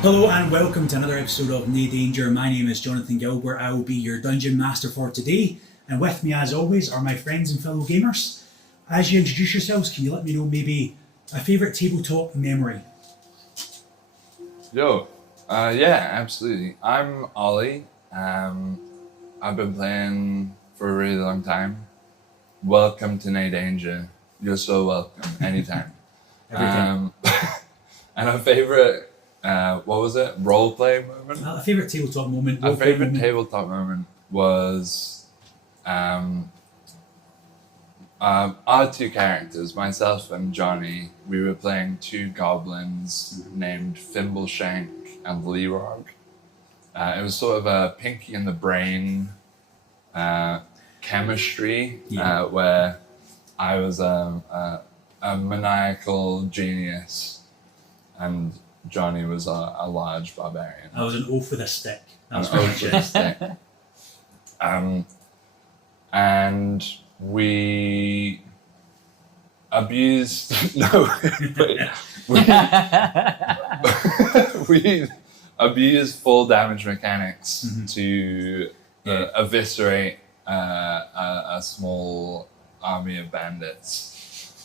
Hello and welcome to another episode of No Danger. My name is Jonathan Gilbert. I will be your dungeon master for today. And with me, as always, are my friends and fellow gamers. As you introduce yourselves, can you let me know maybe a favourite tabletop memory? Yeah, absolutely. I'm Ollie. I've been playing for a really long time. Welcome to No Danger. You're so welcome anytime. Every time. And a favourite, what was it? Roleplay moment? A favourite tabletop moment? A favourite tabletop moment was our two characters, myself and Jonny. We were playing two goblins named Fimbleshank and Leerog. It was sort of a Pinky and the Brain chemistry, where I was a maniacal genius and Jonny was a large barbarian. I was an oaf with a stick. That's an oaf with a stick. And we abused we abused full damage mechanics to eviscerate a small army of bandits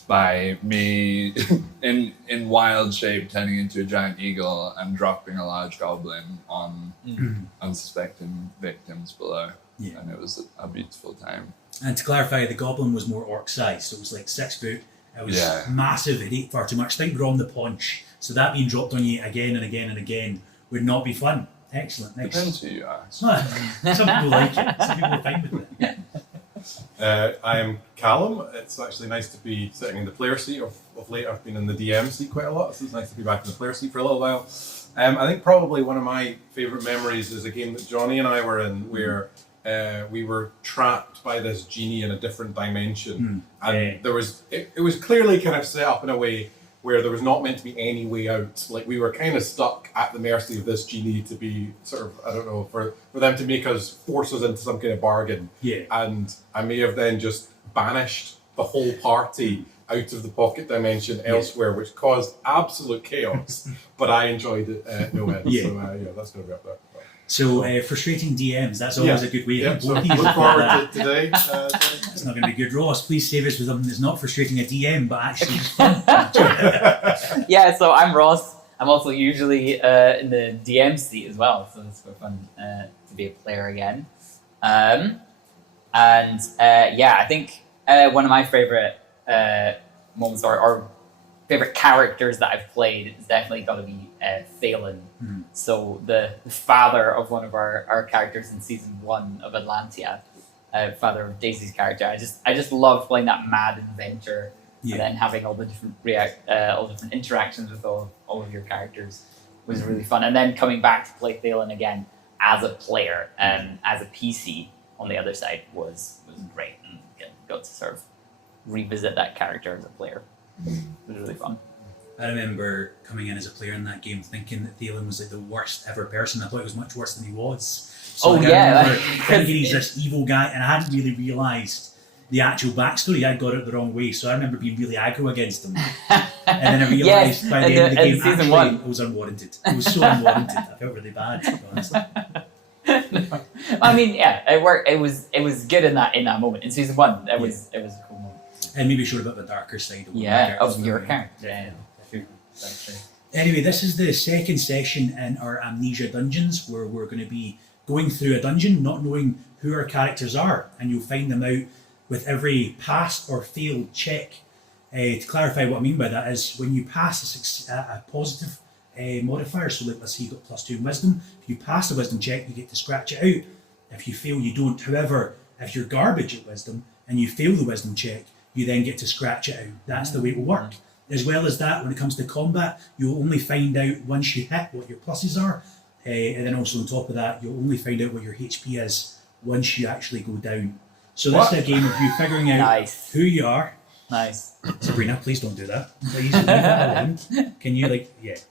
by me in wild shape turning into a giant eagle and dropping a large goblin on unsuspecting victims below. Yeah. And it was a beautiful time. And to clarify, the goblin was more orc size, so it was like 6 foot. It was massive, it ate far too much. Think we're on the paunch. So that being dropped on you again and again and again would not be fun. Excellent, nice. Depends who you are. Some people like it, some people are fine with it. I am Callum. It's actually nice to be sitting in the player seat. Of late, I've been in the DM seat quite a lot, so it's nice to be back in the player seat for a little while. I think probably one of my favourite memories is a game that Jonny and I were in where we were trapped by this genie in a different dimension. And there was it was clearly kind of set up in a way where there was not meant to be any way out. Like, we were kind of stuck at the mercy of this genie to be sort of, I don't know, for them to make us, force us into some kind of bargain. Yeah. And I may have then just banished the whole party out of the pocket dimension elsewhere, which caused absolute chaos. But I enjoyed it no end. Yeah. So that's going to be up there. So frustrating DMs, that's always a good way. Yeah, so look forward to today. It's not going to be good. Ross, please save us with something that's not frustrating a DM, but actually fun. Yeah, so I'm Ross. I'm also usually in the DM seat as well, so it's quite fun to be a player again. I think one of my favourite moments or favourite characters that I've played is definitely got to be Phelan. So the father of one of our characters in season 1 of Atlantia, father of Daisy's character. I just loved playing that mad inventor and then having all the different all different interactions with all of your characters was really fun. And then coming back to play Phelan again as a player and as a PC on the other side was great, and got to sort of revisit that character as a player. It was really fun. I remember coming in as a player in that game thinking that Thielen was like the worst ever person. I thought he was much worse than he was. So I remember thinking he's this evil guy, and I hadn't really realised the actual backstory. I got it the wrong way, so I remember being really aggro against him. And then I realised by the end of the game, season actually, 1. it was unwarranted. It was so unwarranted. I felt really bad, to be honest. I mean, yeah, it worked. It was good in that moment. In season 1, it was a cool moment. And maybe showed a bit of a darker side of your character. Yeah. Anyway, this is the second session in our Amnesia dungeons, where we're going to be going through a dungeon, not knowing who our characters are, and you'll find them out with every passed or failed check. To clarify what I mean by that is when you pass a positive modifier, so like, let's say you got +2 in wisdom, if you pass the wisdom check, you get to scratch it out. If you fail, you don't. However, if you're garbage at wisdom and you fail the wisdom check, you then get to scratch it out. That's the way it will work. As well as that, when it comes to combat, you'll only find out once you hit what your pluses are, and then also on top of that, you'll only find out what your HP is once you actually go down. So this is a game of you figuring out who you are. Nice. Sabrina, please don't do that. Please leave that alone. Can you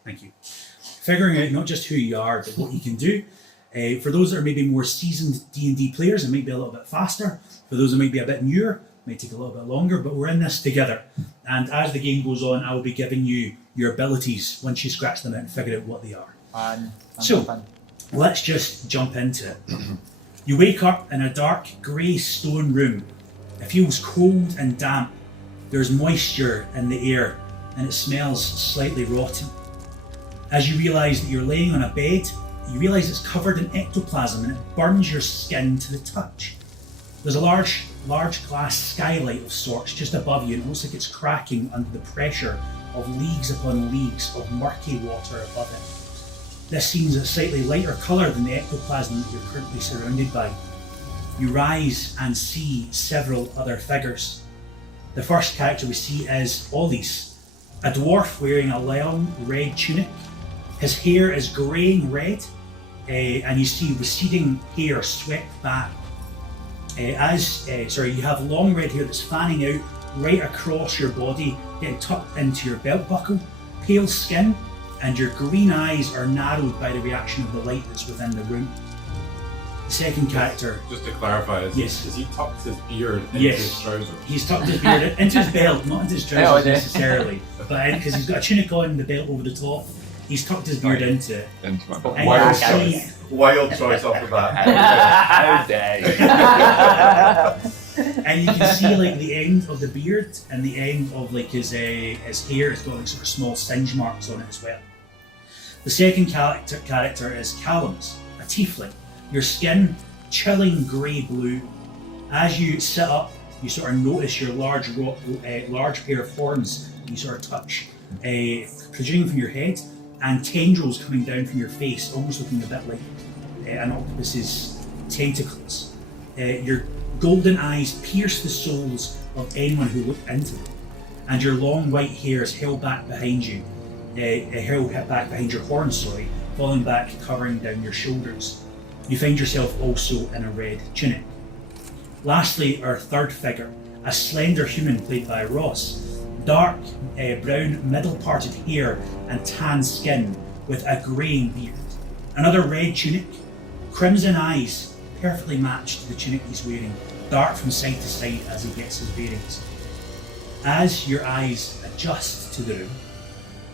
thank you. Figuring out not just who you are, but what you can do. For those that are maybe more seasoned D&D players, it might be a little bit faster. For those that might be a bit newer, May take a little bit longer, but we're in this together. And as the game goes on, I will be giving you your abilities once you scratch them out and figure out what they are. Fun. So- Fun. Let's just jump into it. You wake up in a dark grey stone room. It feels cold and damp. There's moisture in the air and it smells slightly rotten. As you realise that you're laying on a bed, you realise it's covered in ectoplasm and it burns your skin to the touch. There's a large glass skylight of sorts just above you and it looks like it's cracking under the pressure of leagues upon leagues of murky water above it. This seems a slightly lighter colour than the ectoplasm that you're currently surrounded by. You rise and see several other figures. The first character we see is Ollie, a dwarf wearing a long red tunic. His hair is greying red, and you see receding hair swept back. You have long red hair that's fanning out right across your body, getting tucked into your belt buckle, pale skin, and your green eyes are narrowed by the reaction of the light that's within the room. The second character, Just to clarify, Yes. is he tucked his beard into Yes. his trousers? he's tucked his beard into his belt, not into his trousers okay. necessarily, but because he's got a tunic on, the belt over the top, he's tucked his beard into it. Into my And Wild you Wow. see, Wild choice off the bat. How dare you? and you can see like the end of the beard and the end of like his hair has got like sort of small singe marks on it as well. The second character is Callum, a tiefling. Your skin chilling grey blue. As you sit up, you sort of notice your large pair of horns you sort of touch, protruding from your head, and tendrils coming down from your face, almost looking a bit like an octopus's tentacles. Your golden eyes pierce the souls of anyone who looked into them, and your long white hair is held back behind you, held back behind your horns, falling back, covering down your shoulders. You find yourself also in a red tunic. Lastly, our third figure, a slender human played by Ross, dark brown middle-parted hair and tan skin with a greying beard. Another red tunic, crimson eyes perfectly matched the tunic he's wearing, dart from side to side as he gets his bearings. As your eyes adjust to the room,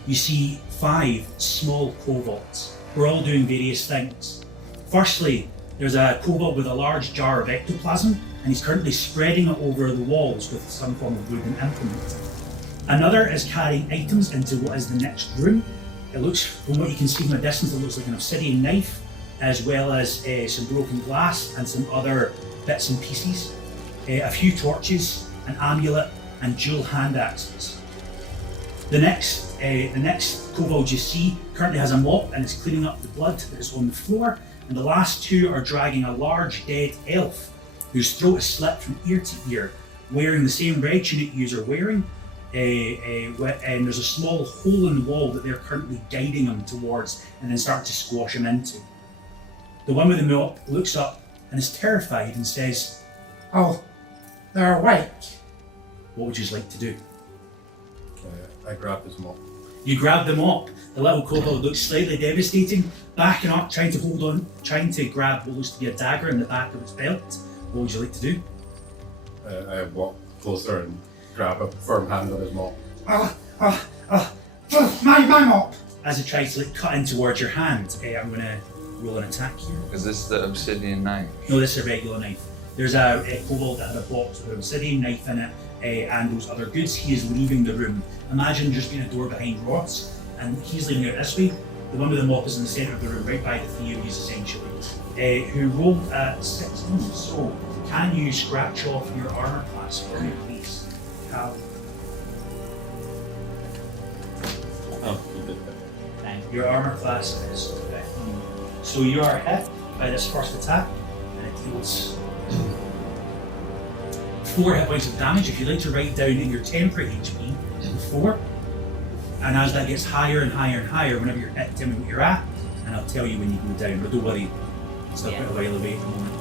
you see 5 small kobolds who are all doing various things. Firstly, there's a kobold with a large jar of ectoplasm, and he's currently spreading it over the walls with some form of wooden implement. Another is carrying items into what is the next room. It looks, from what you can see from a distance, it looks like an obsidian knife, as well as some broken glass and some other bits and pieces. A few torches, an amulet, and dual hand axes. The next kobold you see currently has a mop and is cleaning up the blood that is on the floor, and the last 2 are dragging a large dead elf whose throat is slit from ear to ear, wearing the same red tunic you are wearing, and there's a small hole in the wall that they're currently guiding him towards and then start to squash him into. The one with the mop looks up and is terrified and says, "Oh, they're awake." What would you like to do? I grabbed his mop. You grab the mop. The little kobold looks slightly devastating, backing up, trying to hold on, trying to grab what looks to be a dagger in the back of its belt. What would you like to do? I walk closer and grab a firm hand on his mop. My mop! As it tries to cut in towards your hand, I'm going to roll an attack here. Is this the obsidian knife? No, this is a regular knife. There's a kobold that had a box with an obsidian knife in it and those other goods. He is leaving the room. Imagine just being a door behind Ross, and he's leaving out this way. The one with the mop is in the centre of the room, right by the 3 of you essentially, who rolled at 16. So, can you scratch off your armour class for me, please? Cal? Oh, he did that. Your armour class is 15. So you are hit by this first attack, and it deals 4 hit points of damage. If you'd like to write down in your temporary HP, 4. And as that gets higher and higher and higher, whenever you're hit, tell me what you're at, and I'll tell you when you go down. But don't worry, it's still quite a while away at the moment.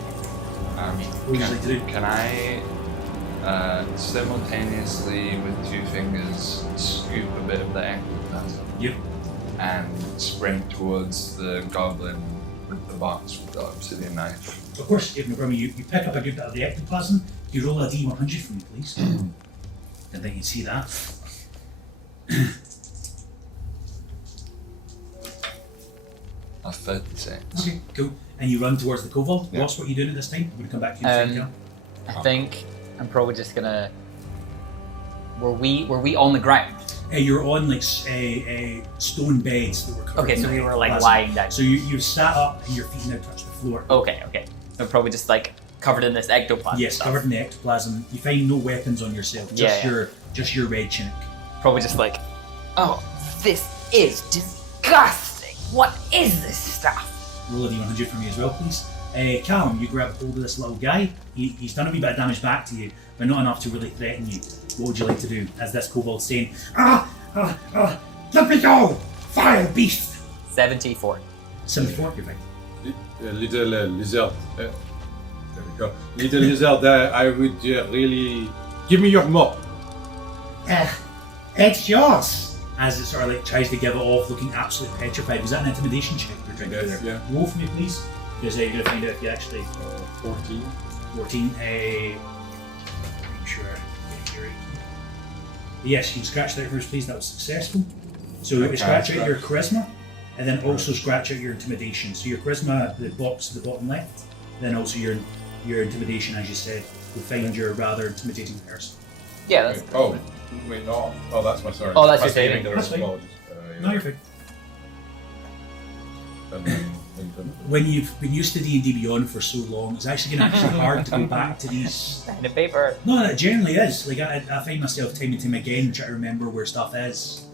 What would you like to do? Can I simultaneously with 2 fingers scoop a bit of the ectoplasm Yep. and sprint towards the goblin with the box with the obsidian knife? Of course, no problem. You pick up a good bit of the ectoplasm. You roll a D100 for me, please. I think you'd see that. A 36. Okay, cool. And you run towards the kobold. Yeah. Ross, what are you doing at this time? I'm going to come back to you in a second. I think I'm probably just gonna. Were we on the ground? You're on like stone beds that were covered. Okay, in so we were like plasma. lying down. So you sat up and your feet now touch the floor. Okay. So probably just like covered in this ectoplasm. Yes, stuff. covered in the ectoplasm. You find no weapons on yourself. Just Yeah. your red tunic. Probably just like, oh, this is disgusting. What is this stuff? Roll a d100 for me as well, please. Callum, you grab hold of this little guy. He's done a wee bit of damage back to you, but not enough to really threaten you. What would you like to do? As this kobold's saying, let me go! Vile beast! 74. 74, you're fine. Little lizard. There we go. Little lizard, I would really... Give me your mop. It's yours! As it sort of like tries to give it off, looking absolutely petrified. Was that an intimidation check you're trying to do there? Yeah. Roll for me, please. Because you're going to find out if you actually... 14. 14, sure. Yes, you can scratch that first, please. That was successful. So Okay, scratch out your charisma, and then also scratch out your intimidation. So your charisma, the box at the bottom left, then also your intimidation, as you said, will find you're a rather intimidating person. Yeah, that's. Oh, wait, no. Oh, that's my sorry. Oh, that's My your saving. That's fine. apologies. No, you're fine. And When you've been used to D&D Beyond for so long, it's actually going to be hard to go back to these. Pen and paper. No, it generally is. Like I find myself time and time again trying to remember where stuff is.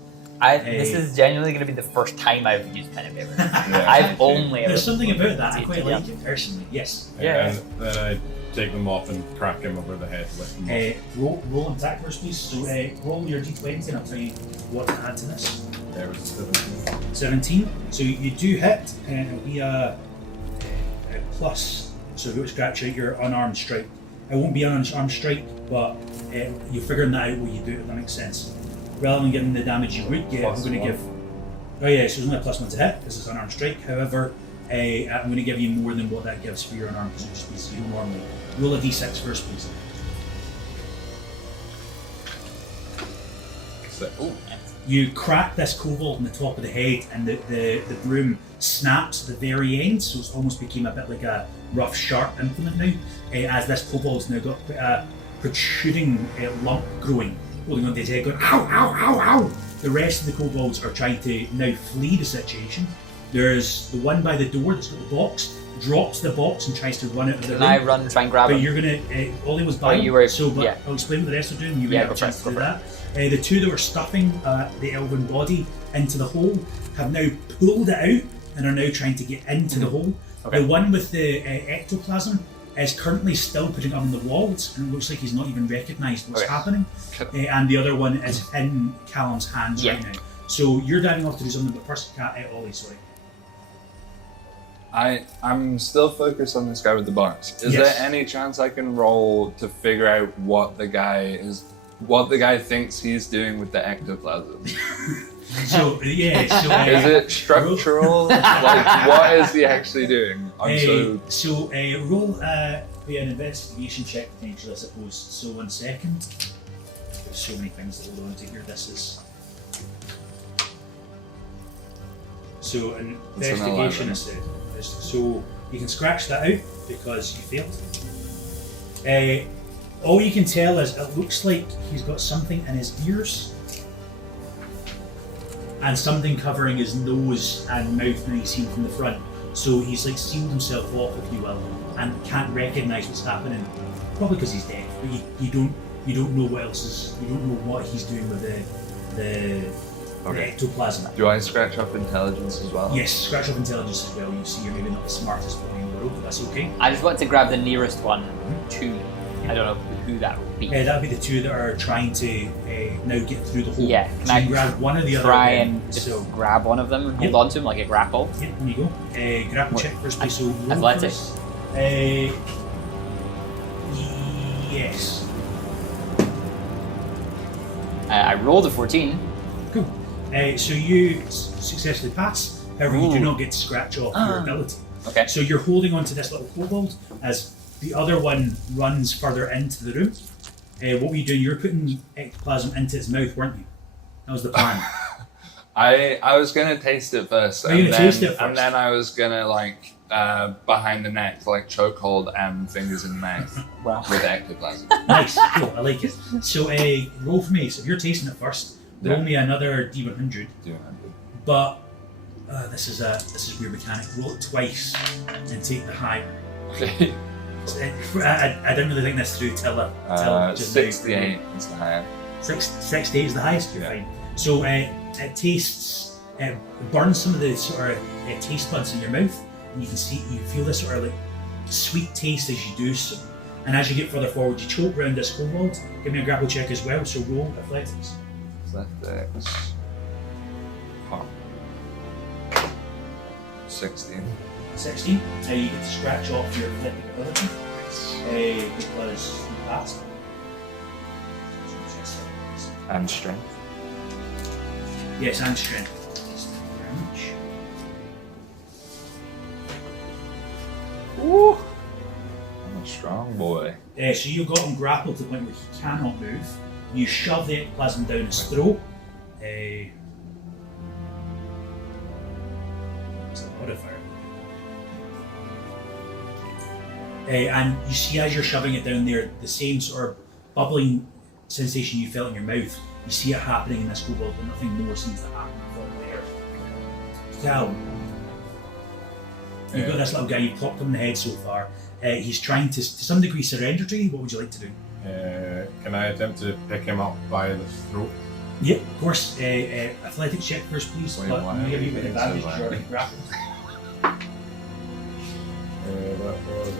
This is genuinely going to be the first time I've used pen and paper. Yeah. I've only ever. There's something about that. I quite Yeah. like it personally. Yes. Yeah. And then I take them off and crack him over the head with them. Roll an attack first, please. So roll your d20 and I'll tell you what to add to this. There was 17. 17. So you do hit, and it'll be a plus. So if you scratch out your unarmed strike. It won't be an unarmed strike, but you're figuring that out what you do, if that makes sense. Rather than giving the damage you would get, Plus I'm going to one. give. Oh yeah, so it's only a +1 to hit. This is unarmed strike. However, I'm going to give you more than what that gives for your unarmed, because it just be 0 normally. Roll a d6 first, please. Ooh. You crack this kobold on the top of the head, and the broom snaps at the very end, so it's almost became a bit like a rough, sharp implement now. As this kobold's now got quite a protruding lump growing, holding onto his head, going ow, ow, ow, ow. The rest of the kobolds are trying to now flee the situation. There's the one by the door that's got the box, drops the box and tries to run out of the Can room. I run and try and grab But him? you're gonna, Ollie was by you were- so but yeah. I'll explain what the rest are doing. You may Yeah, have go a for chance it, to do go that. The two that were stuffing the elven body into the hole have now pulled it out and are now trying to get into the hole. Okay. The one with the ectoplasm is currently still putting up on the walls, and it looks like he's not even recognised what's Okay. happening. And the other one is in Callum's hands right now. So you're diving off to do something, but first, Ollie, sorry. I'm still focused on this guy with the box. Is Yes. there any chance I can roll to figure out what the guy thinks he's doing with the ectoplasm? So yeah, so Is it structural? Like, what is he actually doing? Roll be an investigation check potentially, I suppose. So 1 second. There's so many things to hold on to here. This is so an It's an investigation 11. is it. So you can scratch that out because you failed. All you can tell is it looks like he's got something in his ears and something covering his nose and mouth when he's seen from the front. So he's like sealed himself off, if you will, and can't recognise what's happening. Probably because he's deaf, but you don't know what else is. You don't know what he's doing with the ectoplasm. Do I scratch up intelligence as well? Yes, scratch up intelligence as well. You see, you're maybe not the smartest boy in the world, but that's okay. I just want to grab the nearest one to. I don't know who that would be. That would be the two that are trying to now get through the hole. Yeah, so can you I can grab one or the other. Try again. and just So grab one of them and hold Yep. on to him like a grapple. yeah, there you go. Grapple check first, please. So roll Athletics. first. Yes. I rolled a 14. Cool. So you successfully pass. However, you do Ooh. not get to scratch off your Ah. ability. Okay. So you're holding on to this little kobold as the other one runs further into the room. What were you doing? You were putting ectoplasm into its mouth, weren't you? That was the plan. I was gonna taste it first, You're gonna taste it first? and then I was gonna like behind the neck, like chokehold and fingers in the mouth Well, with ectoplasm. Nice, cool, I like it. So roll for me. So if you're tasting it first, roll me another D100. But this is weird mechanic. Roll it twice and take the higher. Okay. I didn't really think this through till just 68 is the higher. 68 is the highest. You're Yeah. fine. So it tastes, it burns some of the sort of taste buds in your mouth, and you feel this sort of like sweet taste as you do so. And as you get further forward, you choke around this kobold. Give me a grapple check as well. So roll athletics. Athletics. Huh. 16. 16. Now you get to scratch off your athletic ability because you passed. And strength. Yes, and strength. Thank you very much. Ooh. I'm a strong boy. So you got him grappled to the point where he cannot move. You shove the ectoplasm down his throat. It's a modifier. And you see as you're shoving it down there, the same sort of bubbling sensation you felt in your mouth, you see it happening in this kobold, but nothing more seems to happen from there. Callum, you've got this little guy, you've popped him in the head so far. He's trying to some degree, surrender to you. What would you like to do? Can I attempt to pick him up by the throat? Yep, of course. Athletics check first, please. Wait, But why I'm going to give you are an you advantage so because you're already grappled. That was a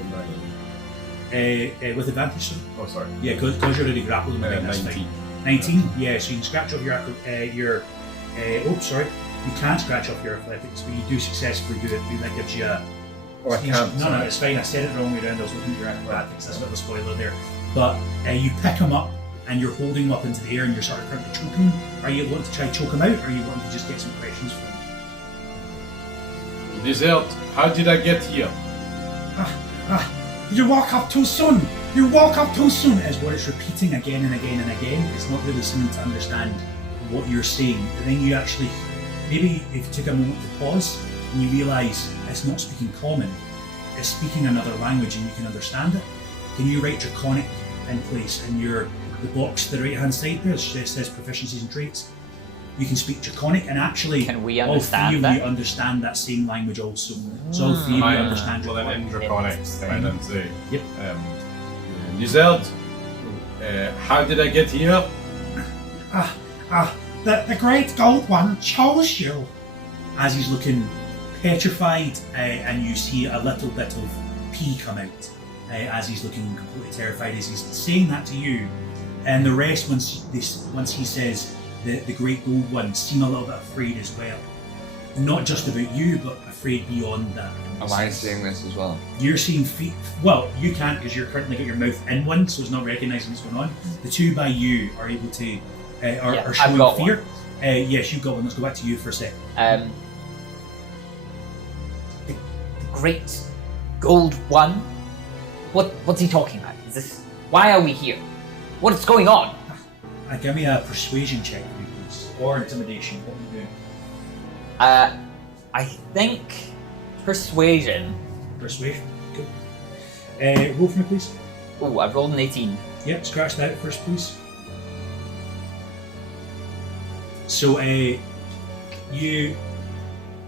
9. With advantage, sir? Oh, sorry. Yeah, because you're already grappled him again, that's 19. fine. 19? Yeah, so you can scratch off your sorry. You can't scratch off your athletics, but you do successfully do it. That gives you a... Oh, I can't. No, it's fine. I said it the wrong way around. I was looking at your acrobatics. That's a bit of a spoiler there. But you pick him up and you're holding him up into the air and you're sort of currently choking him. Are you wanting to try choke him out, or are you wanting to just get some questions from him? Desert, how did I get here? You walk up too soon! You walk up too soon! Is what it's repeating again and again and again. It's not really seeming to understand what you're saying. And then you actually, maybe if you took a moment to pause and you realise it's not speaking common, it's speaking another language and you can understand it. Can you write Draconic in place in the box to the right hand side there? It says proficiencies and traits. You can speak Draconic, and actually can we all three understand of that? you understand that same language also. So all three of you understand Well, Draconic. then in Draconics, I didn't say. Yep. Desert, how did I get here? The great gold one chose you. As he's looking petrified, and you see a little bit of pee come out as he's looking completely terrified as he's saying that to you. And the rest, once he says the great gold one, seem a little bit afraid as well. Not just about you, but afraid beyond that. Am I seeing this as well? You're seeing well, you can't because you're currently got your mouth in one, so it's not recognising what's going on. The two by you are able to are showing I've got fear. Yes, you've got one. Let's go back to you for a sec. The great gold one. What's he talking about? Is this? Why are we here? What's going on? Give me a persuasion check, please, or intimidation. What are you doing? I think persuasion. Persuasion. Cool. Roll for me, please. Oh, I've rolled an 18. Yep, scratch that out first, please. So, you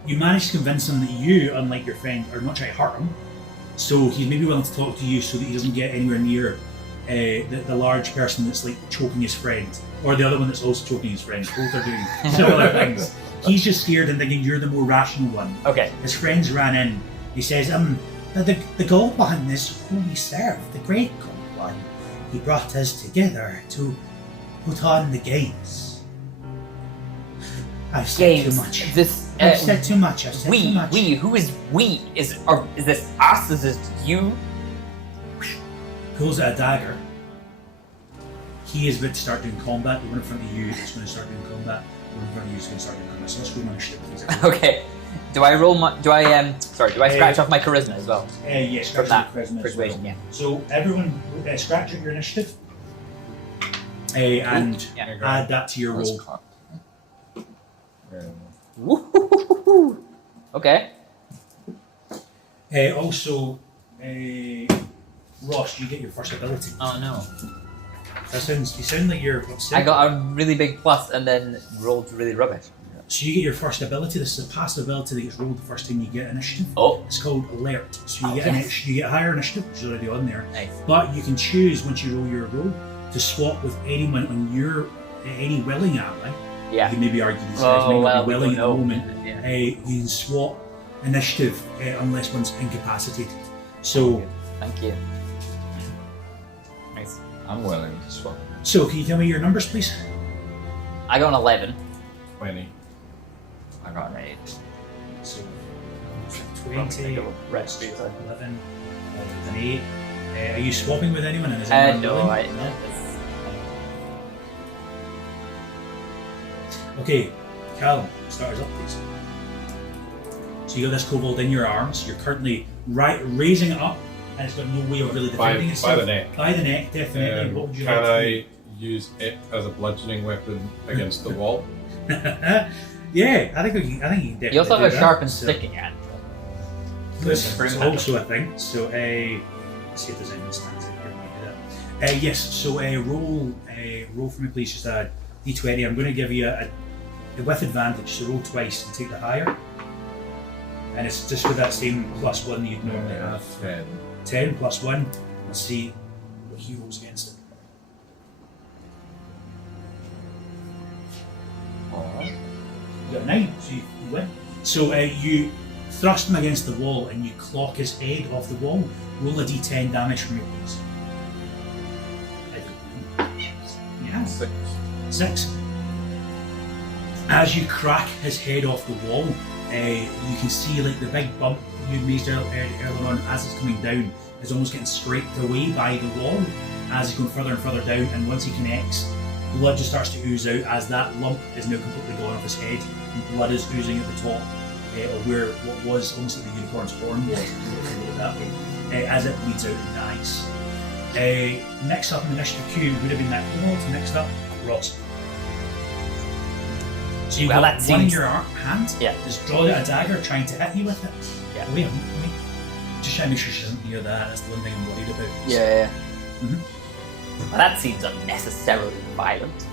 managed to convince him that you, unlike your friend, are not trying to hurt him. So he's maybe willing to talk to you so that he doesn't get anywhere near the large person that's like choking his friend, or the other one that's also choking his friend. Both are doing similar things. He's just scared and thinking you're the more rational one. Okay. His friends ran in. He says, the gold one is who we serve, the great gold one. He brought us together to put on the games. I've said too much. I've said too much. I've said too much. We. Who is we? Is this us? Is this you? Pulls out a dagger. He is about to start doing combat. The one in front of you is going to start doing combat. The one in front of you is going to start doing combat. So let's go on initiative, please. Okay. Do I roll my? Do I scratch off my charisma as well? Yes, From scratch that your charisma persuasion, as well. yeah. So everyone, scratch out your initiative, and Yeah. add that to your That's roll. cocked. Woo-hoo-hoo-hoo-hoo. Okay. Also, Ross, you get your first ability. Oh no. You sound like you're upset. I got a really big plus and then rolled really rubbish. So you get your first ability. This is a passive ability that gets rolled the first time you get initiative. Oh. It's called Alert. So you get Yes. you get higher initiative, which is already on there. Nice. But you can choose once you roll your roll to swap with anyone on your any willing ally. Yeah. You can maybe argue these guys Oh, might well, not be willing we at don't the know. moment. Yeah. You can swap initiative unless one's incapacitated. So, Thank you. Nice. I'm willing to swap. so can you tell me your numbers, please? I got an 11. 20. I got an 8. So, 20, Red street. 11, an 8. Are you swapping with anyone? And is anyone No, willing? Okay, Callum, start us up, please. So you got this kobold in your arms. You're currently raising it up, and it's got no way of really defending By itself. the neck. By the neck, definitely. What would you Can like to I use it as a bludgeoning weapon against the wall? do? Yeah, I think you can definitely. You also have do a that. sharpened So- sticking hand. This Pretty is much. also a thing. So, let's see if there's anyone stands in here might do that. Yes. So, roll for me, please. Just a d20. I'm going to give you a with advantage. So, roll twice and take the higher. And it's just with that same +1 that you'd normally have. 10. 10 plus 1. Let's see what he rolls against it. Alright. You got a 9, so you win. So you thrust him against the wall and you clock his head off the wall. Roll a d10 damage from your please. Yeah. 6. 6. As you crack his head off the wall, you can see like the big bump you made earlier on as it's coming down is almost getting scraped away by the wall as he's going further and further down, and once he connects, blood just starts to ooze out as that lump is now completely gone off his head and blood is oozing at the top of where what was almost like the unicorn's horn was, that way, as it bleeds out and dies. Next up in the initiative queue would have been that kobold. Next up, Ross. So you've Well, got that one in seems- your hand, Yeah. just draw out a dagger trying to hit you with it. Yeah. Wait. Just trying to make sure she doesn't hear that. That's the one thing I'm worried about. Yeah. Mhm. Well, that seems unnecessarily violent.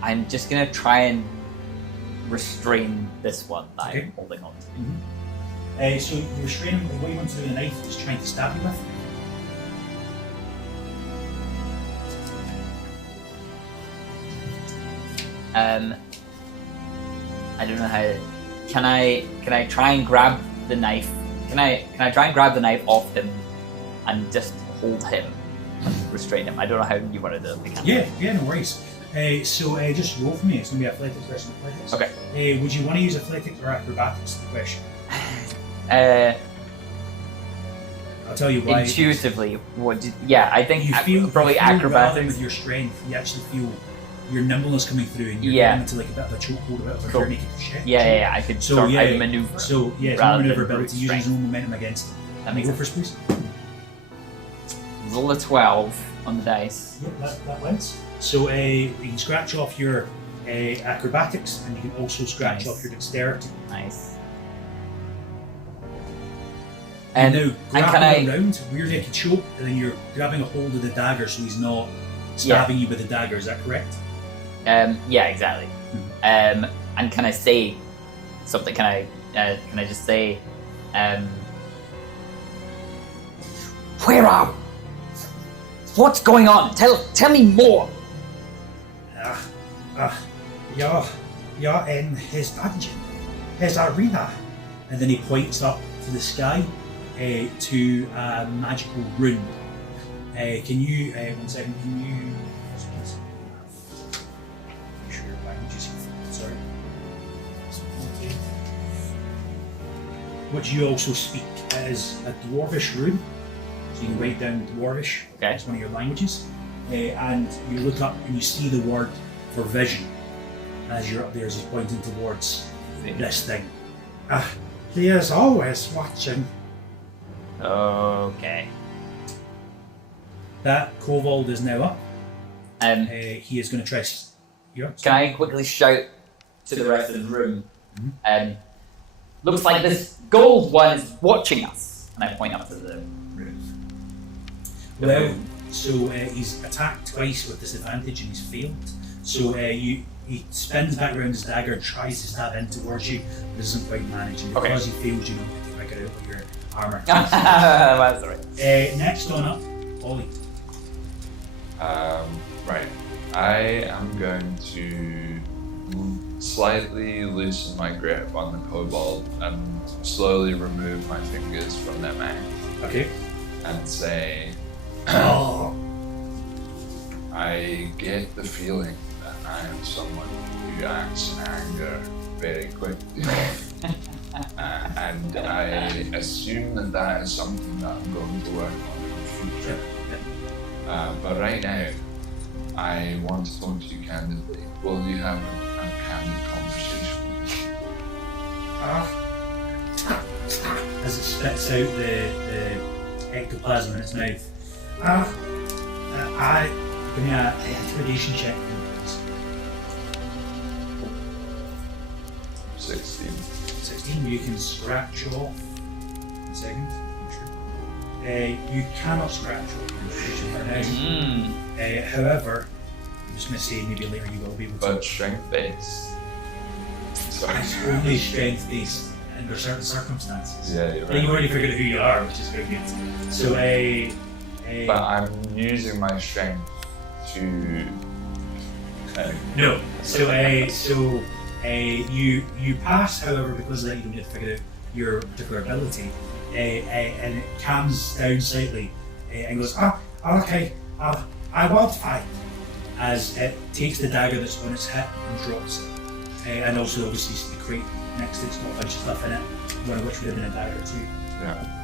I'm just gonna try and restrain this one that Okay. I'm holding on to. So you restrain him, what you want to do with the knife is trying to stab you with. I don't know how. Can I try and grab the knife? Can I try and grab the knife off him and just hold him and restrain him? I don't know how you want to do it. Yeah, no worries. So just roll for me. It's going to be athletics versus athletics. Okay. Would you want to use athletics or acrobatics? Is the question. I'll tell you why. Intuitively, I think You feel probably you feel rather than acrobatics. with your strength. You actually feel your nimbleness coming through, and you're Yeah. getting into like a bit of a chokehold, a bit of a Cool. tourniquet shit. Yeah, I could So, sort of yeah, I'd maneuver. him. So yeah, it's rather than maneuverability, using strength. his own momentum against it. That makes Go sense. first, please. Roll a 12 on the dice. Yep, that wins. So you can scratch off your acrobatics, and you can also scratch Nice. off your dexterity. Nice. And now And grabbing can I? him round, weird like a choke, and then you're grabbing a hold of the dagger, so he's not stabbing you with the dagger. Is that correct? Yeah, exactly. And can I say something? Can I just say, where are? What's going on? Tell me more. You're in his dungeon, his arena, and then he points up to the sky to a magical rune. Can you? 1 second. Can you? Make sure your language is sorry. Okay. What you also speak is a dwarvish rune, so you can write down dwarvish. Okay. It's one of your languages, and you look up and you see the word for vision as you're up there, as he's pointing towards this thing. He is always watching. Okay. That kobold is now up. Um. He is going to try. Yeah. Can I quickly shout to the rest of the room? Looks like this gold one is watching us. And I point up to the roof. Well, so he's attacked twice with disadvantage and he's failed. So he spins back around his dagger and tries to stab in towards you, but doesn't quite manage. And because he fails, you know, to take out of your armour. That's alright. Next on up, Ollie. Right. I am going to slightly loosen my grip on the kobold and slowly remove my fingers from their mouth. Okay. And say, Oh. I get the feeling that I am someone who acts in anger very quickly. And I assume that that is something that I'm going to work on in the future. But right now, I want to talk to you candidly. Will you have a candid conversation with me? As it spits out the ectoplasm in its mouth. Give me an intimidation check, please. 16. 16, you can scratch off. 1 second. You cannot scratch off your intimidation for now. However, I'm just going to say maybe later you will be able to. But strength based. Sorry. It's only strength based under certain circumstances. Yeah, you're I think you right. already figured out who you are, which is very good. So, But I'm using my strength to. no. So, you pass, however, because of that you don't get to figure out your particular ability, and it calms down slightly, and goes, okay, I won't fight, as it takes the dagger that's on its hip and drops it, and also obviously the crate next to it's got a bunch of stuff in it, one of which would have been a dagger too. Yeah.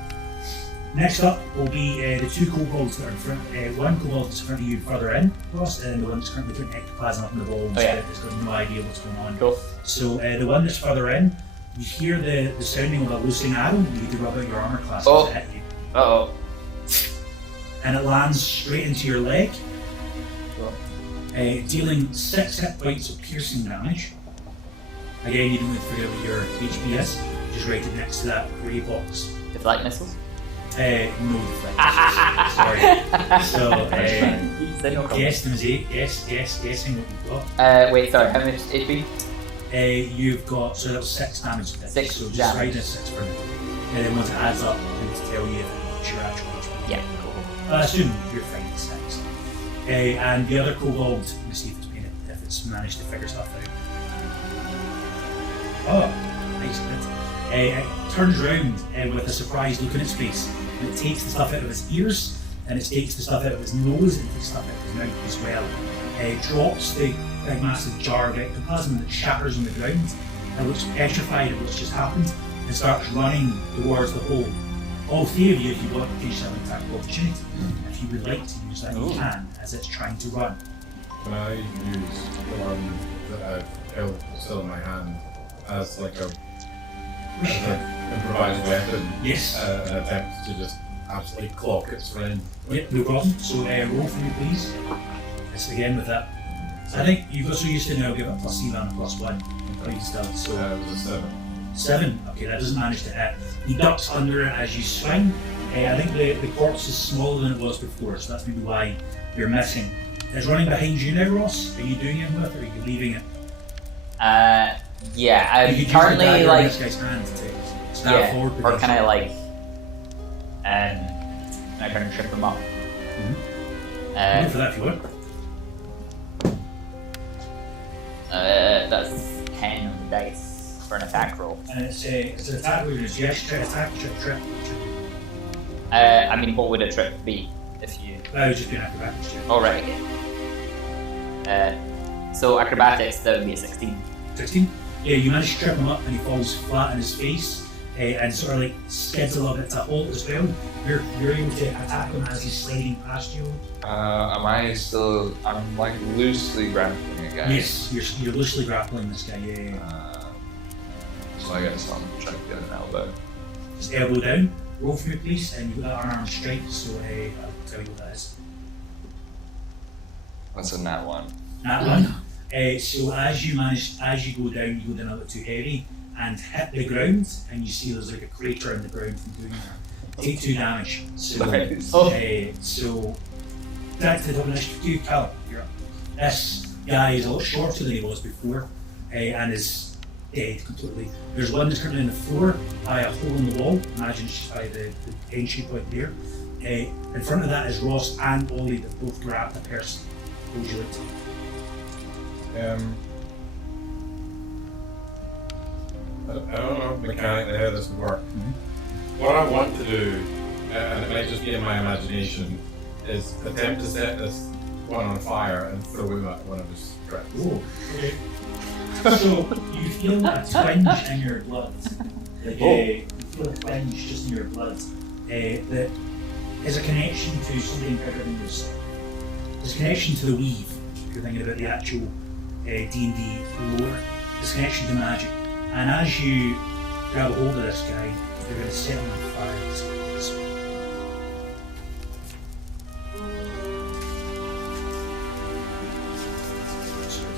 Next up will be the two kobolds that are in front. One kobold that's in front of you further in, Ross, and the one that's currently putting ectoplasm up in the wall and has got no idea what's going on. Cool. So the one that's further in, you hear the sounding of a loosing arrow. You need to rub out your armour class as it hit you. Uh-oh. And it lands straight into your leg, dealing 6 hit points of piercing damage. Again, you don't need to figure out what your HP is. Just write it next to that grey box. Deflect missiles? No deflect. Sorry. So, guessing what you've got. Wait, sorry, how much HP? You've got, so that was 6 damage to this. 6 so just damage. write it 6 for now. And then once it adds up, then to tell you if it's your actual HP. Yeah, cool. I assume you're fine at 6. And the other kobold, let me see if it's managed to figure stuff out. Oh, nice bit. It turns around with a surprised look on its face, and it takes the stuff out of its ears, and it takes the stuff out of its nose, and it takes stuff out of its mouth as well. It drops the big massive jar of ectoplasm that shatters on the ground, and looks petrified at what's just happened, and starts running towards the hole. All 3 of you, if you want, can use an attack of opportunity. If you would like to use that, you can, as it's trying to run. Can I use the one that I've held still in my hand as like a improvised weapon? Yes. An attempt to just absolutely clock its friend. Yep, no problem. So roll for me, please. It's again with that. I think you've got so used to now give it a plus C and a +1. Right, still. So It was a 7. 7. Okay, that doesn't manage to hit. He ducks under it as you swing. I think the corpse is smaller than it was before, so that's maybe why you're missing. It's running behind you now, Ross. Are you doing it with, or are you leaving it? Yeah, I'm You could use the currently dagger in like, this guy's hand to stab forward. or can I like, can I try and trip him up? Go for that if you want. That's 10 on the dice for an attack roll. And it's an attack roll. It's yes, attack, trip. I mean, what would a trip be if you? That would just be an acrobatics check. Oh, right, okay. So acrobatics, that would be a 16. 16? Yeah, you manage to trip him up and he falls flat on his face and sort of like skids a little bit to halt as well. You're able to attack him as he's sliding past you. Am I still? I'm like loosely grappling a guy. Yes, you're loosely grappling this guy, yeah. So I guess I'm trying to get an elbow. Just elbow down, roll for me please, and you've got an arm straight, so I'll tell you what that is. That's a nat 1. That one. So as you go down a little bit too heavy and hit the ground, and you see there's like a crater in the ground from doing that. Take 2 damage. So, Nice. so back to the top of initiative 2, Callum, you're up. This guy is a lot shorter than he was before, and is dead completely. There's one that's currently on the floor by a hole in the wall. Imagine it's just by the entry point there. In front of that is Ross and Ollie that both grabbed the person. What would you like to do? I don't know mechanically how this would work. What I want to do, and it might just be in my imagination, is attempt to set this one on fire and throw him at one of his threats. Oh, okay. So you feel a twinge in your blood. Like, you feel a twinge just in your blood that is a connection to something bigger than yourself. There's a connection to the weave, if you're thinking about the actual D&D lore. There's a connection to magic. And as you grab a hold of this guy, you're going to set him on fire. So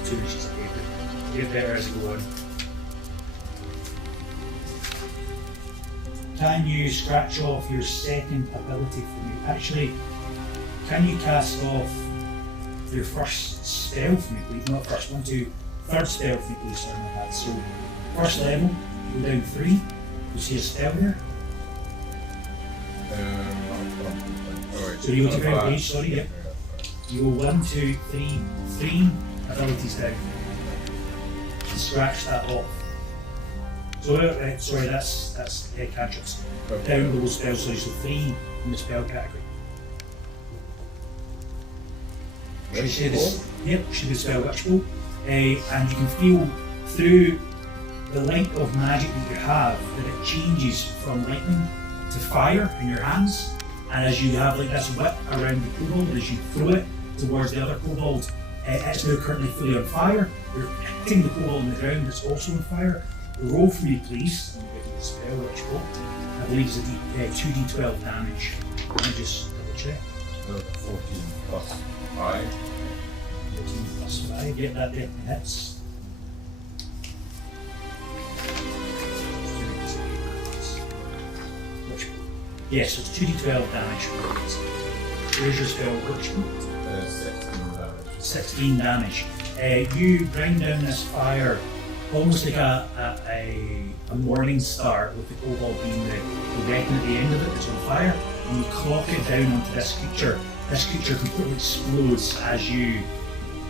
2 inches of paper. Get better as you go on. Can you scratch off your second ability for me? Actually, can you cast off your first spell for me, please? Not first, 1, 2, third spell for me, please. Sorry, my bad. So, first level, you go down 3. You see a spell there. So you go to ground page, sorry, yep. You go 1, 2, 3, 3 abilities down. And scratch that off. So, sorry, that's cantrips. Down below spells, sorry, so 3 in the spell category. Should we say this? Yep, should be spell ritual. And you can feel through the light of magic that you have that it changes from lightning to fire in your hands. And as you have like this whip around the kobold, as you throw it towards the other kobold, it's now currently fully on fire. You're hitting the kobold on the ground that's also on fire. Roll for me, please. I'm going to get the spell ritual. I believe it's a 2d12 damage. Let me just double check. 14 plus 5. 14 plus 5, yep, that definitely hits. Yes, so it's 2d12 damage. Where's your spell worksheet? 16 damage. You bring down this fire almost like a morning star, with the kobold being the weapon at the end of it that's on fire, and you clock it down onto this creature. This creature completely explodes as you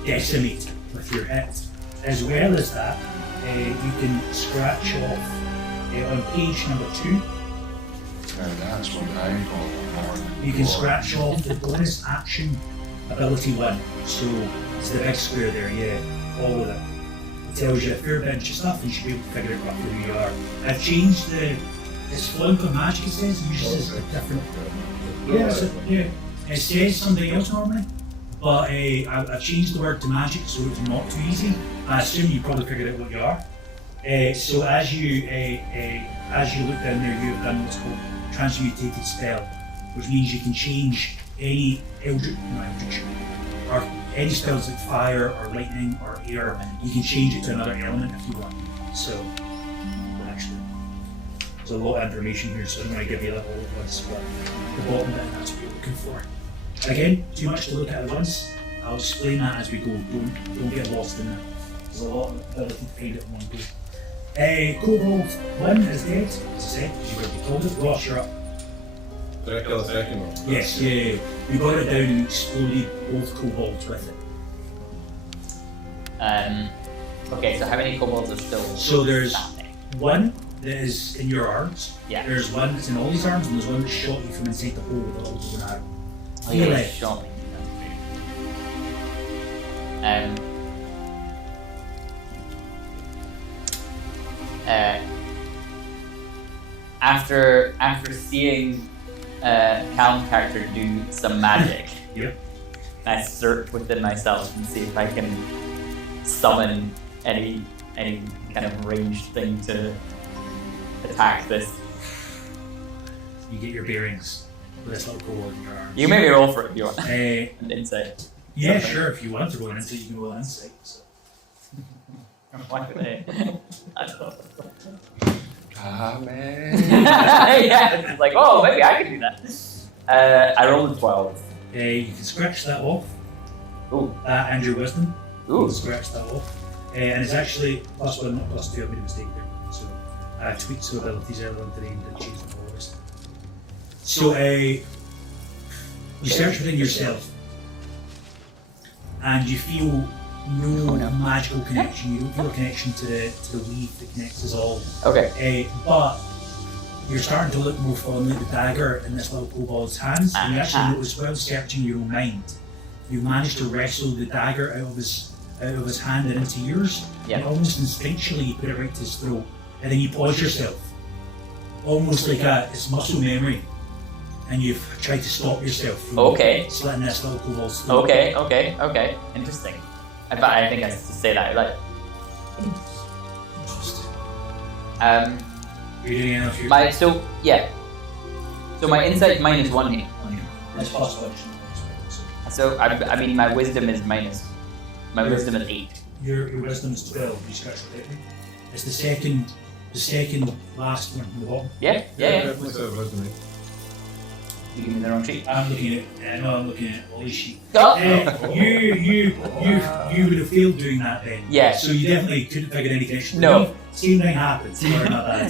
decimate it with your hit. As well as that, you can scratch off on page number 2. That's what I call morning. You can scratch off the bonus action ability 1. So it's the big square there, yeah, all of it. It tells you a fair bunch of stuff and you should be able to figure out roughly who you are. I've changed it's flunk of magic, it says, it usually says a different. Yeah, it says something else normally, but I've changed the word to magic so it's not too easy. I assume you probably figured out what you are. So as you look down there, you've done what's called transmutated spell, which means you can change any or any spells like fire or lightning or air. You can change it to another element if you want. So actually, there's a lot of information here, so I'm going to give you that all at once. But the bottom bit, that's what you're looking for. Again, too much to look at once. I'll explain that as we go. Don't get lost in that. There's a lot of ability to find it in one go. Kobold 1 is dead, as I said, because you've already told it. Ross, you're up. Did I kill the second one? Yes, yeah. You got it down and exploded both kobolds with it. Okay, so how many kobolds are still So there's standing? one that is in your arms. Yeah. There's one that's in Ollie's arms, and there's one that shot you from inside the hole with a little bow and arrow. Oh, To your yeah, left. shot me. After seeing Callum's character do some magic, Yep. I search within myself and see if I can summon any kind of ranged thing to attack this. You get your bearings with this little kobold in your arms. You can maybe roll for it if you want. Uh, An insight. yeah, sure. If you want to roll an insight, you can roll an insight. So Why would they? I don't know. Yeah, it's like, oh, maybe I could do that. I rolled a 12. You can scratch that off. Ooh. That and your wisdom. You Ooh. can scratch that off. And it's actually +1, not +2. I made a mistake there. So I tweaked some abilities earlier on today and didn't change them for wisdom. So you search within yourself and you feel no magical connection. You don't feel a connection to the weave that connects us all. Okay. But you're starting to look more fondly at the dagger in this little kobold's hands. And you actually notice while searching your own mind, you managed to wrestle the dagger out of his hand and into yours. Yeah. And almost instinctually you put it right to his throat. And then you pause yourself. Almost like it's muscle memory. And you've tried to stop yourself from slitting this little kobold's throat. Okay. Interesting. I think I have to say that. Like, You're doing enough. So my insight -1 here. That's possible. So I mean my wisdom is minus. My wisdom is 8. Your wisdom is 12. You scratch the paper. It's the second last one from the bottom. Yeah. What's that wisdom? You give me the wrong sheet. I'm looking at Ollie's sheet. Oh. You would have failed doing that then. Yeah. So you definitely couldn't figure any connection. No. Same thing happens.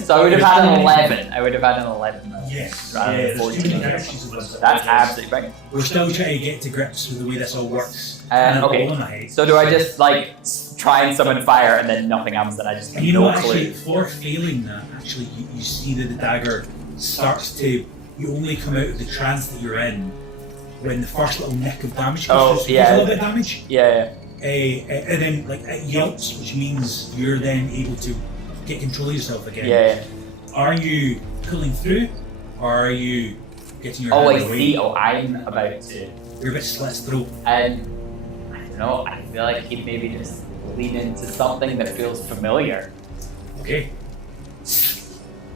So I would have had an 11. I would have had an 11. Yes. Rather than There's 14. too many connections of wisdom. That's absolutely right. We're still trying to get to grips with the way this all works. Okay. So do I just like try and summon fire and then nothing happens and I just have And you know no what, actually, clue? for failing that, actually, you see that the dagger starts to, you only come out of the trance that you're in when the first little nick of damage comes through. So there's a little bit of damage. Yeah. And then, like, it yelps, which means you're then able to get control of yourself again. Yeah. Are you pulling through, or are you getting your Oh, hand I away? see. Oh, I'm about to. You're a bit slit throat. And I don't know. I feel like he'd maybe just lean into something that feels familiar. Okay.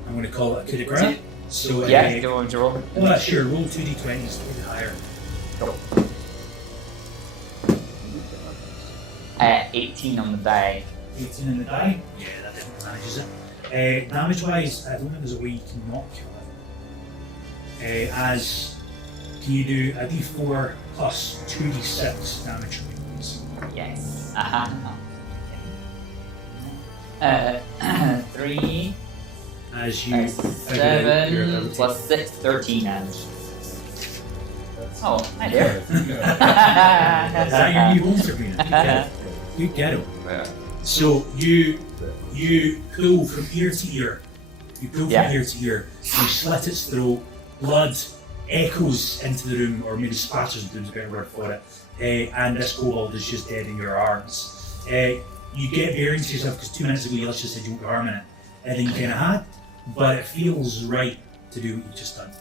I'm going to call it a coup de grace. So, Yeah. Do you want to roll? well, sure, roll 2d20s, maybe higher. 18 on the die. 18 in the die? Yeah, that definitely manages it. Damage wise, I don't think there's a way you can not kill it. Can you do a d4 plus 2d6 damage for me, please? Yes. 3, As you figure out 7 plus 6, 13 damage. Oh, hi there. Is that your new home, Sabrina? Good ghetto. Yeah. So you pull from ear to ear. You pull from Yeah. ear to ear. You slit its throat. Blood echoes into the room, or maybe splatters into the room, is a better word for it. And this kobold is just dead in your arms. You get bearings to yourself because 2 minutes ago you just said you won't be harming it, and then you kind of had, but it feels right to do what you've just done.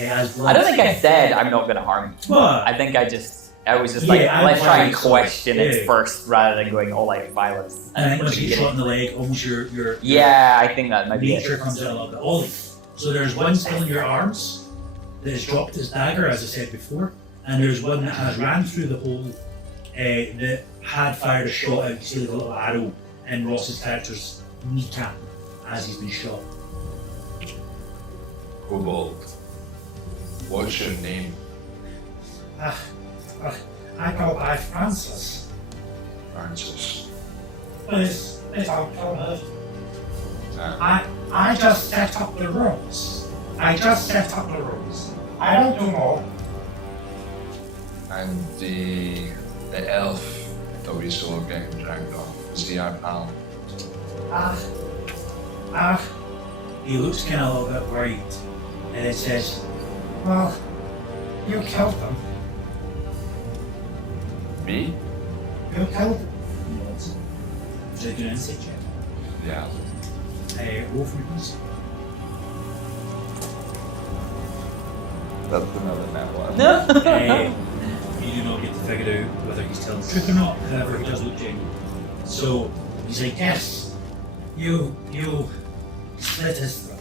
I don't think I said I'm not going to harm you. But I think I was just like, Yeah, let's try and I'm question it yeah. first rather than going all out violence. I think once you get shot in the leg, almost your Yeah, I think that might be nature it. comes out a little bit. Ollie. So there's one still in your arms that has dropped his dagger, as I said before, and there's one that has ran through the hole that had fired a shot out. You see like a little arrow in Ross's character's kneecap as he's been shot. Kobold. What's your name? I go by Francis. Francis. It's Callum. Ah, I just set up the rooms. I don't do more. and the elf that we saw getting dragged off. Is he our pal? He looks kind of a little bit worried, and it says, "Well, you killed them. Me? You killed them." Should I do an insight check? Yeah. Roll for me, please. That's another net one. You do not get to figure out whether he's telling the truth or not. However, he does look genuine. So he's like, "Yes, you slit his throat."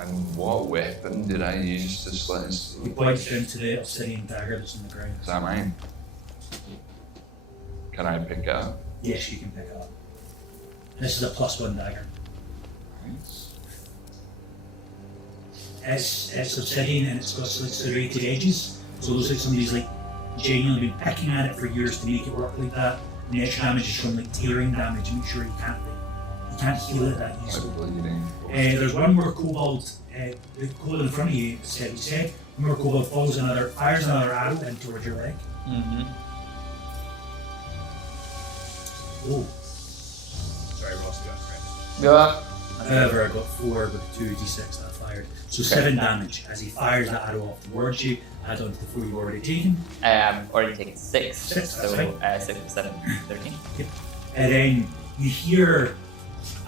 And what weapon did I use to slit his He throat? points down to the obsidian dagger that's on the ground. Is that mine? Can I pick it up? Yes, you can pick it up. This is a +1 dagger. Nice. It's obsidian and it's got like serrated edges, so it looks like somebody's like genuinely been picking at it for years to make it work like that. And the extra damage is from like tearing damage. Make sure you can't heal it that easily. Like bleeding. There's one more kobold. The kobold in front of you said one more kobold fires another arrow in towards your leg. Mm-hmm. Oh, Sorry, Ross, you got correct. Yeah. however, I got 4 with 2d6 that I fired. So 7 damage as he fires that arrow off towards you. Add on to the 4 you've already taken. Already taken 6. Six, So that's 6, 7, 13. And then you hear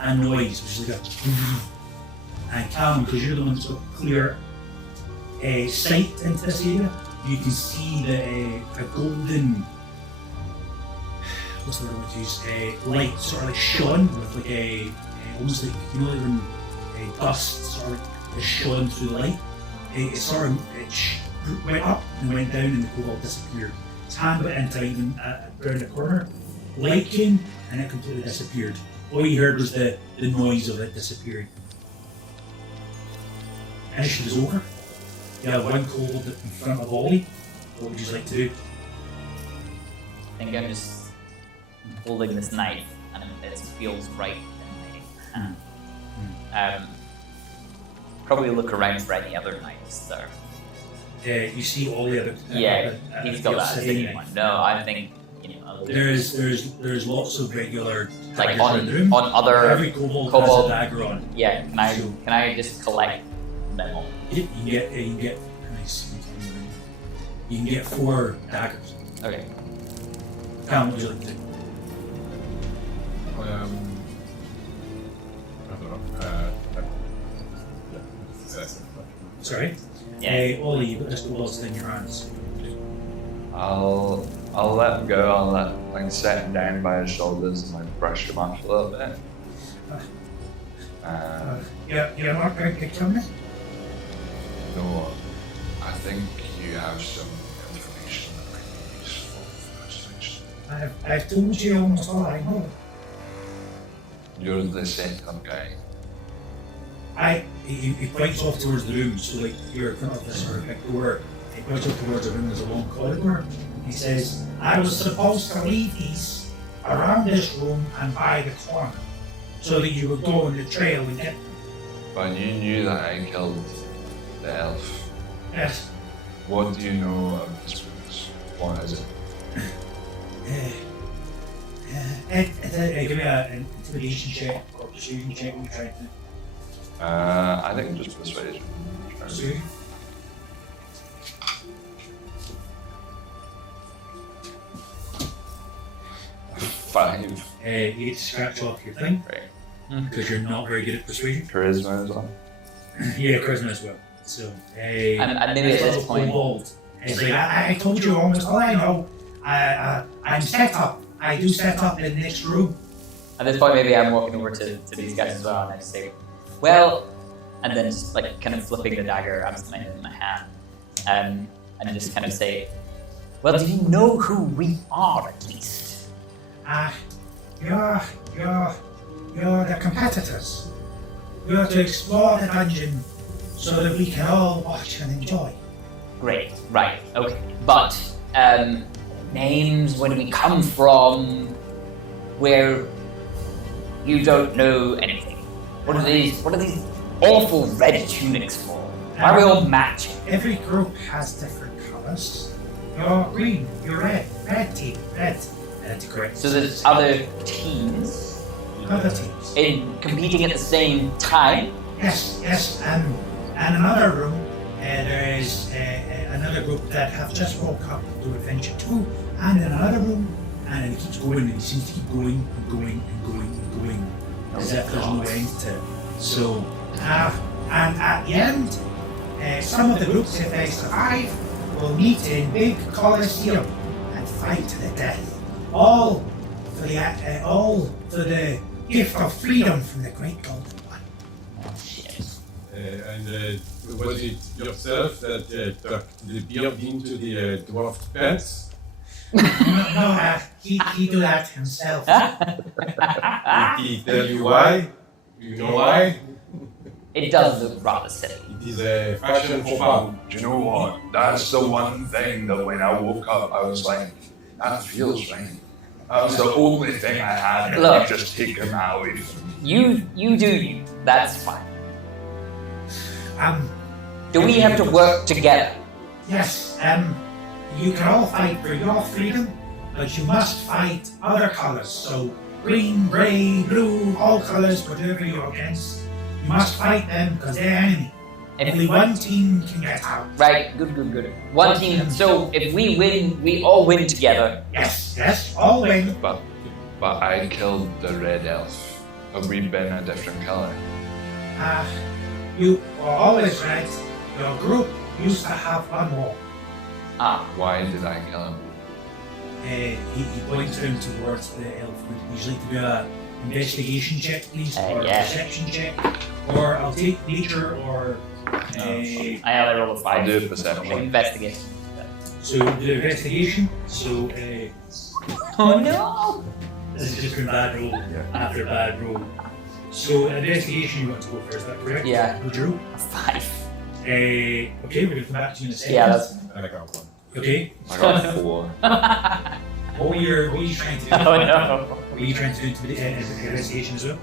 a noise, which is like a and Callum, because you're the one that's got clear sight into this area, you can see a golden, what's the word I want to use, light sort of like shone with like almost like, you know, like when dust sort of like is shone through the light. It went up and went down and the kobold disappeared. Its hand went into even around the corner, light came and it completely disappeared. All you heard was the noise of it disappearing. Initiative is over. You have 1 kobold in front of Ollie. What would you like to do? I think I'm just holding this knife and it feels right in my hand. Probably look around for any other knives there. You see Ollie about He's got that obsidian one. knife. No, I think, There's lots of regular like daggers around the room. on other Every kobold has a dagger on. Yeah, can I just collect them all? You can get nice. You can get 4 daggers. Okay. Callum, what would you like to do? I don't know. Yeah, success. Sorry? Yeah. Ollie, you've got this kobold in your hands. I'll let him go. I'll let set him down by his shoulders and like brush him off a little bit. You're not going to kill me? No, I think you have some information that might be useful for this section. I've told you almost all I know. You're the second guy. He points off towards the room, so like you're in front of this sort of big door. He points off towards the room, there's a long corridor. He says, I was supposed to leave these around this room and by the corner, so that you would go on the trail and get them. But you knew that I killed the elf. Yes. What do you know of this place? What is it? Give me an intimidation check or persuasion check. What are you trying to do? I think just persuasion. Persuasion? Five. You get to scratch off your thing Right. because you're not very good at persuasion. Charisma as well. Yeah, charisma as well. So, And maybe at this point, it's like, I told you almost all I know. I'm set up. I do set up in the next room. at this point maybe I'm walking over to these guys as well, and I just say, well, and then just like kind of flipping the dagger absently in my hand, and just kind of say, well, do you know who we are at least? You're the competitors. You're to explore the dungeon so that we can all watch and enjoy. Great, right, okay. But, names, where do we come from, where you don't know anything? What are these awful red tunics for? Why are we all matching? Every group has different colours. You're green, you're red team, red. That's correct. So there's other teams Other teams. competing at the same time? Yes, and another room, there is another group that have just woke up to Adventure 2, and in another room, and it keeps going, and it seems to keep going and going and going and going, as if there's no end to it. So, and at the end, some of the groups, if they survive, will meet in big Colosseum and fight to the death. All for the gift of freedom from the Great Golden One. Shit. And was it yourself that tucked the beard into the dwarfed pants? No, he do that himself. He tell you why? You know why? It does look rather silly. It is a fashion faux pas. Do you know what? That's the one thing that when I woke up, I was like, that feels right. That was the only thing I had. And Look. just taken that away from me. You do you. That's fine. Do we have to work together? Yes, you can all fight for your freedom, but you must fight other colours. So green, grey, blue, all colours, whatever you're against, you must fight them because they're enemy. Only one team can get out. Right, good. One team, so if we win, we all win together. Yes, all win. But I killed the red elf. Have we been a different color? You were always right. Your group used to have one more. Why did I kill him? He points down towards the elf. Would you like to do a investigation check, please, or Yeah. a perception check? Or I'll take nature or... I only roll a 5. I'll do a perception. Investigation. So the investigation. So Oh no! this is just a bad roll after bad roll. So investigation, you want to go first? Is that correct? Yeah. What'd you roll? A 5. Okay, we're gonna come back to you in a second. Yeah, that's. And I got one. Okay. I got 4. What were you trying to do? Oh no! Were you trying to do investigation as well?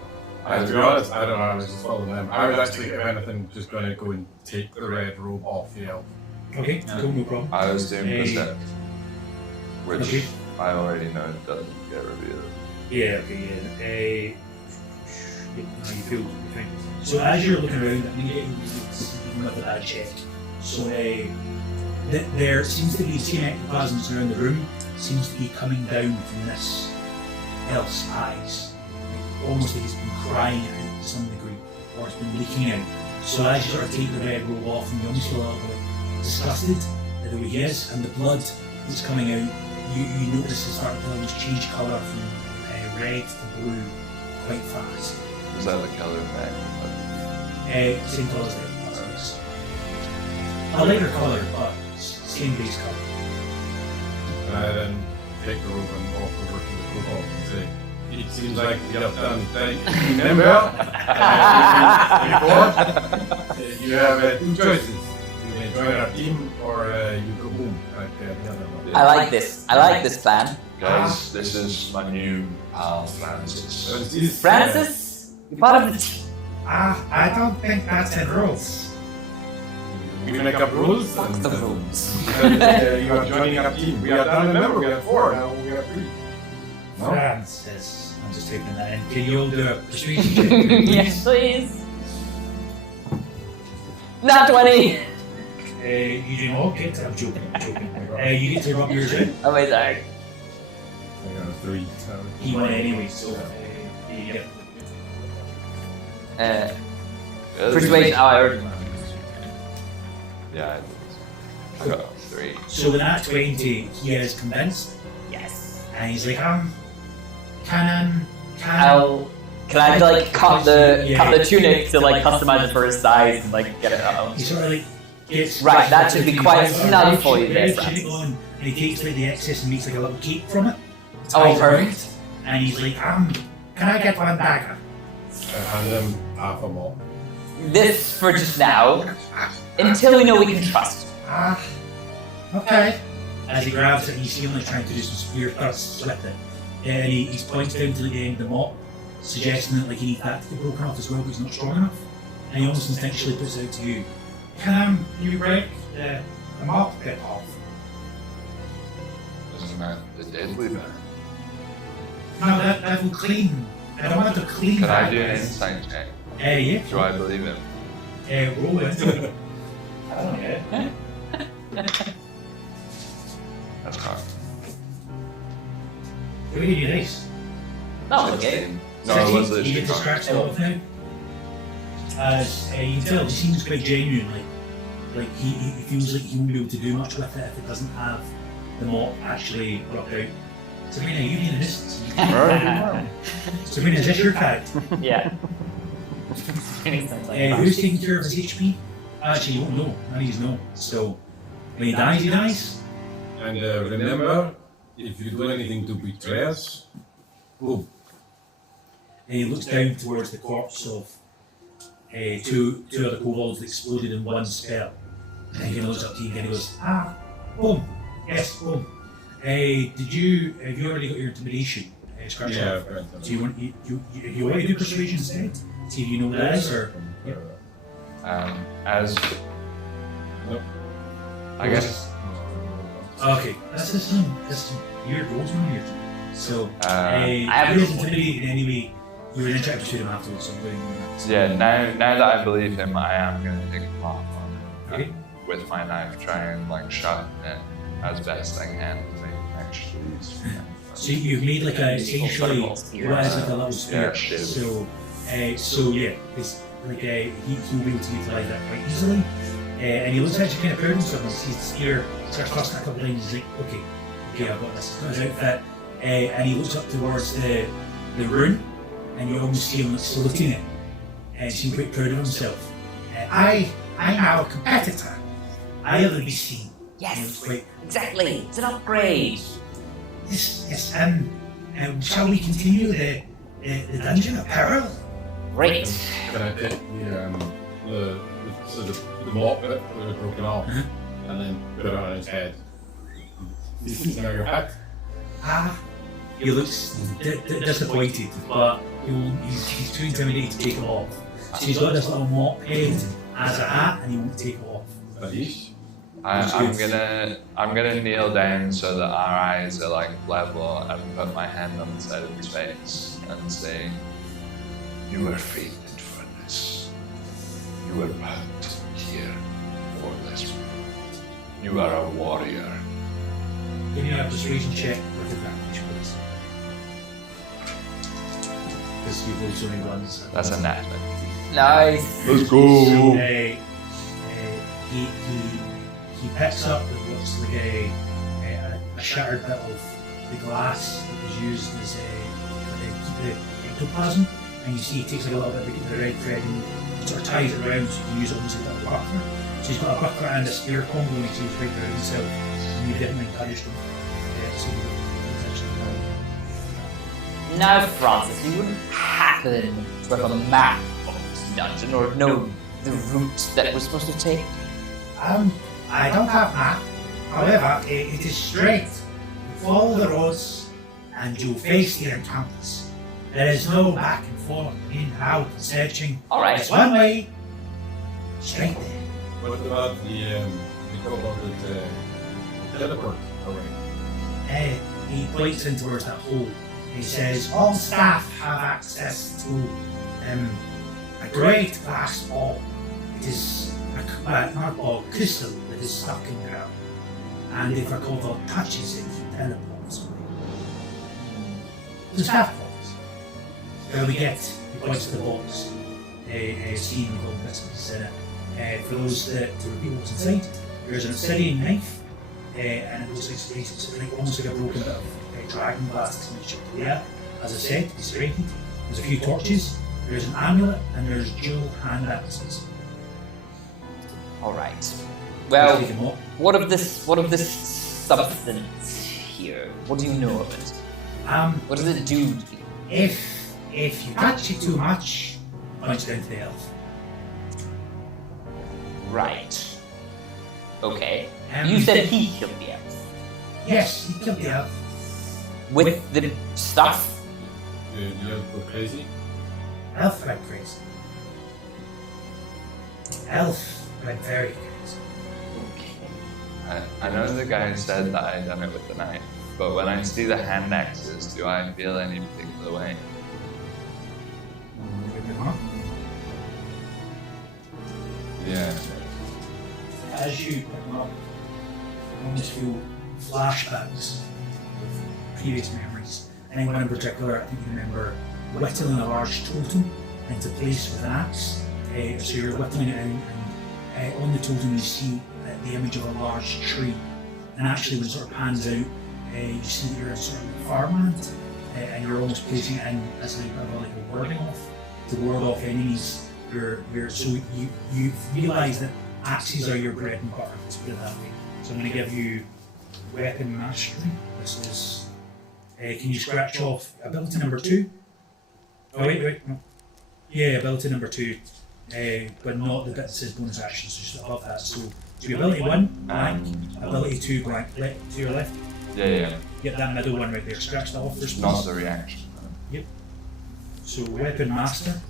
To be honest, I don't know, I was just following them. I was actually, if anything, just going to go and take the red robe off the elf. Okay, cool, no problem. I was doing perception, which Okay. I already know doesn't get revealed. Yeah, okay, yeah. No, you feel fine. So as you're looking around, I'm going to get even with a bad check. So there seems to be same ectoplasms around the room, seems to be coming down from this elf's eyes. Almost like he's been crying out to some degree, or it's been leaking out. So as you sort of take the red robe off, and you almost feel a little bit disgusted at the way he is, and the blood that's coming out, you notice it starting to almost change colour from red to blue quite fast. Was that the color of that? Same colour as the yes. A lighter colour, but same base colour. And I then take the robe and walk over to the cobalt and say, it seems like we have done very remember before. You have 2 choices. You may join our team or you go boom like the other one. I like this. I like this plan. Guys, this is my new pal, Francis. So this is, Francis, you're part of the team. I don't think that's in rules. we make up rules. Fuck And, the rules. you are joining our team. We are done, remember, we had 4, now we have 3. No? Francis, I'm just typing that in. Can you all do a persuasion check? Yes, please. Not 20. You do not get to, I'm joking. You get to rub yours in. Oh wait, sorry. I got a 3. He won anyway, so yeah. Persuasion. Oh, I already. Yeah, I got 3. So with that 20, he is convinced, Yes. and he's like, can Can I like cut the tunic to like customize it for his size and like get it out? he sort of like gets Right, that should be quite snug for you there, red Francis. shit on, and he takes like the excess and makes like a little cake from it. Oh, ties it around, perfect. And he's like, can I get one dagger? And then half a more. This for just now, until we know we can trust. Okay. As he grabs it, and you see him like trying to do some spear thrusts with it. And he's pointing down to the end of the mop, suggesting that like he needs that to be broken off as well, but he's not strong enough. And he almost instinctually puts it out to you. Can you break the mop bit off? Isn't that the deadly bit? No, that will clean. I don't want to clean Can that. I do an insight check? Yeah. Do I believe him? Roll it. I don't know. That's not. What do you do this? That was okay. No, it was He literally gets distracted not. off now. As you can tell, he seems quite genuine. Like he feels like he won't be able to do much with it if it doesn't have the mop actually rubbed out. Sabrina, you need an assist. Sabrina, is this your character? Yeah. Who's taking care of his HP? Actually, you won't know. None of you know. So when he dies, he dies. And remember, If you do anything to betray us, boom. And he looks down towards the corpse of two other kobolds that exploded in one spell. And he looks up to you again and he goes, boom. Yes, boom. Have you already got your intimidation? Scratch Yeah, off? right. So you want to do persuasion instead? See if you know what that is, or As Nope. I guess. okay, this is weird rolls on here. So I I was intimidated in any way. You were interacting with him afterwards, so I'm going to Yeah. Now that I believe him, I am going to take him off Okay. with my knife, try and like sharpen it as best I can to make extra use. So you've made like a essentially what is like a little spear. Yeah, shiv. So yeah, it's like he'll be able to utilize that quite easily. And he looks actually kind of proud of himself and sees the spear, starts crossing a couple of lines. He's like, okay, I've got this. He's got his outfit, and he looks up towards the rune, and you almost see him like saluting it, and seems quite proud of himself. I'm now a competitor. I'll be seen. Yes, Quite, exactly. It's an upgrade. yes. Shall we continue the dungeon of peril? Great. Can I take the mop bit that was broken off and then put it on his head? Now your hat. He looks disappointed, but he's too intimidated to take it off. So he's got this little mop head as a hat, and he won't take it off. Adish. I'm gonna kneel down so that our eyes are like level and put my hand on the side of his face and say, "You were fated for this. You were put here for this. You are a warrior." Give me a persuasion check with advantage, please. Because you've rolled so many ones. That's a nat 20. Nice. Let's So he picks up what looks like a shattered bit of the glass that was used as the ectoplasm, and you see he takes like a little bit of the red thread and sort of ties it around so you can use it almost like a little buckler. So he's got a buckler and a spear combo, and he's quite proud of himself, and you definitely encouraged him. So he's actually Now, Francis, you wouldn't happen to have a map of this dungeon or know the route that we're supposed to take? I don't have map. However, it is straight. You follow the roads and you'll face the encampments. There is no back and forth, in, out, searching. All right. It's one way, straight there. What about the teleport already? He points in towards that hole. He says, all staff have access to a great glass ball. It is not ball, crystal that is stuck in the ground. And if a kobold touches it, he teleports away. The staff box. Where we get, he points to the box, a scene with gold biscuits in it. For those to repeat what's inside, there's an obsidian knife, and it looks like it's like almost like a broken bit of dragon glass that's been chipped away. As I said, it's serrated. There's a few torches, there's an amulet, and there's dual hand axes. All right. Well, Take 'em up. what of this substance here? What do you know of it? What does it do to people? If you touch it too much, points down to the elf. Right. Okay. Um, You said he killed the elf. Yes, he killed the elf. With the stuff? You go crazy? Elf went crazy. Elf went very crazy. Okay. I know the guy said that I done it with the knife, but when I see the hand axes, do I feel any particular way? Yeah. As you pick them up, you almost feel flashbacks of previous memories. And one in particular, I think you remember whittling a large totem into place with an axe. So you're whittling it out, and on the totem you see the image of a large tree. And actually, when it sort of pans out, you see that you're in sort of farmland, and you're almost placing it in as like a warding off to ward off enemies. So you realise that axes are your bread and butter, let's put it that way. So I'm going to give you weapon mastery. This is. Can you scratch off ability number 2? Oh wait, no. Yeah, ability number 2, but not the bit that says bonus action. So just above that. So your ability 1 blank, ability 2 blank. To your left. Yeah. Get that middle one right there. Scratch that off first. Not Please. the reaction. Yep. So weapon master,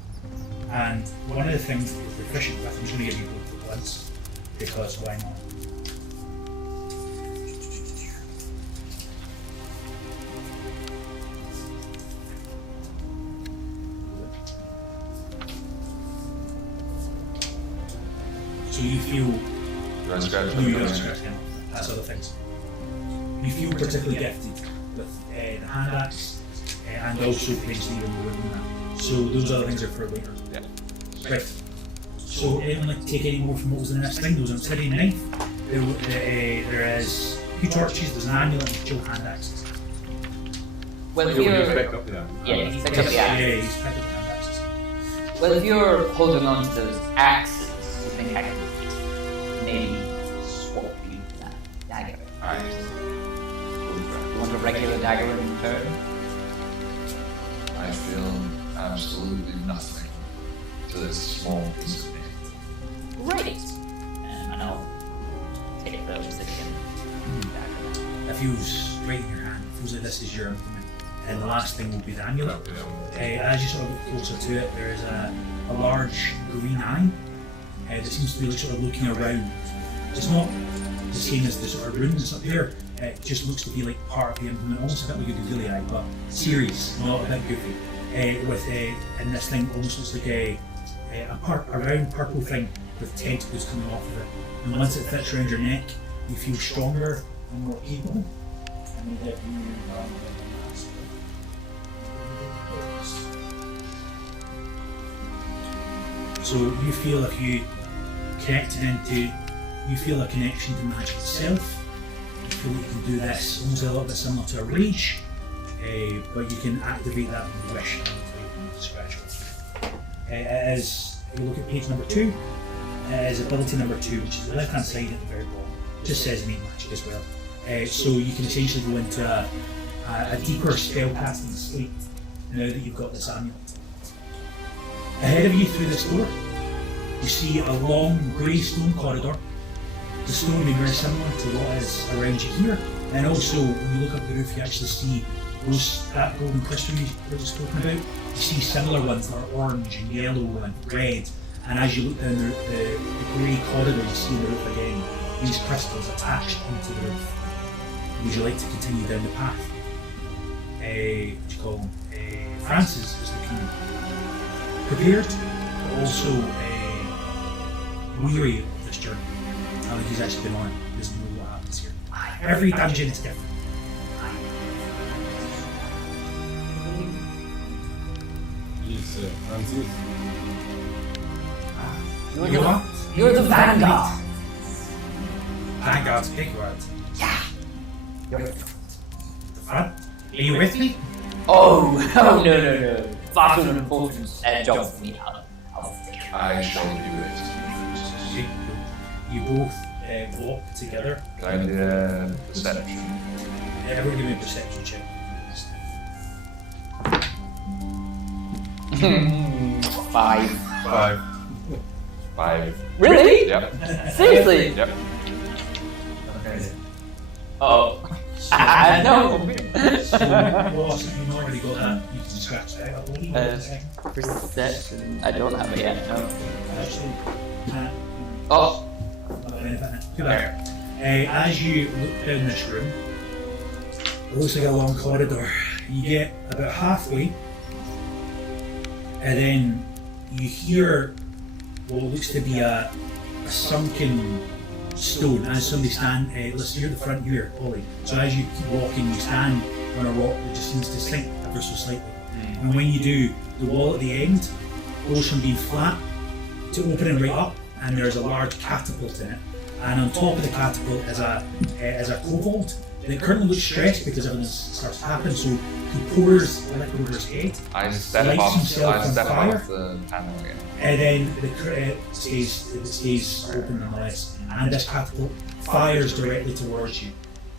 and one of the things that you're proficient with, I'm just going to give you both at once, because why not? So you feel Do I scratch no, you don't them? scratch them. That's other things. You feel particularly gifted with the hand axe and also potentially even more than that. So those other things are for later. Yeah. Right. So anyone like to take any more from what was in the next thing? There was an obsidian knife. There is 2 torches. There's an amulet and 2 hand axes. Well, if So we just you're picked up the yeah, he's picked up the Yeah, axe. he's picked up the hand axes. Well, if you're holding on to those axes, I think I can maybe swap you that dagger. Alright. You want a regular dagger in return? I feel absolutely nothing to this small piece of meat. Great. And I'll take the obsidian dagger. It feels right in your hand. It feels like this is your implement. And the last thing will be the amulet. As you sort of look closer to it, there is a large green eye that seems to be sort of looking around. It's not the same as the sort of runes up here. It just looks to be like part of the implement, almost a bit like a googly eye, but serious, not a bit goofy. And this thing almost looks like a round purple thing with tentacles coming off of it. And once it fits around your neck, you feel stronger and more capable. And they give you so you feel if you connected into, you feel a connection to magic itself. You feel like you can do this almost a little bit similar to a rage, but you can activate that when you wish. It is, if you look at page number 2, it is ability number 2, which is the left hand side at the very bottom. It just says innate magic as well. So you can essentially go into a deeper spellcasting state now that you've got this amulet. Ahead of you through this door, you see a long grey stone corridor. The stone being very similar to what is around you here, and also when you look up the roof, you actually see that golden crystal you were spoken about. You see similar ones that are orange and yellow and red, and as you look down the grey corridor, you see the roof again. These crystals attached into the roof. Would you like to continue down the path? What do you call them? Francis is looking prepared, but also weary of this journey. Now that he's actually been on it, he doesn't know what happens here. Every dungeon is different. He's Francis. You are? You're the vanguard. Vanguard's big word. Yeah. You're The front? Are you with me? Oh no. Far too important job for me. I'll take it. I shall do it. You both walk together. Can I do a perception? Everyone give me a perception check. 5. 5. 5. Really? Yep. Seriously? Yep. Okay. Oh. I know. So, Ross, if you've already got that, you can scratch that out. Ollie, hold on a second. Perception. I don't have it yet. No. Actually, can't. Oh. As you look down this room, it looks like a long corridor. You get about halfway, and then you hear what looks to be a sunken stone. As somebody stand, let's hear the front here, Ollie. So as you keep walking, you stand on a rock that just seems to sink ever so slightly. And when you do, the wall at the end goes from being flat to opening right up, and there's a large catapult in it. And on top of the catapult is a kobold that currently looks stressed because everything starts to happen. So he pours liquid over his head, I step Lights off. himself I on step fire. off the panel again. and then it stays open nonetheless. And this catapult fires directly towards you.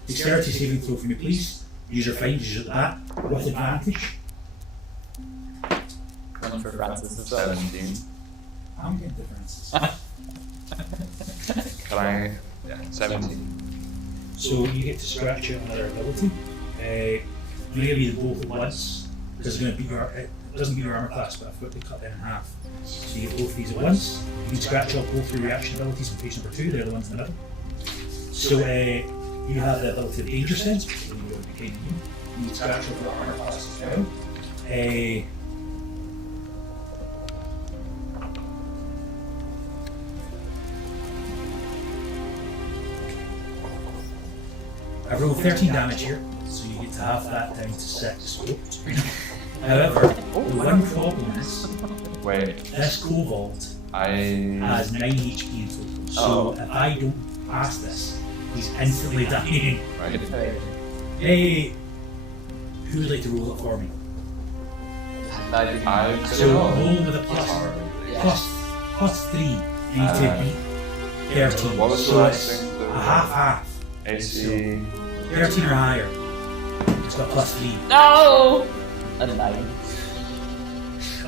Dexterity saving throw for me, please. Use your find, use your at the bat with advantage. One for Francis as well. 17. I'm getting differences. Can I? Yeah, 17. So you get to scratch out another ability. You may be both at once. This is going to beat your. It doesn't beat your armor class, but I've got to cut them in half. So you get both these at once. You can scratch off both your reaction abilities from page number 2. They're the ones in the middle. So you have the ability of Danger Sense, which is going to be behind you. You can scratch off your armor class as well. I rolled 13 damage here, so you get to half that down to 6. However, the one problem is Wait, this kobold has 9 HP in total. So if I don't pass this, he's instantly dying. right. Hey, who would like to roll it for me? I'm So gonna roll with a plus 3. You need to beat 13. What was the So last it's thing? a half. AC. 13 or higher. It's got plus 3. No! A 9.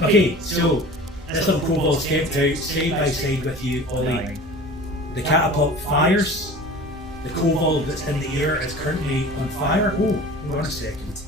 Okay, so this little kobold camped out side by side with you, Ollie. The catapult fires. The kobold that's in the air is currently on fire. Oh, hold on a second.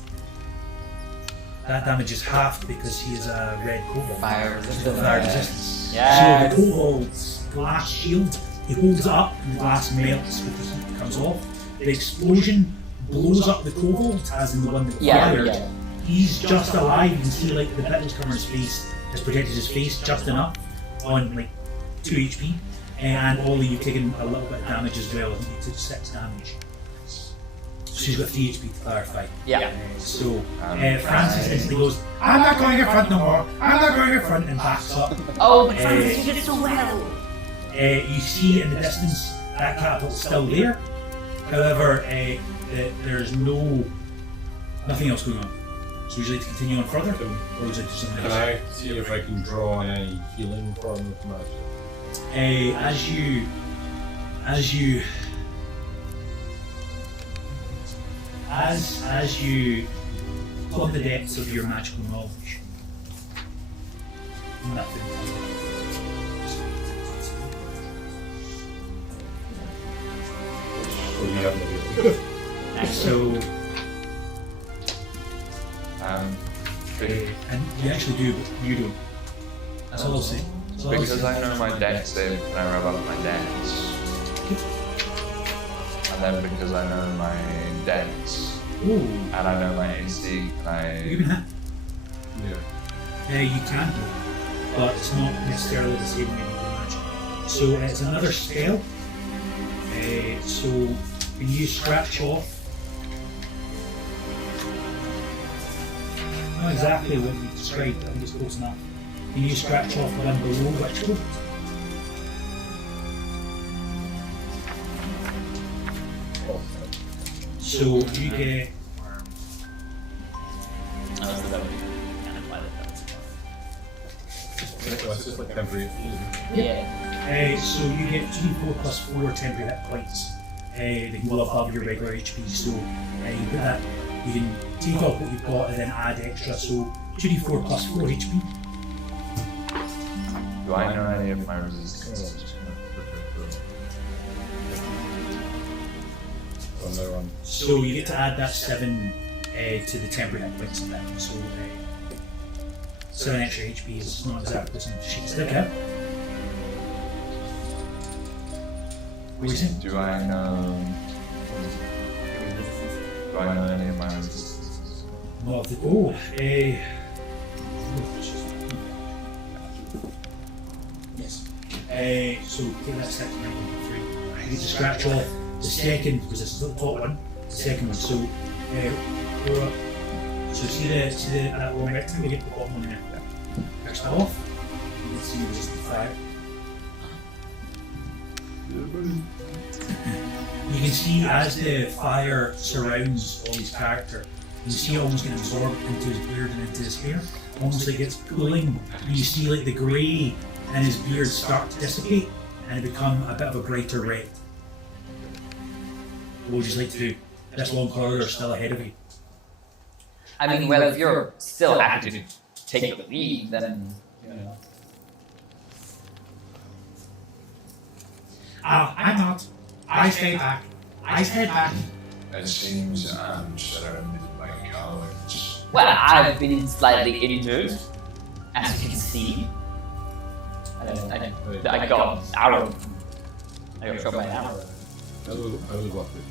That damage is halved because he is a red kobold. Fire He's resistance. got fire resistance. Yes. So the kobold's glass shield, he holds it up and the glass melts with the heat that comes off. The explosion blows up the kobold, as in the one that fired. Yeah. He's just alive. You can see like the bit that's covering his face has protected his face just enough on like 2 HP. And Ollie, you've taken a little bit of damage as well. I think you took 6 damage. So she's got 3 HP to clarify. Yeah. So Francis instantly goes, I'm not going in front no more. I'm not going in front, and backs up. Oh, but Francis, you did so well! You see in the distance that catapult's still there. However, there's nothing else going on. So would you like to continue on further, or would you like to do something Can else? I see if I can draw any healing from the magic? As you plumb the depths of your magical knowledge, nothing. Or do you have no healing? So, Be- and you actually do, but you don't. That's all I'll say. That's all I'll Because say. I know my dex save, can I rev up my dex? And then because I know my dex, Ooh, and I know my AC, can you can hit. Yeah. You can, but it's not necessarily the same way you can magic. So it's another spell. So when you scratch off, not exactly what you described, I think it's close enough. When you scratch off the one below Witchbolt, so you get Unless the ability can apply that. Well, it's just like temporary healing. Yeah. so you get 2d4 plus 4 temporary hit points. They can go above your regular HP, so you put that, you can take off what you've got and then add extra, so 2d4 plus 4 HP. do I know any of my resistance? Another one. So you get to add that 7 to the temporary hit points of that, so 7 extra HP is not exactly something to shake a stick at. What were you saying? Do I know any of my resistances? Not the, yes. So take that 6 and 3. You get to scratch off the second resistance, not the top one, the second one. So we're up. So see that long rectangle, you get the bottom one there. Fix that off. You can see resistance 5. You can see as the fire surrounds Ollie's character, you see it almost get absorbed into his beard and into his hair, almost like it's pulling, and you see like the grey in his beard start to dissipate and it become a bit of a brighter red. What would you like to do? this long corridor is still ahead of you. I mean, well, if you're still happy to take the lead, then you know. I'm not. I stay back. I stay back. It seems I'm surrounded by cowards. Well, I've been slightly injured, as you can see. I got arrow. I got shot by an arrow. I would walk with you.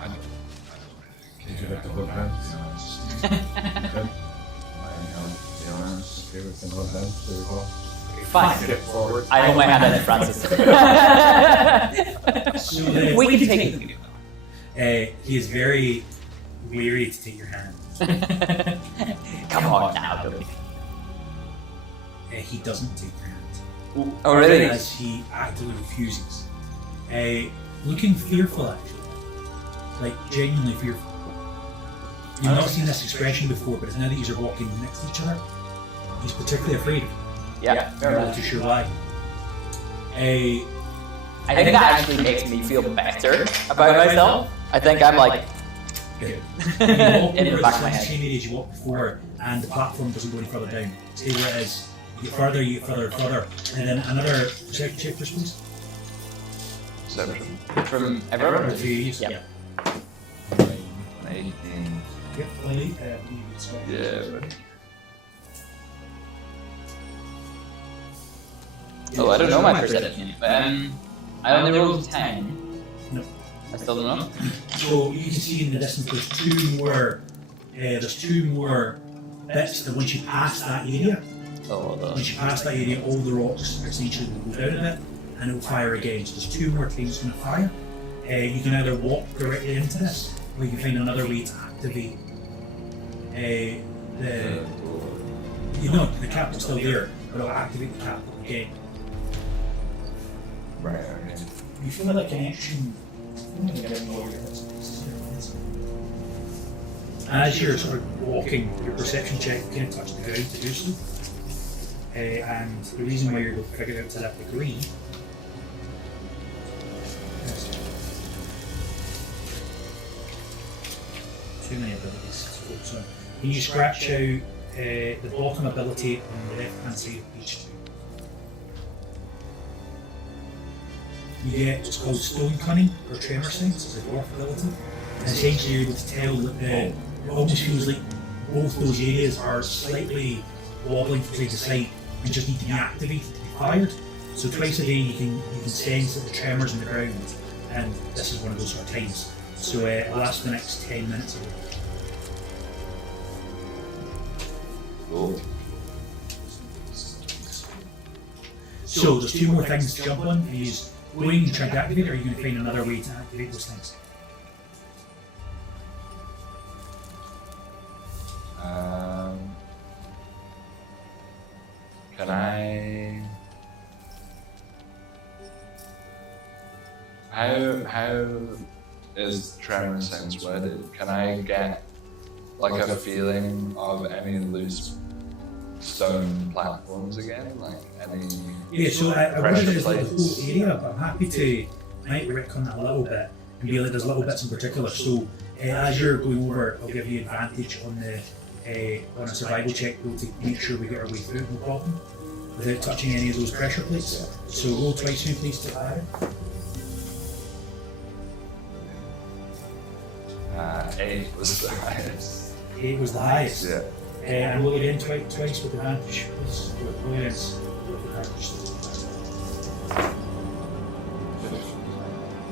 I don't Did you really have to care. hold hands? To be honest. Okay, we can hold hands. There we go. Fine. Step forward. I hold my hand out to Francis. So We can take it. he is very weary to take your hand. Come on now, Donnie. He doesn't take your hand. Oh, really? As he actively refuses. Looking fearful, actually. Like, genuinely fearful. You've not seen this expression before, but it's now that you're walking next to each other, he's particularly afraid. Yeah, fair I'm not enough. too sure why. I think that actually makes me feel better about myself. I think I'm like, You walk In the over back the of my head. same area as you walked before, and the platform doesn't go any further down. Stay where it is. You get further, and then another check, please. Perception. from everyone? Or 2 years. Yeah. 18. Yep. Ollie, it's Yeah, but... Oh, I don't know my perception. I only rolled a 10. No. I still don't know. So you can see in the distance there's two more bits that once you pass that area, Oh, once you pass that area, all the rocks essentially will go down a bit and it will fire again. So there's 2 more times it's going to fire. You can either walk directly into this, or you can find another way to activate the catapult's still there, but it'll activate the catapult again. Right, okay. You feel like connection. As you're sort of walking, your perception check kind of touch the ground to do so. And the reason why you're able to figure it out to that degree. Too many abilities to focus on. Can you scratch out the bottom ability on the left hand side of page 2? You get what's called Stone Cunning or Tremor Sense, it's a dwarf ability. And essentially you're able to tell that it almost feels like both those areas are slightly wobbling from side to side and just need to be activated to be fired. So twice a day you can sense that the tremors in the ground, and this is one of those sort of times. So it'll last the next 10 minutes. Cool. So there's 2 more things to jump on. Are you going and trying to activate, or are you going to find another way to activate those things? Can I... How is tremor sense worded? Can I get like a feeling of any loose stone platforms again? Like any... Yeah, so I wondered if it's like the plates? whole area, but I'm happy to might retcon that a little bit and be like there's little bits in particular. So as you're going over, I'll give you advantage on the on a survival check roll to make sure we get our way through it, no problem, without touching any of those pressure plates. So roll twice for me, please, to fire. 8 was the highest. 8 was the highest. Yeah. And roll again twice with advantage, please. Roll again with advantage.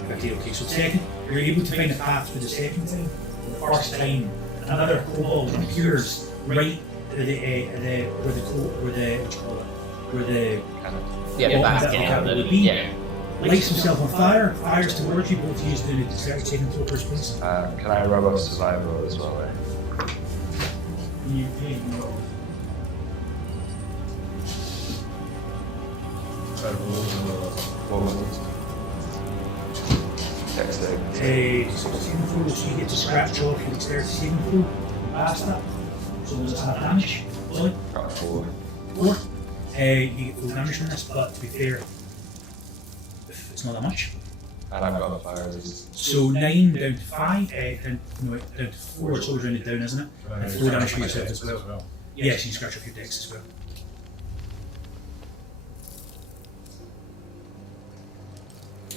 50, okay, so second, you're able to find a path for the second time. The first time, another kobold appears right at where the Yeah, basket would be. Yeah. Lights himself on fire, fires towards you, both used in a dexterity saving throw first place. Can I rub off survival as well? Eh? Dexterity. 16 throw, so you get to scratch off your dexterity saving throw past that. So does it have damage? Ollie? Got 4. 4. You get full damage from this, but to be fair, it's not that much. And I've got fire resistance. So 9 down to 5, down to 4, it's always rounded down, isn't it? And 4 damage for yourself as well. Yes, you can scratch up your decks as well.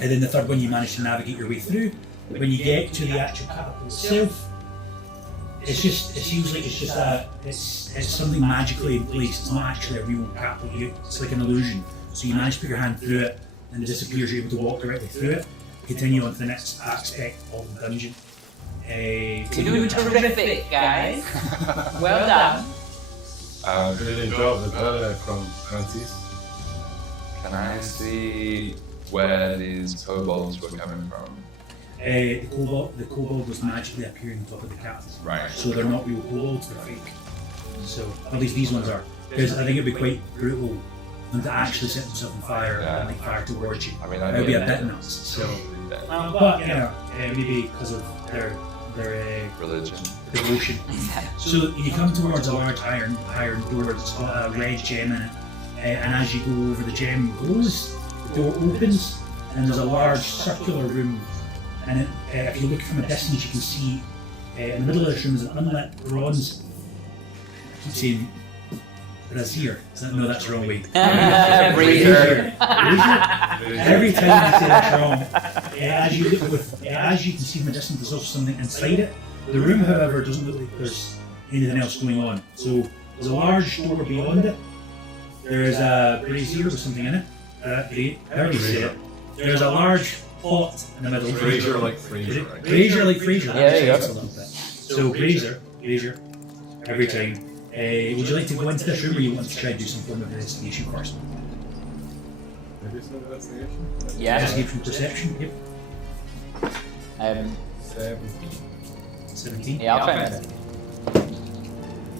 And then the third one you manage to navigate your way through. When you get to the actual catapult itself, it seems like it's something magically in place. It's not actually a real catapult. It's like an illusion. So you manage to put your hand through it, and it disappears. You're able to walk directly through it. Continue on to the next aspect of the dungeon. You're doing terrific, guys. Well done. Brilliant job from Francis. Can I see where these kobolds were coming from? The kobold was magically appearing on top of the catapult. Right. So they're not real kobolds, they're fake. So at least these ones are. Because I think it'd be quite brutal them to actually set themselves on fire and like fire towards you. I mean, It would be a bit nuts. So, but you know, maybe because of their religion. devotion. So you come towards a large iron door that's got a red gem in it, and as you go over, the gem glows. The door opens, and there's a large circular room. And if you look from a distance, you can see in the middle of this room is an unlit bronze. I keep saying brazier. No, that's the wrong way. Brazier. Every time you say that's wrong. As you can see from a distance, there's also something inside it. The room, however, doesn't look like there's anything else going on. So there's a large door beyond it. There's a brazier with something in it. However you say it. There's a large pot in the middle. Fraser like Fraser. Brazier like Fraser. Yeah, That's a little bit. So brazier, every time. Would you like to go into this room, or you want to try and do some form of investigation first? Maybe it's not investigation. Yeah. Investigate from perception. Yep. 17. Yeah, I'll try and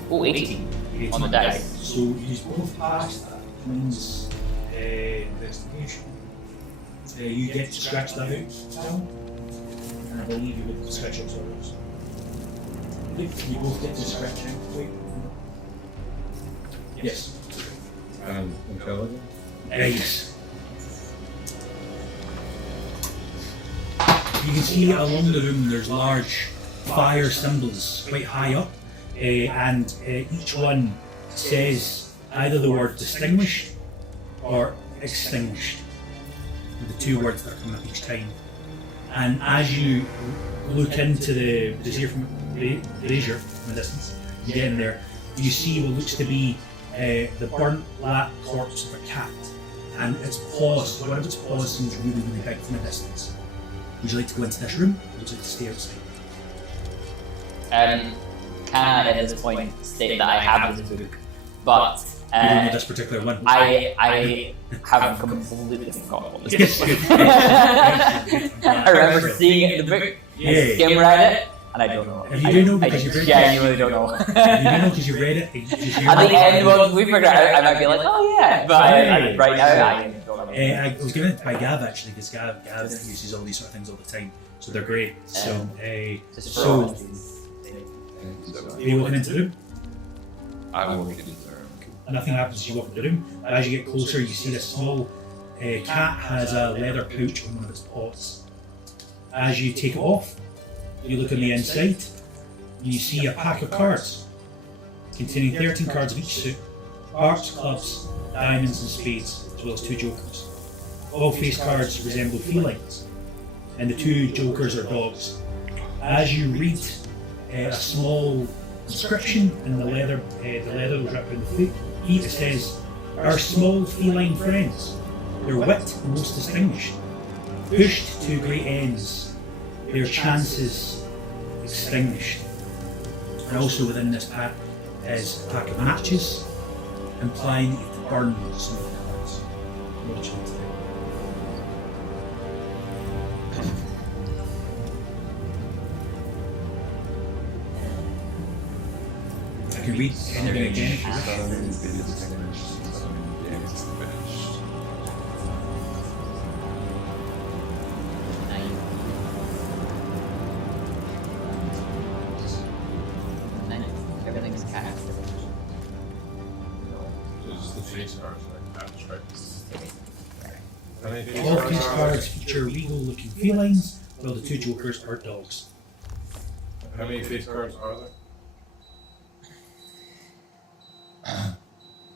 Oh, 18 on the dice. So you both pass that. Means investigation. You get to scratch that out, Callum. And I believe you would scratch up sorrows. You both get to scratch out. Wait. Yes. Intelligence. Yes. You can see along the room there's large fire symbols quite high up, and each one says either the word distinguished or extinguished. The two words that are coming up each time. And as you look into the brazier from a distance, you get in there, you see what looks to be the burnt black corpse of a cat, and its paws, one of its paws seems really, really big from a distance. Would you like to go into this room, or would you like to stay outside? Can I at this point state that I have this book, but You don't know this particular one. I have completely forgotten what this Yes, book good. was. I remember seeing it in the book, Yeah. skim read it, and I don't know. If you do know because you've I read genuinely don't know. You don't know because you read it. You just hear I think it. anyone we figured out, I might be like, oh yeah, but I, right now I don't know. I was given it by Gav actually, because Gav uses all these sort of things all the time, so they're great. So, Just for so honesty. are you walking into the room? I walk into the room. Nothing happens as you walk into the room. As you get closer, you see this small cat has a leather pouch on one of its paws. As you take it off, you look on the inside, and you see a pack of cards containing 13 cards of each suit, hearts, clubs, diamonds, and spades, as well as 2 jokers. All face cards resemble felines, and the 2 jokers are dogs. As you read a small inscription in the leather was wrapped around the feet, it says, "Our small feline friends, their wit most distinguished, pushed to great ends, their chances extinguished." And also within this pack is a pack of matches, implying that you have to burn some of the cards. What would you like to do? I can read anything again if you wish. Some be distinguished, some be extinguished. Everything's cast. Just the face cards like abstract. And then All of these cards feature regal-looking felines, while the two jokers are dogs. How many face cards are there?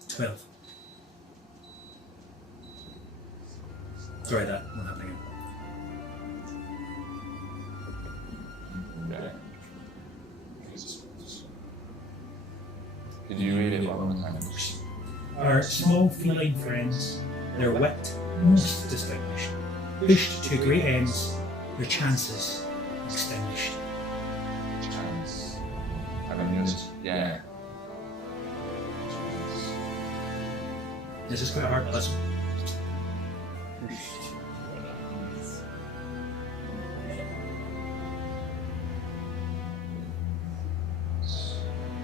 12. Sorry, that won't happen again. Okay. Could you read it one more time? Our small feline friends, their wit most distinguished, pushed to great ends, their chances extinguished. Chance. I mean, yeah. This is quite a hard puzzle.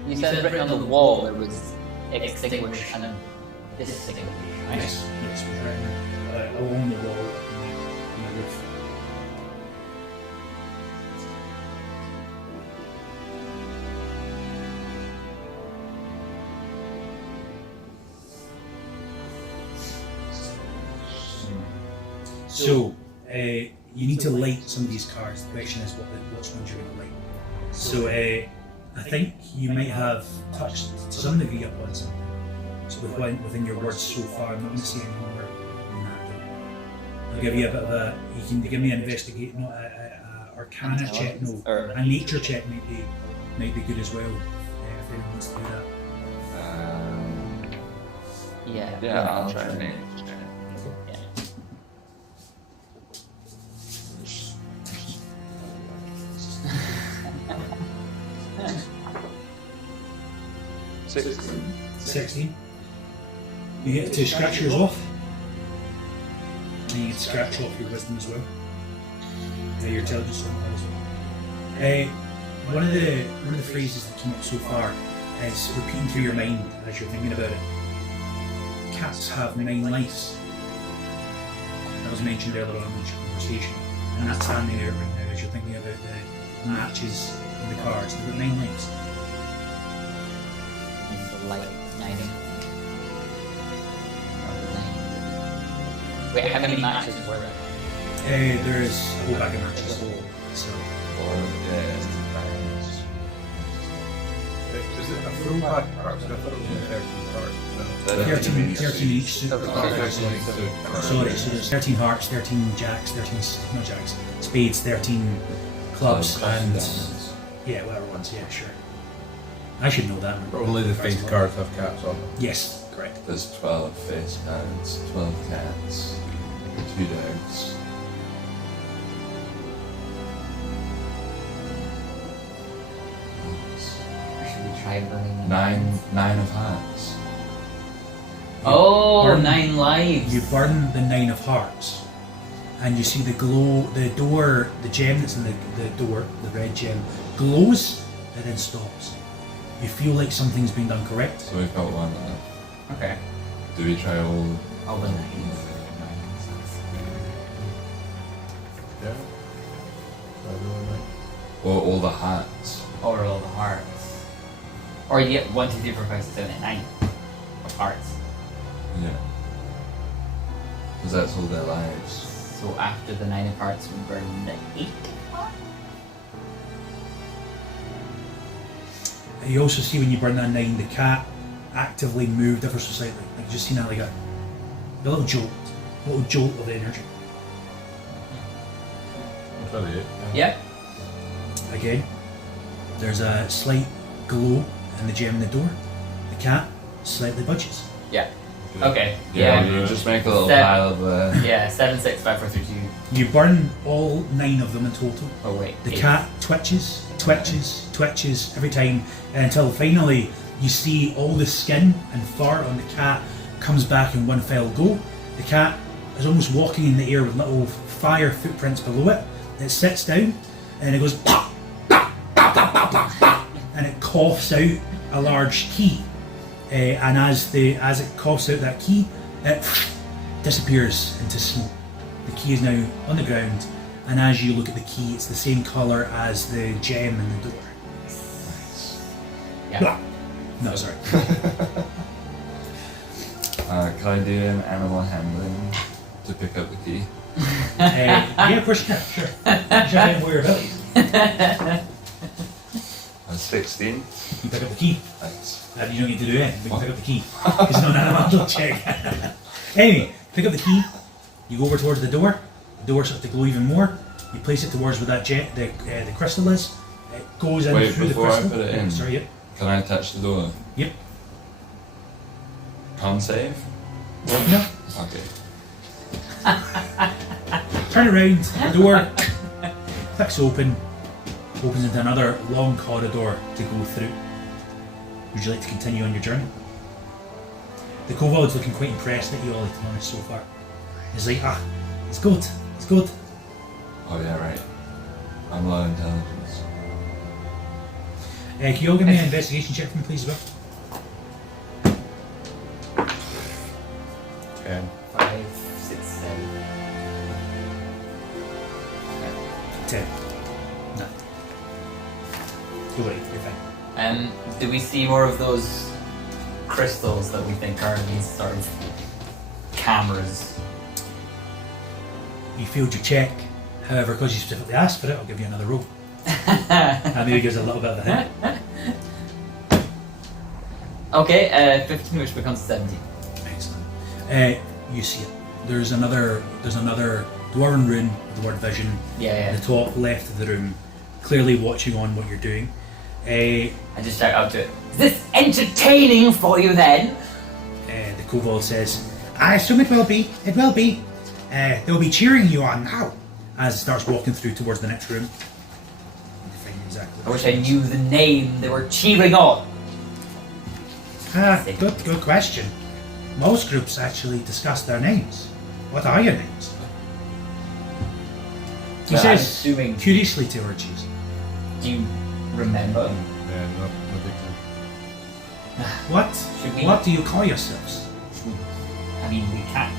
You said written on the wall there was extinguish and distinguish, right? Yes, yes, we've written along the wall on the roof. So, you need to light some of these cards. The question is which ones you're going to light. So, I think you might have touched to some degree upon something. So, within your words so far, I'm not going to say any more than that. Though. I'll give you a bit of a. You can give me an investigate, not a arcana check, no, a nature check might be good as well. If anyone wants to do that. Yeah. I'll try and make it. Yeah. 16. You get to scratch yours off. And you get to scratch off your wisdom as well. Your intelligence as well. One of the phrases that came up so far is repeating through your mind as you're thinking about it. Cats have 9 lives. That was mentioned earlier on in the conversation. And that's standing there right now as you're thinking about the matches and the cards. They've got 9 lives. The light 9. Wait, how many matches were there? There's a whole bag of matches. So Is it a full pack of cards? I thought it was 13 cards. 13 each. Sorry, so there's 13 hearts, 13 jacks, 13 not jacks, spades, 13 clubs, and yeah, whatever ones. Yeah, sure. I should know that. Only the face cards have caps on them. Yes, correct. There's 12 face cards, 12 cats, 2 dogs. Should we try burning them? 9 of hearts. Oh, burn- 9 lives. You burn the 9 of hearts, and you see the glow. The door, the gem that's in the door, the red gem, glows and then stops. You feel like something's been done correct. So we've got 1 left. Okay. Do we try all? All the 9s. Yeah. Or all the hearts? Or all the hearts. Or you get 1, 2, 3, 4, 5, 6, 7, 8, 9 of hearts. Yeah. Because that's all their lives. So after the 9 of hearts, we burn the 8 of hearts? You also see when you burn that 9, the cat actively moved ever so slightly. Like you just seen that like a little jolt of energy. I'll try the 8. Yeah. Again, there's a slight glow in the gem in the door. The cat slightly budges. Yeah. Okay. Yeah, Yeah. you just make a little Set- pile of Yeah, 7, 6, 5, 4, 3, 2. You burn all 9 of them in total. Oh wait. The 8. cat twitches every time until finally you see all the skin and fur on the cat comes back in one fell go. The cat is almost walking in the air with little fire footprints below it. It sits down and it goes pop, pop, pop, pop, pop, pop, pop, and it coughs out a large key. And as it coughs out that key, it disappears into smoke. The key is now on the ground, and as you look at the key, it's the same colour as the gem in the door. Yeah. No, sorry. can I do an animal handling to pick up the key? Yeah, of course you can. Sure. Just have your abilities. That's 16. You pick up the key. Thanks. You don't need to do anything. You can pick up the key. It's not an animal check. Anyway, pick up the key. You go over towards the door. The door starts to glow even more. You place it towards where that the crystal is. It goes in Wait, through the before I crystal. put it in. Sorry, yep. Can I touch the door? Yep. Can't save? No. Okay. Turn around. The door clicks open. Opens into another long corridor to go through. Would you like to continue on your journey? The kobold's looking quite impressed at you, Ollie, to be honest, so far. He's like, it's good, it's good. Oh yeah, right. I'm low intelligence. Can you all give me an investigation check for me, please, as well? 10. 5, 6, 7. 10. No. Go away, you're fine. Do we see more of those crystals that we think are these sort of cameras? You failed your check. However, because you specifically asked for it, I'll give you another roll. That maybe gives a little bit of a hint. Okay, 15, which becomes 17. Excellent. You see it. There's another dwarven rune with the word vision Yeah, at yeah. the top left of the room, clearly watching on what you're doing. I just shout out to it. Is this entertaining for you then? The kobold says, I assume it will be. It will be. They'll be cheering you on now. As it starts walking through towards the next room. Find exactly I wish I knew the name they were cheering on. Good question. Most groups actually discuss their names. What are your names? He Well, I'm says, assuming- curiously towards you. Do you remember? Yeah, not big clue. Should we- What do you call yourselves? I mean,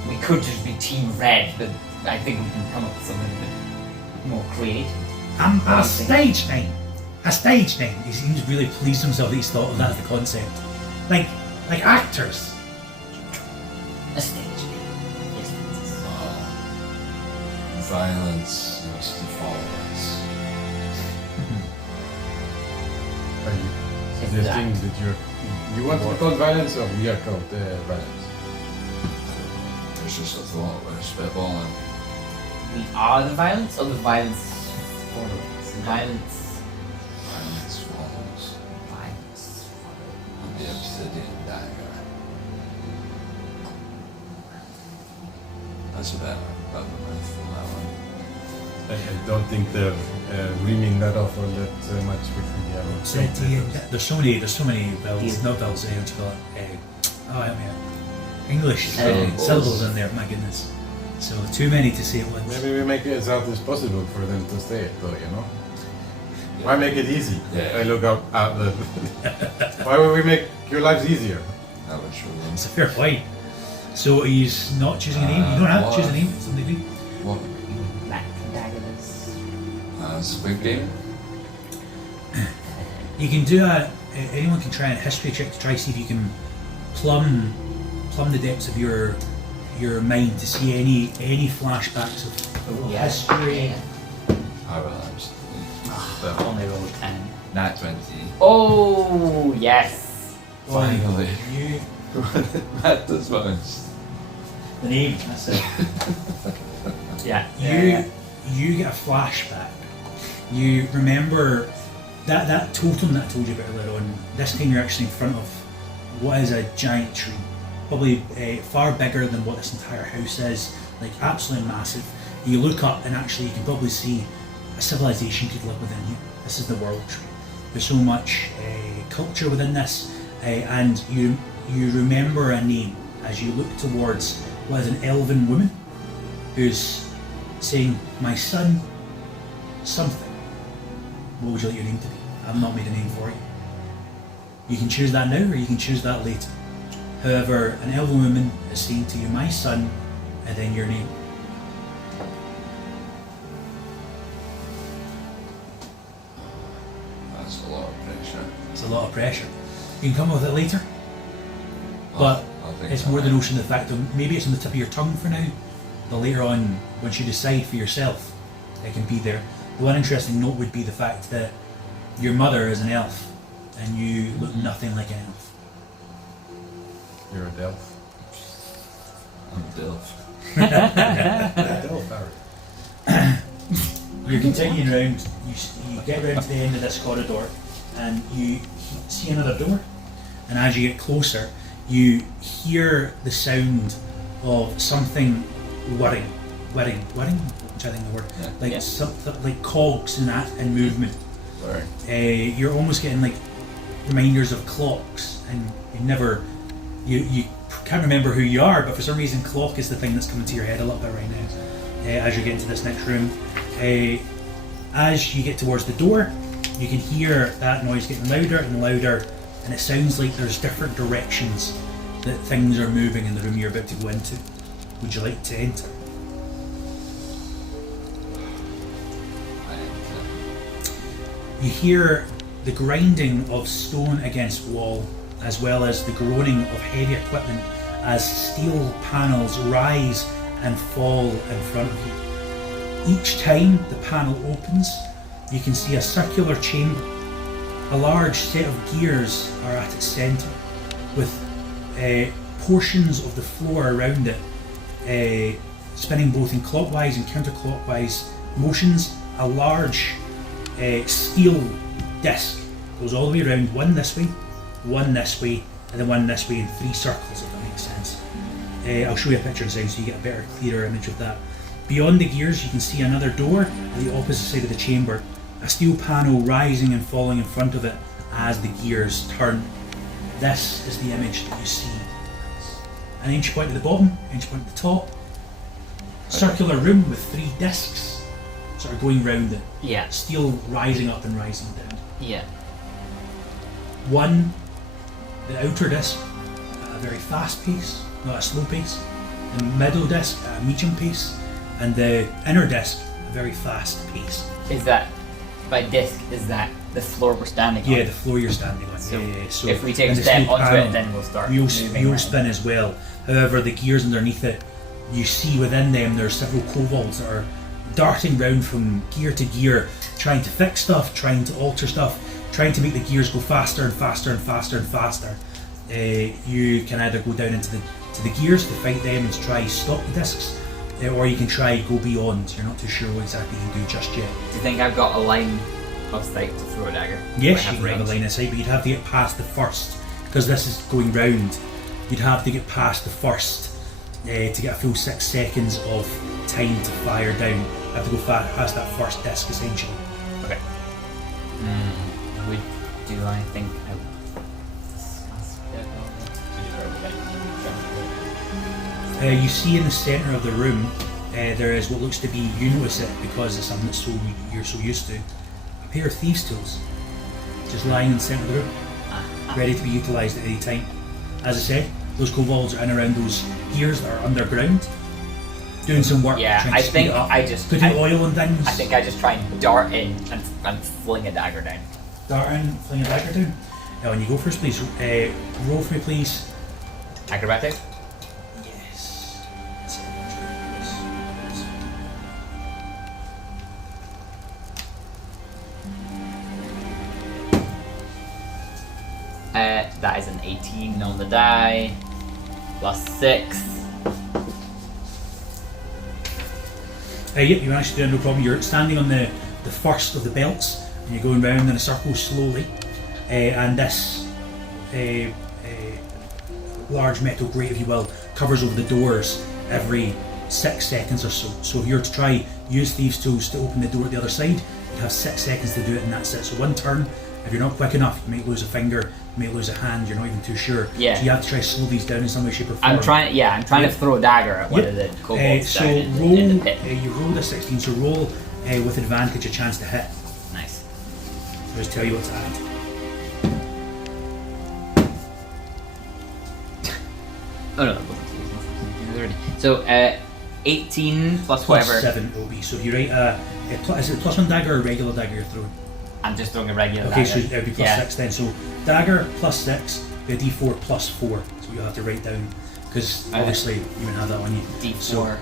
we could just be Team Red, but I think we can come up with something a bit more creative. A stage name. A stage name. He seems really pleased himself that he's thought of that as the concept. Like actors. A stage name. Yes, please. Violence used to follow us. Are you suggesting that you want to be called violence or we are called violence? It's just a thought, we're spitballing. We are the violence, or the violence follows? Violence. Violence follows. Violence. And the obsidian dagger. That's a better mouthful, that one. I don't think they're reaming that off all that much with the There's so many bells, not bells, what do you call it? Help me out. English syllables in there, my goodness. So too many to say at once. Maybe we make it as hard as possible for them to say it, though, you know? Why make it easy? Yeah. I look up at the... Why would we make your lives easier? That was true. It's a fair point. So he's not choosing a name. You don't have to choose a name to some degree. What? Black daggers. Squid Game? You can do anyone can try a history check to try see if you can plumb the depths of your mind to see any flashbacks of history. I relaxed. Only roll 10. Nat 20. Oh, yes. Finally. You That does most. the name, that's it. Yeah. You get a flashback. You remember that totem that I told you about earlier on. This time you're actually in front of what is a giant tree, probably far bigger than what this entire house is, like absolutely massive. You look up and actually you can probably see a civilization could live within here. This is the world tree. There's so much culture within this, and you remember a name as you look towards what is an elven woman who's saying, "My son, something. What would you like your name to be? I've not made a name for you. You can choose that now or you can choose that later. However, an elven woman is saying to you, my son, and then your name." That's a lot of pressure. It's a lot of pressure. You can come up with it later, but I think it's I more the might. notion of the fact that maybe it's on the tip of your tongue for now, but later on, once you decide for yourself, it can be there. The one interesting note would be the fact that your mother is an elf, and you look nothing like an elf. You're a Delph. I'm a Delph. Delph, Harry. You're continuing round, you get round to the end of this corridor, and you see another door, and as you get closer, you hear the sound of something whirring, I'm trying to think of the word, like something like cogs in movement. Sorry. You're almost getting like reminders of clocks, and you can't remember who you are, but for some reason clock is the thing that's coming to your head a little bit right now as you get into this next room. As you get towards the door, you can hear that noise getting louder and louder, and it sounds like there's different directions that things are moving in the room you're about to go into. Would you like to enter? You hear the grinding of stone against wall, as well as the groaning of heavy equipment as steel panels rise and fall in front of you. Each time the panel opens, you can see a circular chamber. A large set of gears are at its centre, with portions of the floor around it spinning both in clockwise and counterclockwise motions. A large steel disc goes all the way around, one this way, and then one this way in 3 circles, if that makes sense. I'll show you a picture inside so you get a better, clearer image of that. Beyond the gears, you can see another door at the opposite side of the chamber, a steel panel rising and falling in front of it as the gears turn. This is the image that you see. An inch point at the bottom, inch point at the top. Circular room with 3 discs sort of going round it. Yeah. Steel rising up and rising down. Yeah. One, the outer disc at a very fast pace, not a slow pace. The middle disc at a medium pace, and the inner disc at a very fast pace. Is that, by disc, is that the floor we're standing on? Yeah, the floor you're standing on. So, yeah. So if we take and a the step steel onto panel, it, then we'll start Wheel moving spin as well. However, the gears underneath it, you see within them there's several kobolds that are darting round from gear to gear, trying to fix stuff, trying to alter stuff, trying to make the gears go faster and faster and faster and faster. You can either go down into the gears to fight them and to try stop the discs, or you can try go beyond. You're not too sure what exactly you can do just yet. Do you think I've got a line of sight to throw a dagger? Yes, Or you can have a range? line of sight, but you'd have to get past the first, because this is going round. You'd have to get past the first to get a full 6 seconds of time to fire down. You have to go past that first disc essentially. Okay. Do I think I would discuss it? You see in the centre of the room, there is what looks to be, you notice it because it's something that's you're so used to, a pair of thieves' tools, just lying in the centre of the room, ready to be utilised at any time. As I said, those kobolds are in around those gears that are underground, doing some work. Yeah, trying to I speed think it up, I just- putting I- oil and things. I think I just try and dart in and fling a dagger down. Dart in, fling a dagger down. Now, when you go first, please roll for me, please. Acrobatics? Yes. That is an 18 on the die, plus 6. Yep, you managed to do it, no problem. You're standing on the first of the belts, and you're going round in a circle slowly. And this large metal grate, if you will, covers over the doors every 6 seconds or so. So if you were to try use thieves' tools to open the door at the other side, you have 6 seconds to do it, and that's it. So one turn. If you're not quick enough, you might lose a finger, you might lose a hand. You're not even too sure. Yeah. So you have to try to slow these down in some way, shape, or form. I'm trying to throw a dagger at one Yep. of the kobolds So down in roll. the pit. You rolled a 16. So roll with advantage a chance to hit. Nice. I'll just tell you what to add. Oh no, that wasn't 30. So 18 plus Plus whatever. 7 will be. So if you write is it plus 1 dagger or a regular dagger you're throwing? I'm just throwing a regular Okay, dagger. so it would be plus Yeah. 6 then. So dagger plus 6, a d4 plus 4. So you'll have to write down, because Okay. obviously you wouldn't have that on you. D4. So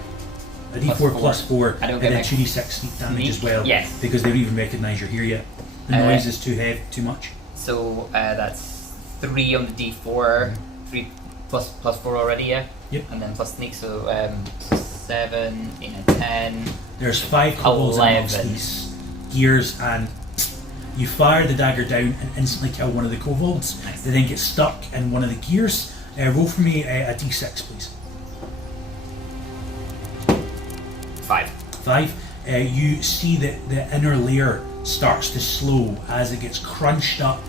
A D4 plus 4, I don't and get then my 2d6 sneak damage as well. Yes. Because they don't even recognise you're here yet. The noise is too much. So that's 3 on the D4, 3 plus 4 already, yeah? Yep. And then plus sneak, so 7, 8, and 10. There's 5 kobolds amongst 11. these gears, and you fire the dagger down and instantly kill one of the kobolds. Nice. They then get stuck in one of the gears. Roll for me a d6, please. 5. 5. You see that the inner layer starts to slow as it gets crunched up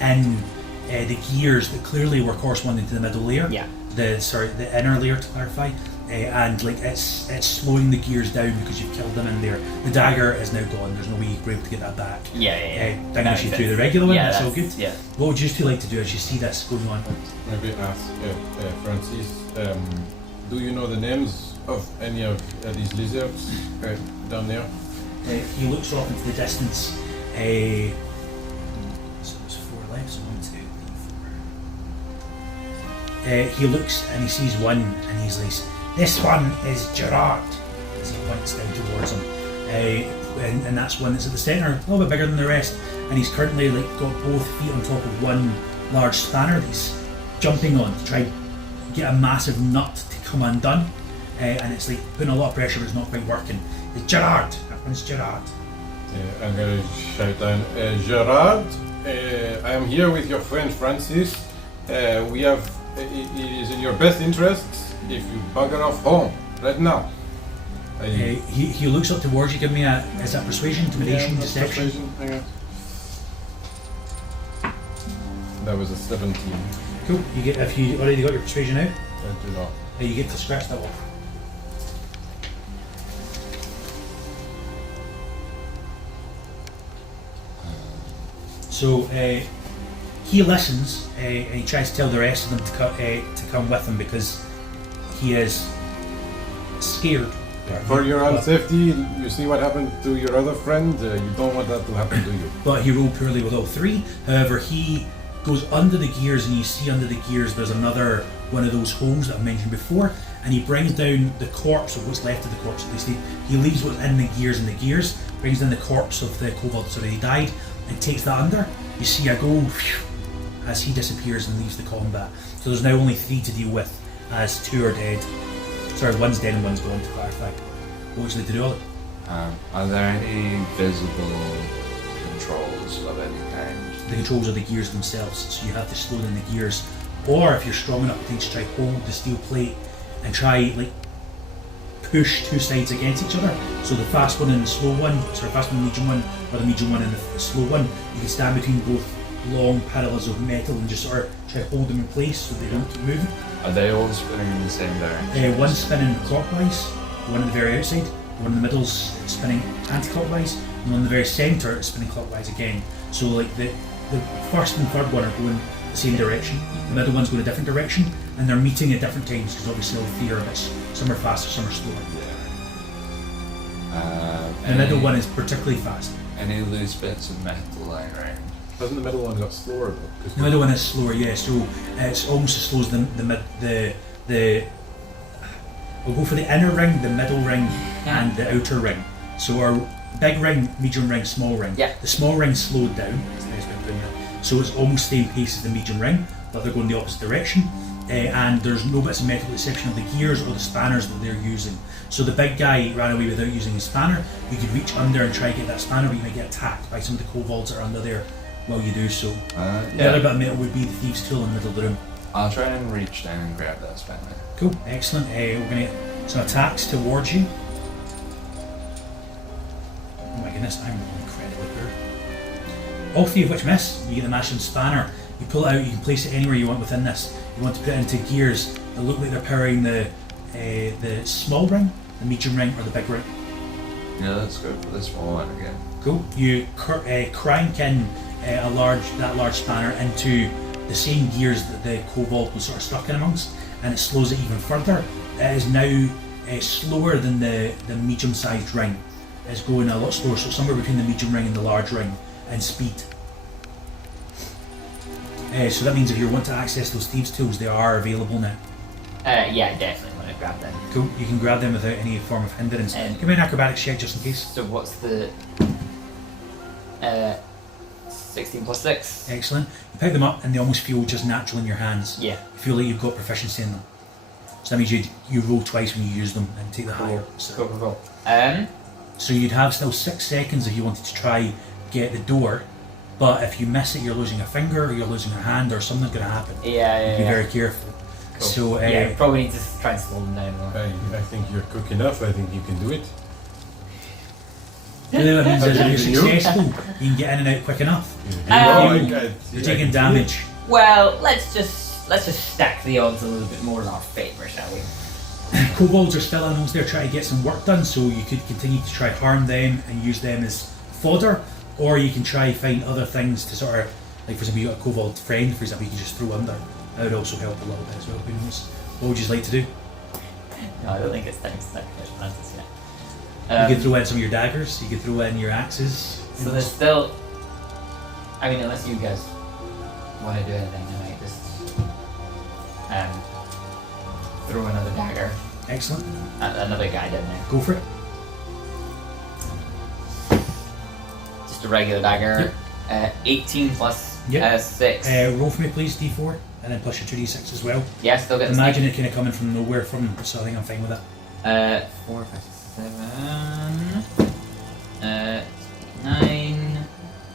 in the gears that clearly were corresponding to the middle layer. Yeah. The inner layer, to clarify. And like it's slowing the gears down because you've killed them in there. The dagger is now gone. There's no way you're able to get that back. Yeah. Damage you through the regular one. Yeah, that's all good. Yeah. What would you two like to do as you see this going on? Maybe ask Francis, do you know the names of any of these lizards down there? He looks off into the distance. So there's 4 left. So 1, 2, 3, 4. He looks and he sees one, and he's like, "This one is Gerard." As he points down towards him, and that's one that's at the centre, a little bit bigger than the rest, and he's currently like got both feet on top of one large spanner that he's jumping on to try and get a massive nut to come undone, and it's like putting a lot of pressure, but it's not quite working. It's Gerard. That one's Gerard. I'm going to shout down, Gerard, I am here with your friend Francis. We have. It is in your best interests if you bugger off home right now. He looks up towards you. Give me is that persuasion, intimidation, deception? Persuasion, hang on. That was a 17. Cool. You get, if you already got your persuasion out, I do not. you get to scratch that off. So he listens and he tries to tell the rest of them to come with him because he is scared. For your own safety, you see what happened to your other friend. You don't want that to happen to you. But he rolled poorly with all 3. However, he goes under the gears, and you see under the gears there's another one of those holes that I mentioned before, and he brings down the corpse, or what's left of the corpse at least. He leaves what's in the gears, brings down the corpse of the kobold that's already died, and takes that under. You see a go as he disappears and leaves the combat. So there's now only 3 to deal with, as 2 are dead. Sorry, one's dead and one's gone, to clarify. What would you like to do, Ollie? Are there any visible controls of any kind? The controls are the gears themselves, so you have to slow down the gears. Or if you're strong enough, you can try hold the steel plate and try like push 2 sides against each other. So the fast one and the slow one, fast one and the medium one, or the medium one and the slow one, you can stand between both long parallels of metal and just sort of try hold them in place so they don't keep moving. Are they all spinning in the same direction? One's spinning clockwise, the one at the very outside, the one in the middle's spinning anti-clockwise, and the one in the very centre is spinning clockwise again. So like the first and third one are going the same direction, the middle one's going a different direction, and they're meeting at different times because obviously all 3 are a bit, some are faster, some are slower. The middle one is particularly fast. Any loose bits of metal lying around? Hasn't the middle one got slower though? The middle one is slower, yeah. So it's almost as slow as the we'll go for the inner ring, the middle ring, and the outer ring. So our big ring, medium ring, small ring. Yeah. The small ring slowed down. That's the nice way of putting it. So it's almost the same pace as the medium ring, but they're going the opposite direction. And there's no bits of metal with the exception of the gears or the spanners that they're using. So the big guy ran away without using his spanner. You could reach under and try and get that spanner, but you might get attacked by some of the kobolds that are under there while you do so. The other bit of metal would be the thieves' tool in the middle of the room. I'll try and reach down and grab that spanner. Cool, excellent. We're going to get some attacks towards you. Oh my goodness, I'm incredibly poor. All 3 of which miss. You get the mashing spanner. You pull it out, you can place it anywhere you want within this. You want to put it into gears that look like they're powering the small ring, the medium ring, or the big ring. Yeah, let's go for the small one again. Cool. You crank in that large spanner into the same gears that the kobold was sort of stuck in amongst, and it slows it even further. It is now slower than the medium-sized ring. It's going a lot slower, so somewhere between the medium ring and the large ring in speed. So that means if you want to access those thieves' tools, they are available now. Yeah, definitely want gonna grab them. Cool. You can grab them without any form of hindrance. Give me an acrobatics check just in case. So what's the 16 plus 6? Excellent. You pick them up and they almost feel just natural in your hands. Yeah. You feel like you've got proficiency in them. So that means you roll twice when you use them and take the higher. So. Cool. So you'd have still 6 seconds if you wanted to try get the door, but if you miss it, you're losing a finger or you're losing a hand or something's going to happen. Yeah. Be very careful. Cool. So probably need to try and slow them down more. I think you're quick enough. I think you can do it. that means that if you're You? successful, you can get in and out quick enough. You're taking damage. Well, let's just stack the odds a little bit more in our favour, shall we? Kobolds are still animals there trying to get some work done, so you could continue to try harm them and use them as fodder, or you can try find other things to sort of, like for example, you got a kobold friend, for example, you can just throw under. That would also help a little bit as well. Who knows? What would you like to do? No, I don't think it's time to sacrifice Francis yet. You could throw in some of your daggers, you could throw in your axes. So there's still... I mean, unless you guys want to do anything, I might just throw another dagger Excellent. at another guy down there. Go for it. Just a regular dagger. 18 plus Yep. 6. Roll for me please, D4, and then plus your 2d6 as well. Yeah, still get the Imagine it kind of coming from nowhere from them, so I think I'm fine with that. 4, 5, 7, 9,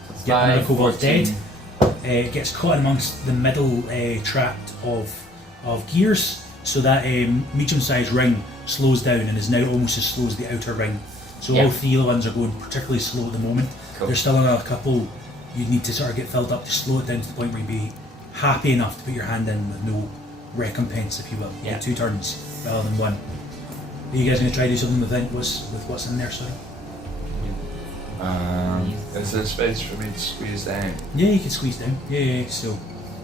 plus Yeah, 5, another kobold's 14. dead. Gets caught amongst the middle tract of gears, so that medium-sized ring slows down and is now almost as slow as the outer ring. So Yeah. all 3 other ones are going particularly slow at the moment. Cool. There's still another couple you need to sort of get filled up to slow it down to the point where you'd be happy enough to put your hand in with no recompense, if you will. You Yeah. get 2 turns rather than 1. Are you guys going to try to do something with what's in there, sorry? Is there space for me to squeeze down? Yeah, you can squeeze down. Yeah, so...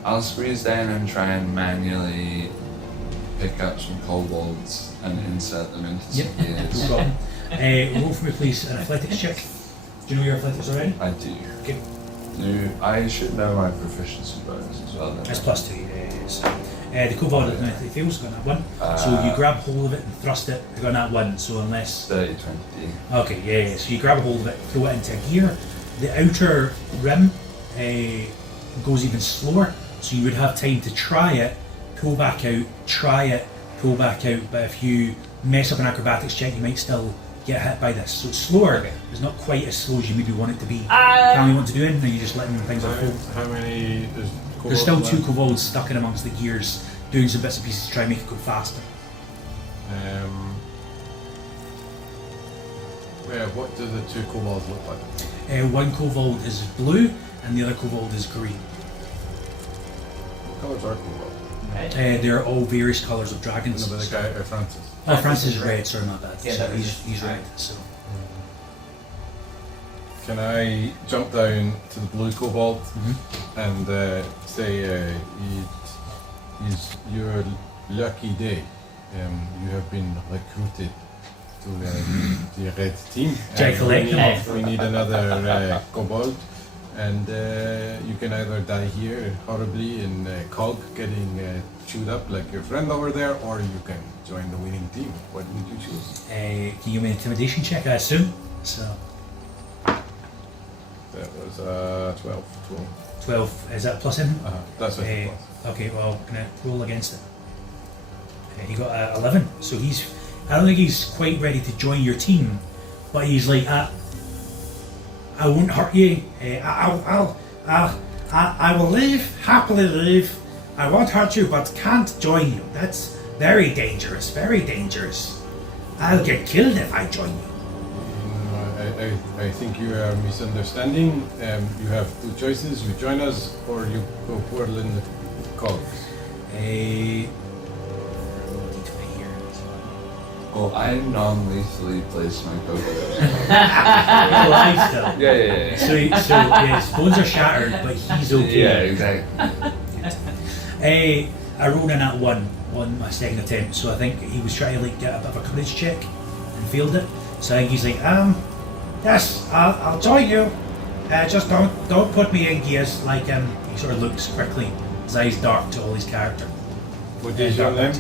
I'll squeeze down and try and manually pick up some kobolds and insert them into Yep, some no gears. problem. Roll for me please an athletics check. Do you know your athletics already? I do. Okay. I should know my proficiency bonus as well. Then. That's +2, so, the kobold automatically fails, got that 1. So you grab hold of it and thrust it, you got that 1, so unless... 30, 20. Okay, yeah, so you grab a hold of it, throw it into a gear. The outer rim goes even slower, so you would have time to try it, pull back out, try it, pull back out, but if you mess up an acrobatics check, you might still get hit by this. So it's slower, Okay. it's not quite as slow as you maybe want it to be. Can you want to do anything, or are you just letting things unfold? How many? There's still 2 kobolds stuck in amongst the gears, doing some bits and pieces to try and make it go faster. What do the 2 kobolds look like? One kobold is blue, and the other kobold is green. What colours are kobolds? They're all various colours of No, dragons. but the guy, Francis. Oh, Francis is red, sorry, my bad. Yeah, So that was he's right. red, so... Can I jump down to the blue kobold and say it is your lucky day? You have been recruited to the red team. Jay, collect them all. We need another kobold, and you can either die here horribly in cog getting chewed up like your friend over there, or you can join the winning team. What would you choose? Can you give me an intimidation check, I assume? So, That was 12. 12, is that plus him? That's what it was. Okay, well, can I roll against it? He got 11, so I don't think he's quite ready to join your team, but he's like, I won't hurt you, I will leave, happily leave, I won't hurt you, but can't join you, that's very dangerous, I'll get killed if I join you. I think you are misunderstanding. You have 2 choices. You join us or you go whirl in the cogs. Oh, I non-lethally place my kobold. He's alive still. Yeah. So yeah, his bones are shattered, but he's okay. Yeah, exactly. I rolled in at 1 on my second attempt, so I think he was trying to like get a bit of a courage check and failed it. So I think he's like, yes, I'll join you. Just don't put me in gears. Like he sort of looks quickly. His eyes dark to Ollie's character. What is your name?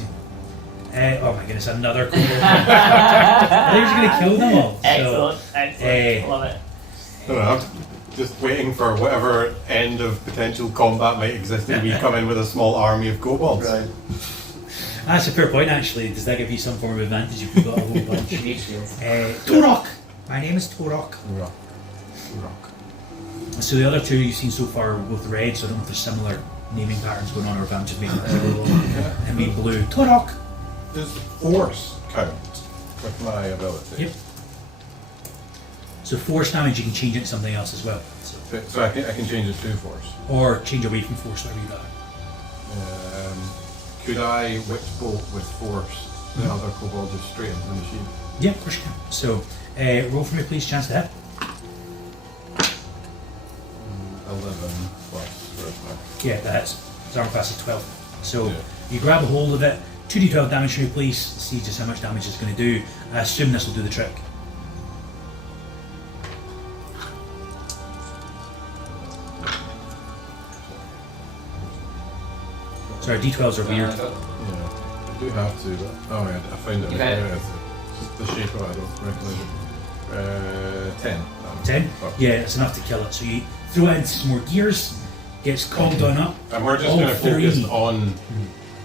Oh my goodness, another kobold. I think he was going to kill them all. Excellent. Love it. I don't know, I'm just waiting for whatever end of potential combat might exist and we come in with a small army of kobolds. Right. That's a fair point, actually. Does that give you some form of advantage if you've got a whole bunch? Torok! My name is Torok. Rock. So the other two you've seen so far are both red, so I don't know if there's similar naming patterns going on or if I'm just making it and made blue. Torok! Does force count with my ability? Yep. So force damage you can change into something else as well. So I can change it to force. Or change away from force, whatever you got. Could I witch bolt with force the other kobold just straight into the machine? Yeah, of course you can. So roll for me please, chance to hit. 11 plus charisma. Yeah, that's his armor class is 12. So Yeah. you grab a hold of it, 2d12 damage for me please, see just how much damage it's going to do. I assume this will do the trick. Sorry, d12s are weird. Yeah, I do have to, but oh yeah, I found it. Okay. Yeah, it's just the shape of it, I don't recognize it. 10. 10? Oh. Yeah, it's enough to kill it. So you throw it into some more gears, gets called on up. And we're just All going to focus three. on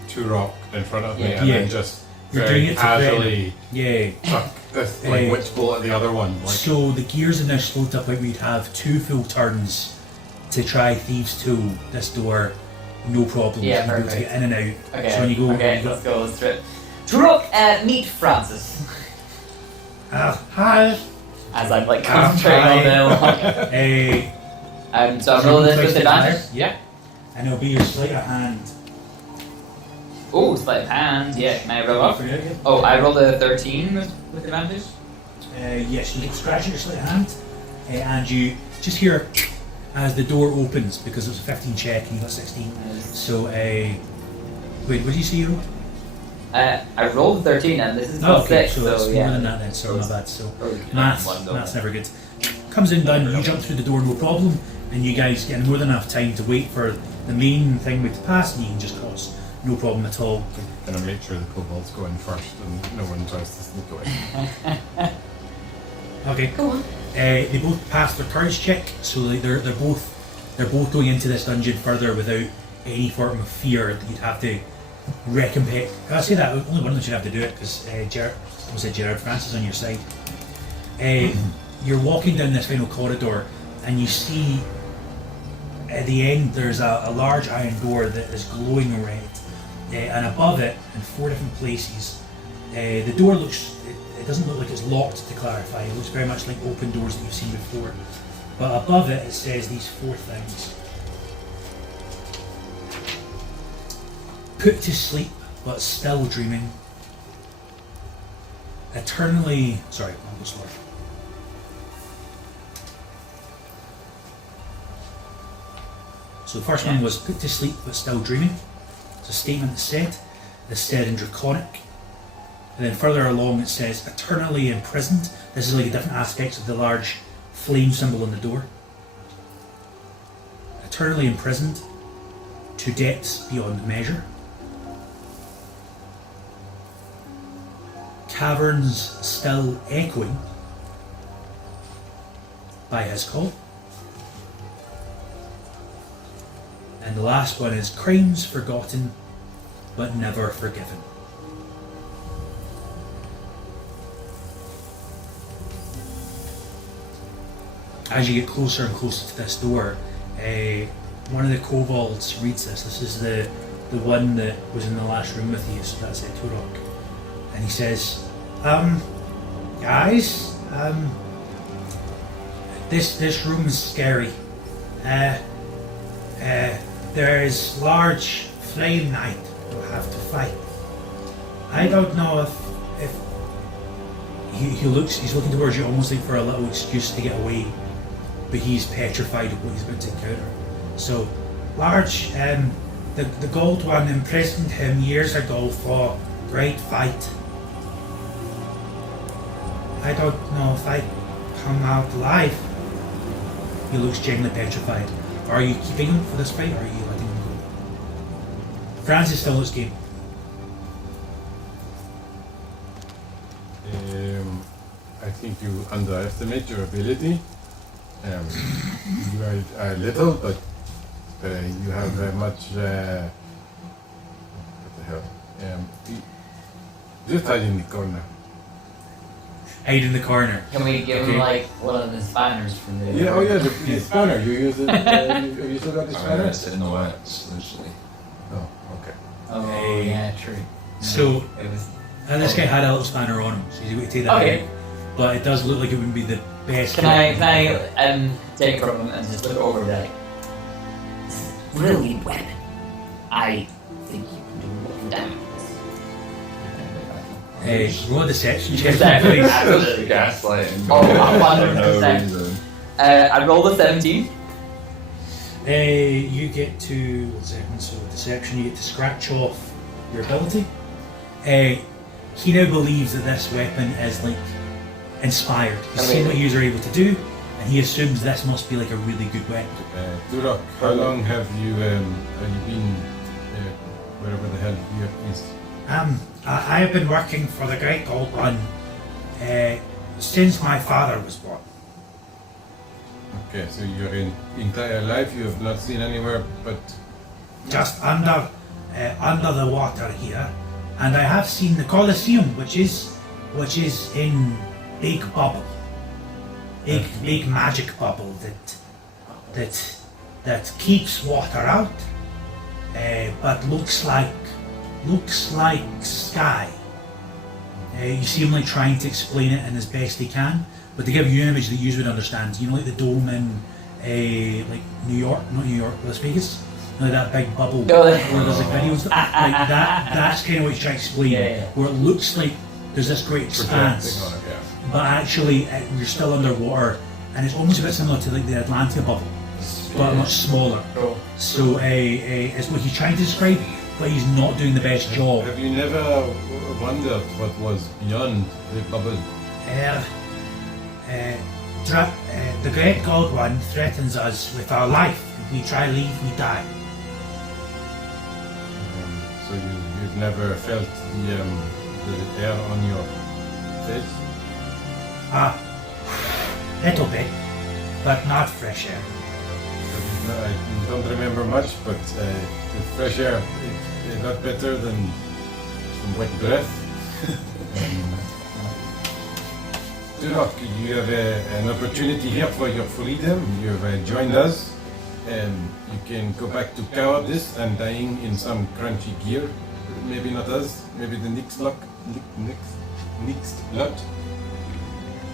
Turok in front of me and Yeah. then just You're very doing it to casually Yeah. chuck this like witch bolt at the other one. Like, So the gears are now slowed up where we'd have 2 full turns to try Thieves' Tool this door, no problem. Yeah, You'll be able to perfect. get in and out. Okay. So when you go, okay, you got, let's go. Let's do it. Turok, meet Francis. hi. As I'm like concentrating on the so I roll this with advantage. Yeah. And it'll be your sleight of hand. Oh, sleight of hand. Yeah. Can I roll off? Oh, I rolled a 13 with advantage. Yes, you get scratch at your sleight of hand, and you just hear as the door opens because it was a 15 check and you got 16. So, wait, what did you say you rolled? I rolled a 13 and this is Oh, plus okay, 6, so it's so more yeah. than that then, so not bad. So, Okay. math's never good. Comes in done, you jump through the door, no problem, and you guys get more than enough time to wait for the main thing to pass, and you can just cross. No problem at all. gonna make sure the kobolds go in first and no one tries to sneak away. Okay. Go on. They both passed their courage check, so they're both going into this dungeon further without any form of fear that you'd have to recompense. I say that only one of them should have to do it because Gerard Francis on your side. You're walking down this final corridor, and you see at the end there's a large iron door that is glowing red, and above it, in 4 different places, the door looks. It doesn't look like it's locked, to clarify. It looks very much like open doors that you've seen before. But above it, it says these 4 things. Put to sleep, but still dreaming. Eternally... Sorry, I'll go slower. So the first one was put to sleep, but still dreaming. It's a statement that's said in Draconic. And then further along it says eternally imprisoned. This is like the different aspects of the large flame symbol on the door. Eternally imprisoned to depths beyond measure. Caverns still echoing by his call. And the last one is crimes forgotten but never forgiven. As you get closer and closer to this door, one of the kobolds reads this. This is the one that was in the last room with you, so that's Turok. And he says, guys, this room is scary. There is large flame knight we'll have to fight. I don't know if he's looking towards you almost like for a little excuse to get away, but he's petrified of what he's about to encounter. So, large, the gold one imprisoned him years ago for great fight. I don't know if I come out alive. He looks genuinely petrified. Are you keeping him for this fight, or are you letting him go? Francis still looks game. think you underestimate your ability. You are little, but you have much. What the hell? Just hide in the corner. Hide in the corner. Can we give him like one of the spanners from the? Yeah. Oh yeah, the spanner. You use it. You still got the spanner? It's in the works, literally. Oh, okay. Oh yeah, true. So, It was. and this guy had a little spanner on him, so he's going to take that Okay. out. But it does look like it wouldn't be the best. Can I take it from him and just look over and be like, brilliant weapon. I think you can do more damage. Roll a deception check, Exactly. please. Absolutely. Gaslighting. Oh, for no 100%. reason. I rolled a 17. You get to, so deception, you get to scratch off your ability. He now believes that this weapon is like inspired. He's seen what you are able to do, and he assumes this must be like a really good weapon. Durok, how long have you been wherever the hell you is? I have been working for the Great Gold One since my father was born. Okay, so your entire life you have not seen anywhere but Just under the water here, and I have seen the Colosseum, which is in big bubble, big magic bubble that keeps water out, but looks like sky. You see him like trying to explain it in as best he can, but to give you an image that you would understand. You know, like the dome in like not New York, Las Vegas. You know, that big bubble where there's like videos like that. That's kind of what he's trying to explain. Where it looks like there's this great expanse, projecting on it, yeah. but actually you're still underwater, and it's almost a bit similar to like the Atlantia bubble, but much smaller. So it's what he's trying to describe, but he's not doing the best job. Have you never wondered what was beyond the bubble? The Great Gold One threatens us with our life. If we try to leave, we die. So you've never felt the air on your face? Little bit, but not fresh air. I don't remember much, but the fresh air is not better than some wet breath. Durok, you have an opportunity here for your freedom. You have joined us, and you can go back to cowardice and dying in some crunchy gear. Maybe not us, maybe the next lot,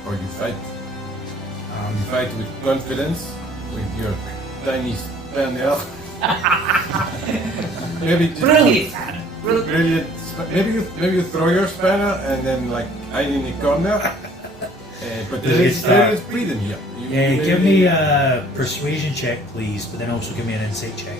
or you fight. You fight with confidence, with your tiny spanner. Maybe just brilliant. Maybe you throw your spanner and then like hide in the corner. But there is freedom here. Give me a persuasion check, please, but then also give me an insight check.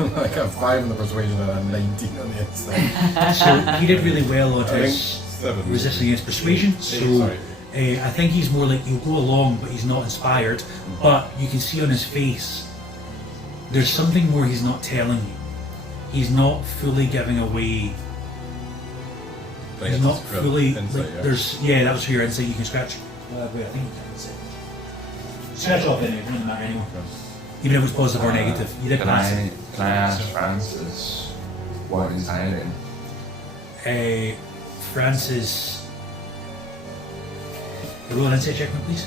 I got 5 on the persuasion and I'm 19 on the inside. So he did really well on I think his 7. resisting against persuasion. So Sorry. I think he's more like he'll go along, but he's not inspired. But you can see on his face, there's something more he's not telling you. He's not fully giving away. He's not fully like, there's that was for your insight. You can scratch. Wait, I think you can insight. Scratch off anyway. It doesn't matter anymore. Even if it was positive or negative, you did pass it. Can I ask Francis what he's hiding? Francis. Roll an insight check, please.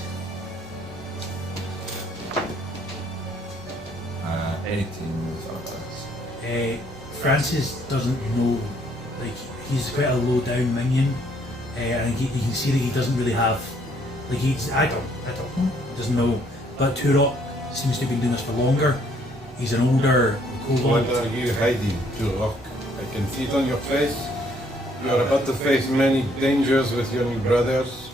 18 photos. Francis doesn't know, like, he's quite a low down minion. I think you can see that he doesn't really have, like, I don't know, he doesn't know. But Turok seems to have been doing this for longer. He's an older kobold. What are you hiding, Durok? I can see it on your face. You are about to face many dangers with your new brothers.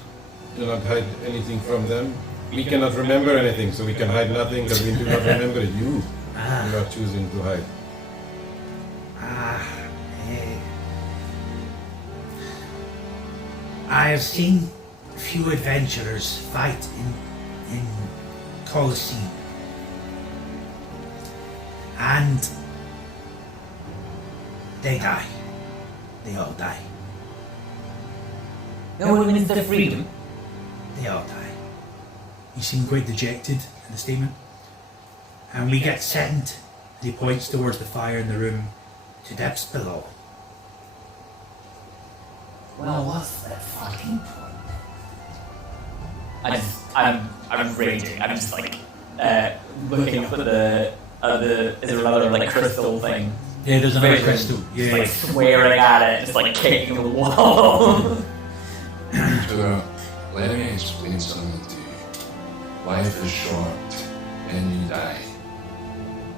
Do not hide anything from them. We cannot remember anything, so we can hide nothing because we do not remember you. You are choosing to hide. I have seen few adventurers fight in Colosseum, and they die. They all die. No one wins their freedom. They all die. You seem quite dejected in the statement. And we get sent, and he points towards the fire in the room, to depths below. Well, what's the fucking point? I'm raging. I'm just like looking up at the is there another like crystal thing? Yeah, there's another Vision. crystal. Just Yeah, like swearing at it, just like kicking the wall. So, let me explain something to you. Life is short, and you die.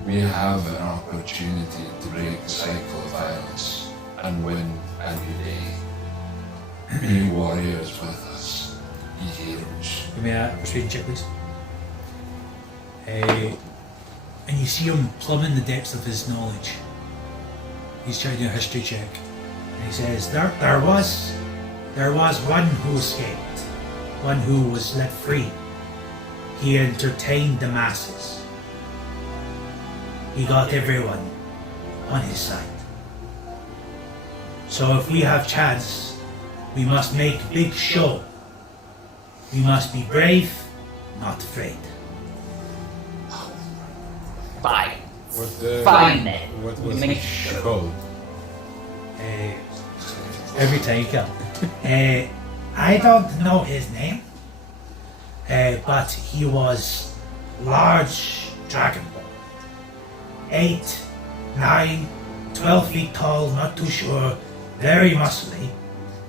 We have an opportunity to break the cycle of violence and win a new day. Be warriors with us. Be heroes. give me a persuasion check, please. And you see him plumbing the depths of his knowledge. He's trying to do a history check. And he says, there was one who escaped, one who was let free. He entertained the masses. He got everyone on his side. So if we have chance, we must make big show. We must be brave, not afraid. Fine. What, Fine then. What We was make it sure. called? Every time you come. I don't know his name, but he was large dragon ball. 8, 9, 12 feet tall, not too sure, very muscly,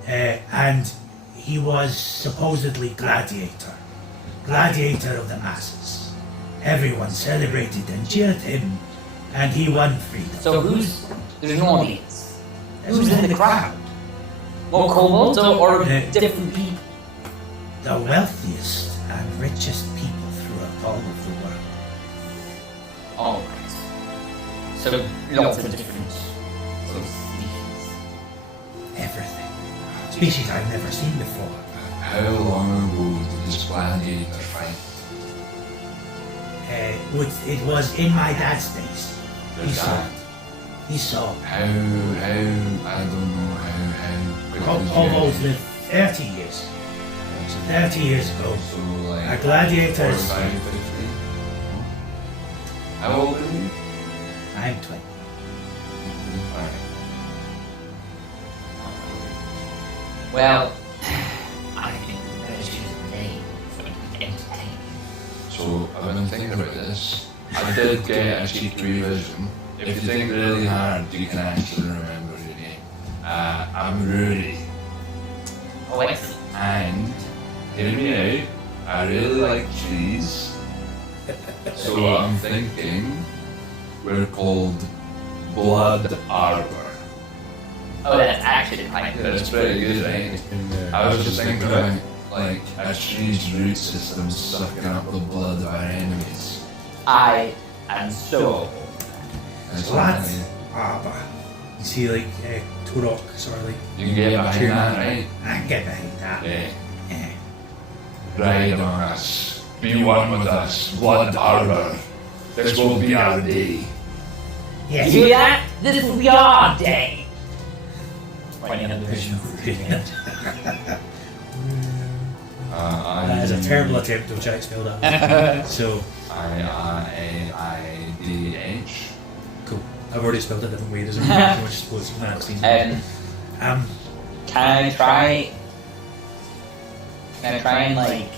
and he was supposedly gladiator of the masses. Everyone celebrated and cheered him, and he won freedom. So there's an audience. Who's in the crowd? More kobolds or different people? The wealthiest and richest people throughout all of the world. Alright. So lots of different sort of species. Everything. Species I've never seen before. How long ago did this gladiator fight? It was in my dad's days. Your He saw dad? it. He saw. How, I don't know how. Kobolds live 30 years. So 30 years ago, So like a gladiator is... 45, 50. How old are you? I'm 20. Alright. Well, I think we better choose a name for it to be entertaining. So I've been thinking about this. I did get a cheeky revision. If you think really hard, you can actually remember your name. I'm Rudy. Oh, excellent. And, hear me out, I really like trees. So I'm thinking we're called Blood Arbor. Oh, that's actually quite good. That's pretty good, right? I was just thinking about like a tree's root system sucking up the blood of our enemies. I am so. It's Blood like, Arbor. You see, like, Turok, sort of like... you can get behind that, right? I can get behind that. Yeah. Yeah. Ride on us. Be one with us. Blood Arbor. This will be our day. Yes. You hear that? This will be our day. Pointing at the vision. That is a terrible attempt to try to spell that. So, I-I-A-I-D-H. cool. I've already spelled it a different way. There's a much suppose you've not seen it. Can I try? Can I try and like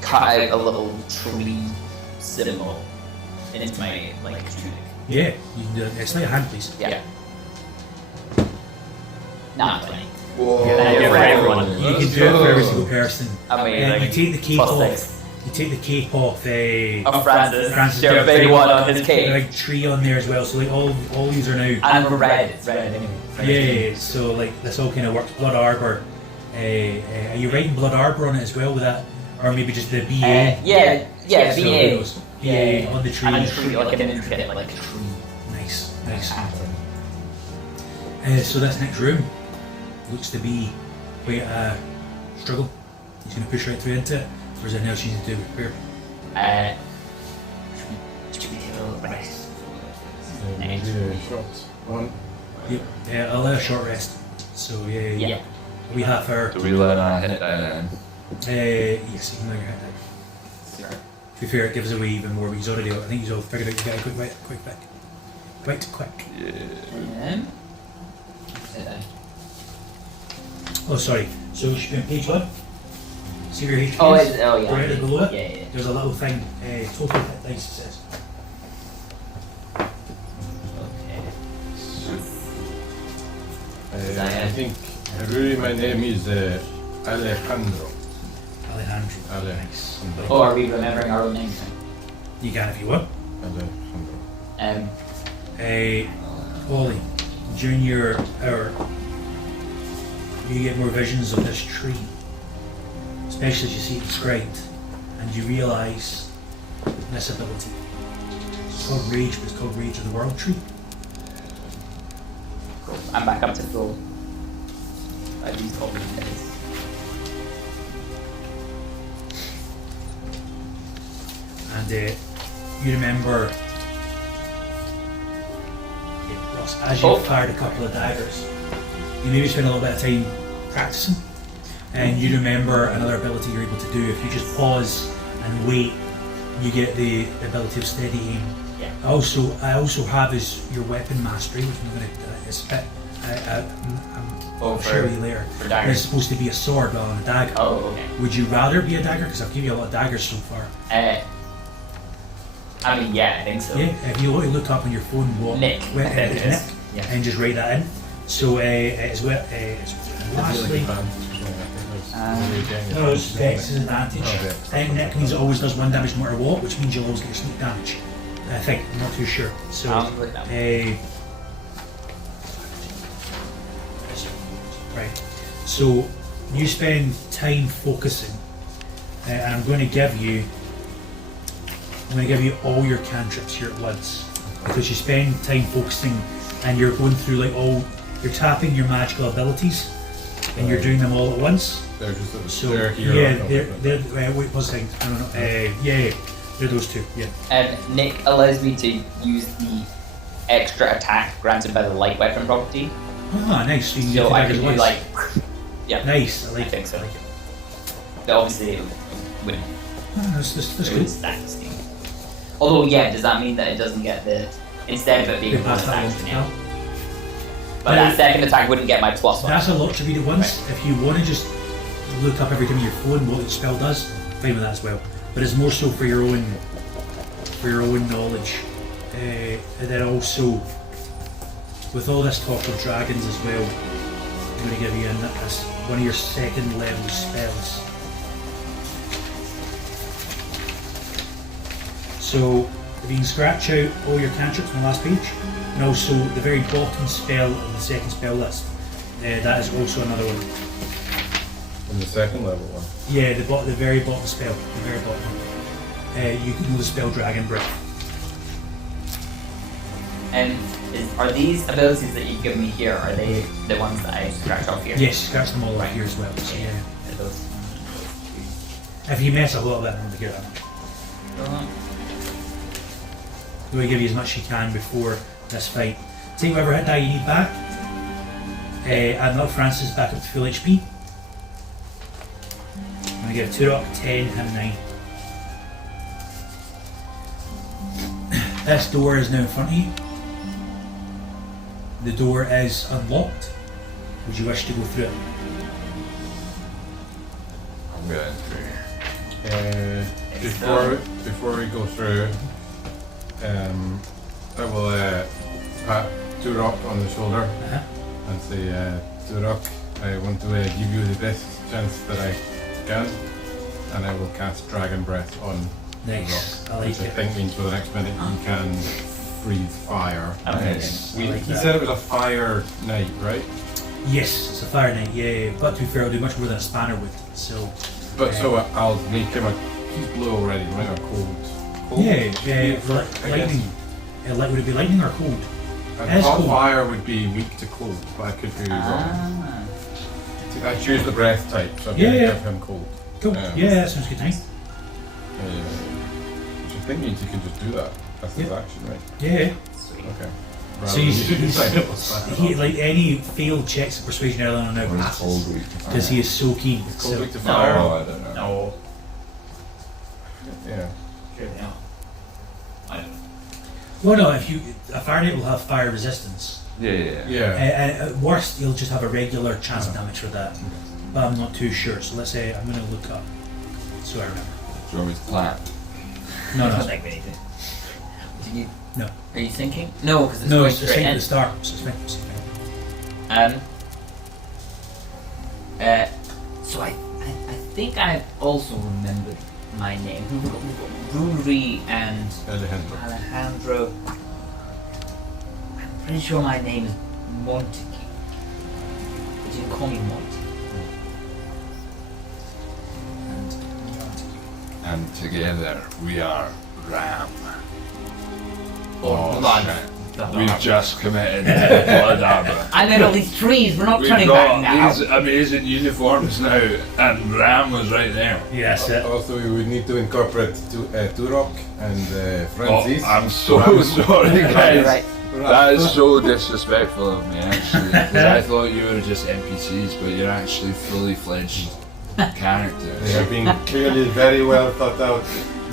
cut out a little tree symbol into my like tunic? Yeah, you can do it. It's like a hand, please. Yeah. Not 20. Whoa. Yeah, for everyone. You can do it for every single person. Amazing. You take the cape Plus off. 6. You take the cape off. Of Francis. Francis, There a big one on his A cape. big tree on there as well. So like all these are now. And we're red. It's red anyway. Yeah. So like this all kind of works. Blood Arbor. Are you writing Blood Arbor on it as well with that, or maybe just the BA? Yeah. So BA. those BA on the tree. And a tree, like an intricate, like a tree. Nice. So this next room looks to be quite a struggle. He's going to push right through into it. Or is there anything else you need to do? Where? Should we take a little rest? Shots. One. Yep. I'll let a short rest. So yeah. We have our. Do we let our hit die then? Yes, you can let your head down. Sure. To be fair, it gives away even more, but he's already. I think he's all figured out. You get a quick, quick. Yeah. Oh, sorry. So you should be on page 1. See where your HP Oh, is? oh yeah. Right below it. Yeah. There's a little thing. Total hit dice, it says. Okay. I think really my name is Alejandro. Alejandro. Nice. Oh, are we remembering our own names? You can if you want. Alejandro. Ollie, Junior Hour. You get more visions of this tree, especially as you see it described, and you realise this ability. It's called Rage, but it's called Rage of the World Tree. Cool. I'm back up to full. I've used all the days. And you remember, Ross, as you fired a couple of daggers, you maybe spend a little bit of time practicing, and you remember another ability you're able to do. If you just pause and wait, you get the ability of steady aim. Yeah. I also have is your weapon mastery, which I'm going to spit. I'll share with you later. For And daggers. it's supposed to be a sword rather than a dagger. Oh, okay. Would you rather be a dagger? Because I've given you a lot of daggers so far. I mean, yeah, I think so. Yeah, if you look up on your phone what Nick, I think it Nick, is. Yeah. and just write that in. So it's lastly, no, it's Dex is advantage. I think Nick means it always does 1 damage no matter what, which means you'll always get your sneak damage. I think, I'm not too sure. So, Look it up. right. So you spend time focusing, and I'm going to give you all your cantrips here at once, because you spend time focusing and you're going through you're tapping your magical abilities and you're doing them all at once. They're just So they're here. yeah, they're wait, what's the thing? I don't know. Yeah, they're those two. Yeah. Nick allows me to use the extra attack granted by the light weapon property. Ah, nice. So you can get So the I daggers can at do once. yeah. Nice. I like I think it. so. I like it. But obviously it wouldn't Ah, that's it good. would stack the steam. Although yeah, does that mean that it doesn't get the instead of it being Good a pass bonus that action? one. Yeah. No. But that second attack wouldn't get my plus one. That's a lot to read at once. If you want to just look up every time on your phone what each spell does, fine with that as well. But it's more so for your own knowledge. And then also, with all this talk of dragons as well, I'm going to give you one of your second level spells. So if you can scratch out all your cantrips on the last page, and also the very bottom spell of the second spell list, that is also another one. In the second level one. Yeah, the very bottom spell, the very bottom one. You can know the spell Dragon Breath. And are these abilities that you've given me here, are they the ones that I scratched off here? Yes, scratch them all off here as well. So yeah, Are those if you mess up a little bit, I'm going to get that much. You want to give you as much as you can before this fight. Take whatever hit die you need back. Add another Francis back up to full HP. I'm going to give Turok 10, him 9. This door is now in front of you. The door is unlocked. Would you wish to go through it? I'm going through. Before we go through, I will pat Turok on the shoulder Uh-huh. and say, Turok, I want to give you the best chance that I can, and I will cast Dragon Breath on Nice, Turok, I like which I it. think means for the next minute you can breathe fire. Nice. I like He that. said it was a fire night, right? Yes, it's a fire knight, yeah. But to be fair, I'll do much more than a spanner would. So, But so I'll make him he's blue already, right? Or cold. yeah, I lightning. Would it be lightning or cold? And It's hot cold. fire would be weak to cold, but I could be wrong. Ah. I choose the breath type, so I'm Yeah, going to yeah. give him cold. Cool. Yeah, that sounds good. Nice. Which I think means you can just do that. That's his action, right? Yeah. Sweet. Okay. rather So than he's, you decide it was fine. he, like any failed checks of persuasion earlier on now What is passes cold weak to because he is so keen. Cold So, weak to fire. Oh, I don't know. No. Yeah. Sure they are. I don't know. well, no, if you a fire knight will have fire resistance. Yeah. Yeah. And at worst, you'll just have a regular chance of damage for that. But I'm not too sure. So let's say I'm going to look up. So I remember. Do you want me to clap? No, I don't no, think we need to. Do you? No. Are you thinking? No, because it's no. going It's the straight same at in. the start. So it's fine. It's fine. So I think I also remembered my name. Ruri and Alejandro. Alejandro. I'm pretty sure my name is Montague. But you can call me Monty. And together we are Ram. Oh, Oh, shit. We've just committed blood arbor. I made all these trees. We're not We've turning back got now. these amazing uniforms now, and Ram was right there. Yeah, that's it. Also, we would need to incorporate Turok and Oh, Francis. I'm so Ram. sorry, You're guys. right. That is so disrespectful of me, actually. Because I thought you were just NPCs, but you're actually fully fledged characters. They are being clearly very well thought out.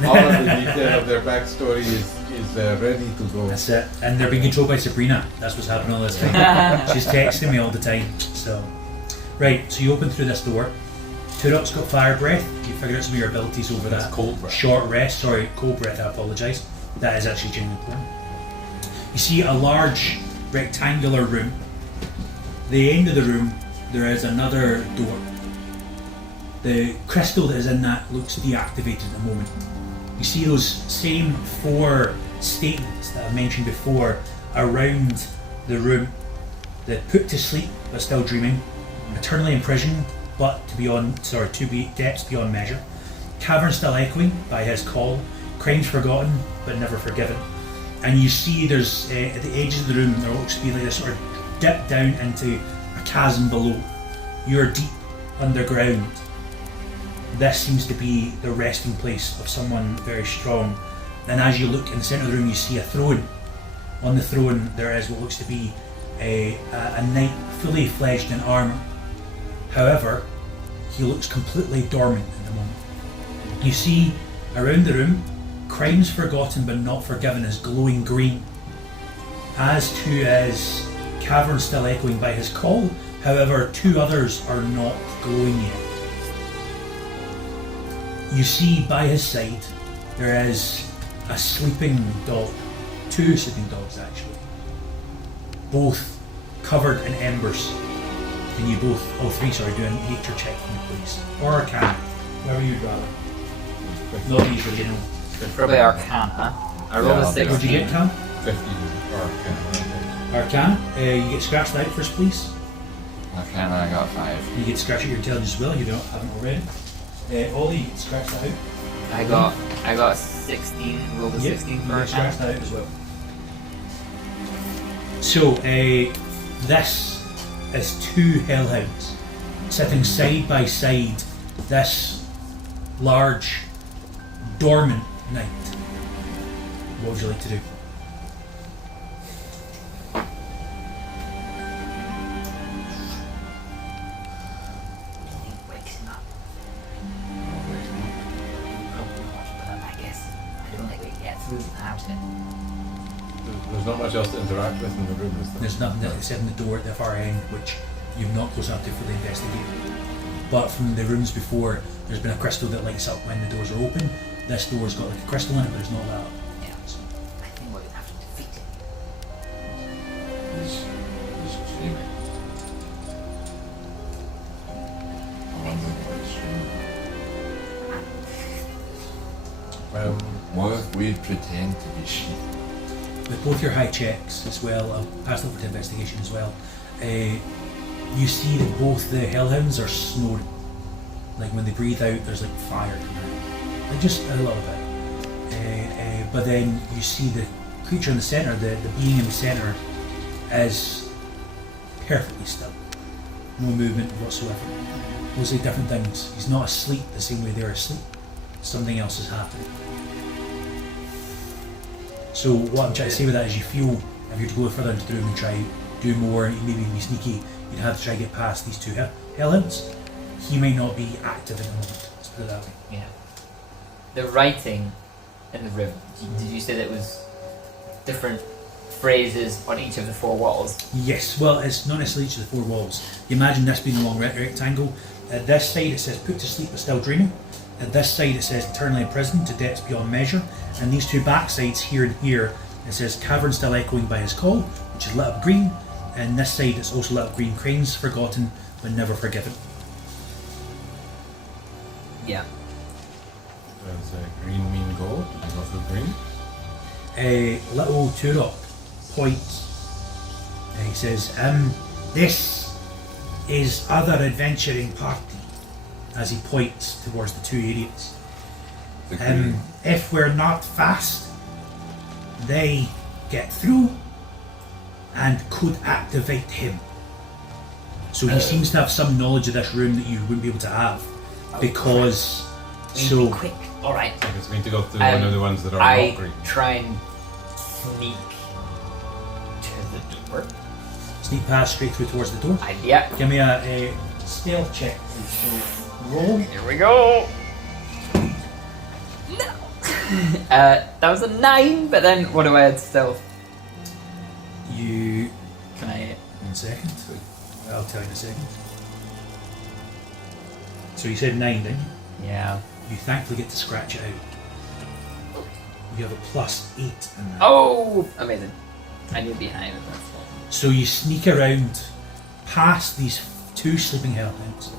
All of the detail of their backstory is ready to go. That's it. And they're being controlled by Sabrina. That's what's happening all this time. She's texting me all the time. So, right. So you open through this door. Turok's got fire breath. You figure out some of your abilities over That's that. cold breath. Short rest. Sorry, cold breath. I apologise. That is actually genuinely important. You see a large rectangular room. The end of the room, there is another door. The crystal that is in that looks deactivated at the moment. You see those same 4 statements that I mentioned before around the room. The put to sleep but still dreaming, eternally imprisoned but to be depths beyond measure, cavern still echoing by his call, crimes forgotten but never forgiven. And you see there's at the edges of the room there looks to be like a sort of dip down into a chasm below. You're deep underground. This seems to be the resting place of someone very strong. And as you look in the centre of the room, you see a throne. On the throne, there is what looks to be a knight fully fledged in armour. However, he looks completely dormant at the moment. You see around the room, crimes forgotten but not forgiven is glowing green. As to his cavern still echoing by his call, however, 2 others are not glowing yet. You see by his side there is a sleeping dog, 2 sleeping dogs actually, both covered in embers. Can you both, all 3, sorry, do a nature check for me please? Or Arcana, whatever you'd rather. Not these really, no. Probably Arcana. I rolled a Yeah, 16. What'd you get, Cam? 50 or Arcana. You get scratched out first please. Arcana, I got 5. You get scratched out your intelligence as well, you haven't already. Ollie, you get scratched out. I got 16. Rolled a 16 you for get Arcana. scratched out as well. So, this is 2 hellhounds sitting side by side this large, dormant knight. What would you like to do? Wakes him up. Probably not, but I guess I don't think we can get through without it. There's not much else to interact with in the room, is there? There's nothing except in the door at the far end, which you've not close enough to fully investigate. But from the rooms before, there's been a crystal that lights up when the doors are open. This door's got like a crystal in it, but it's not that. Yeah. I think we're gonna have to defeat it. He's dreaming. I wonder what he's dreaming. What if we pretend to be sheep? With both your high checks as well, I'll pass over to investigation as well. You see that both the hellhounds are snoring. Like when they breathe out, there's like fire coming out. Like just a little bit. But then you see the creature in the centre, the being in the centre, is perfectly still. No movement whatsoever. Looks like different things. He's not asleep the same way they're asleep. Something else is happening. So what I'm trying to say with that is you feel If you were to go further into the room and try do more, maybe be sneaky, you'd have to try to get past these two hell-hounds. He might not be active at the moment. Let's put it that way. Yeah. The writing in the room. Did you say that it was different phrases on each of the four walls? Yes, well, it's not necessarily each of the four walls. You imagine this being a long rectangle. At this side it says put to sleep but still dreaming. At this side it says eternally imprisoned to depths beyond measure. And these two back sides here and here it says cavern still echoing by his call, which is lit up green. And this side it's also lit up green, cranes forgotten but never forgiven. Yeah. Does green mean gold? Is also green? Little Turok points. He says, this is other adventuring party, as he points towards the two areas. The green. If we're not fast, they get through and could activate him. So he seems to have some knowledge of this room that you wouldn't be able to have, because so Quick. All right. I guess we need to go through one of the ones that are I not green. try and sneak to the door. sneak past straight through towards the door. Yeah. Give me a stealth check, please. So roll. Here we go. No. That was a 9, but then what do I add stealth? You. Can I? 1 second. I'll tell you in a second. So you said 9, didn't you? Yeah. You thankfully get to scratch it out. You have a +8 in that. Oh, amazing. I knew behind it. That's all. So you sneak around past these two sleeping hellhounds,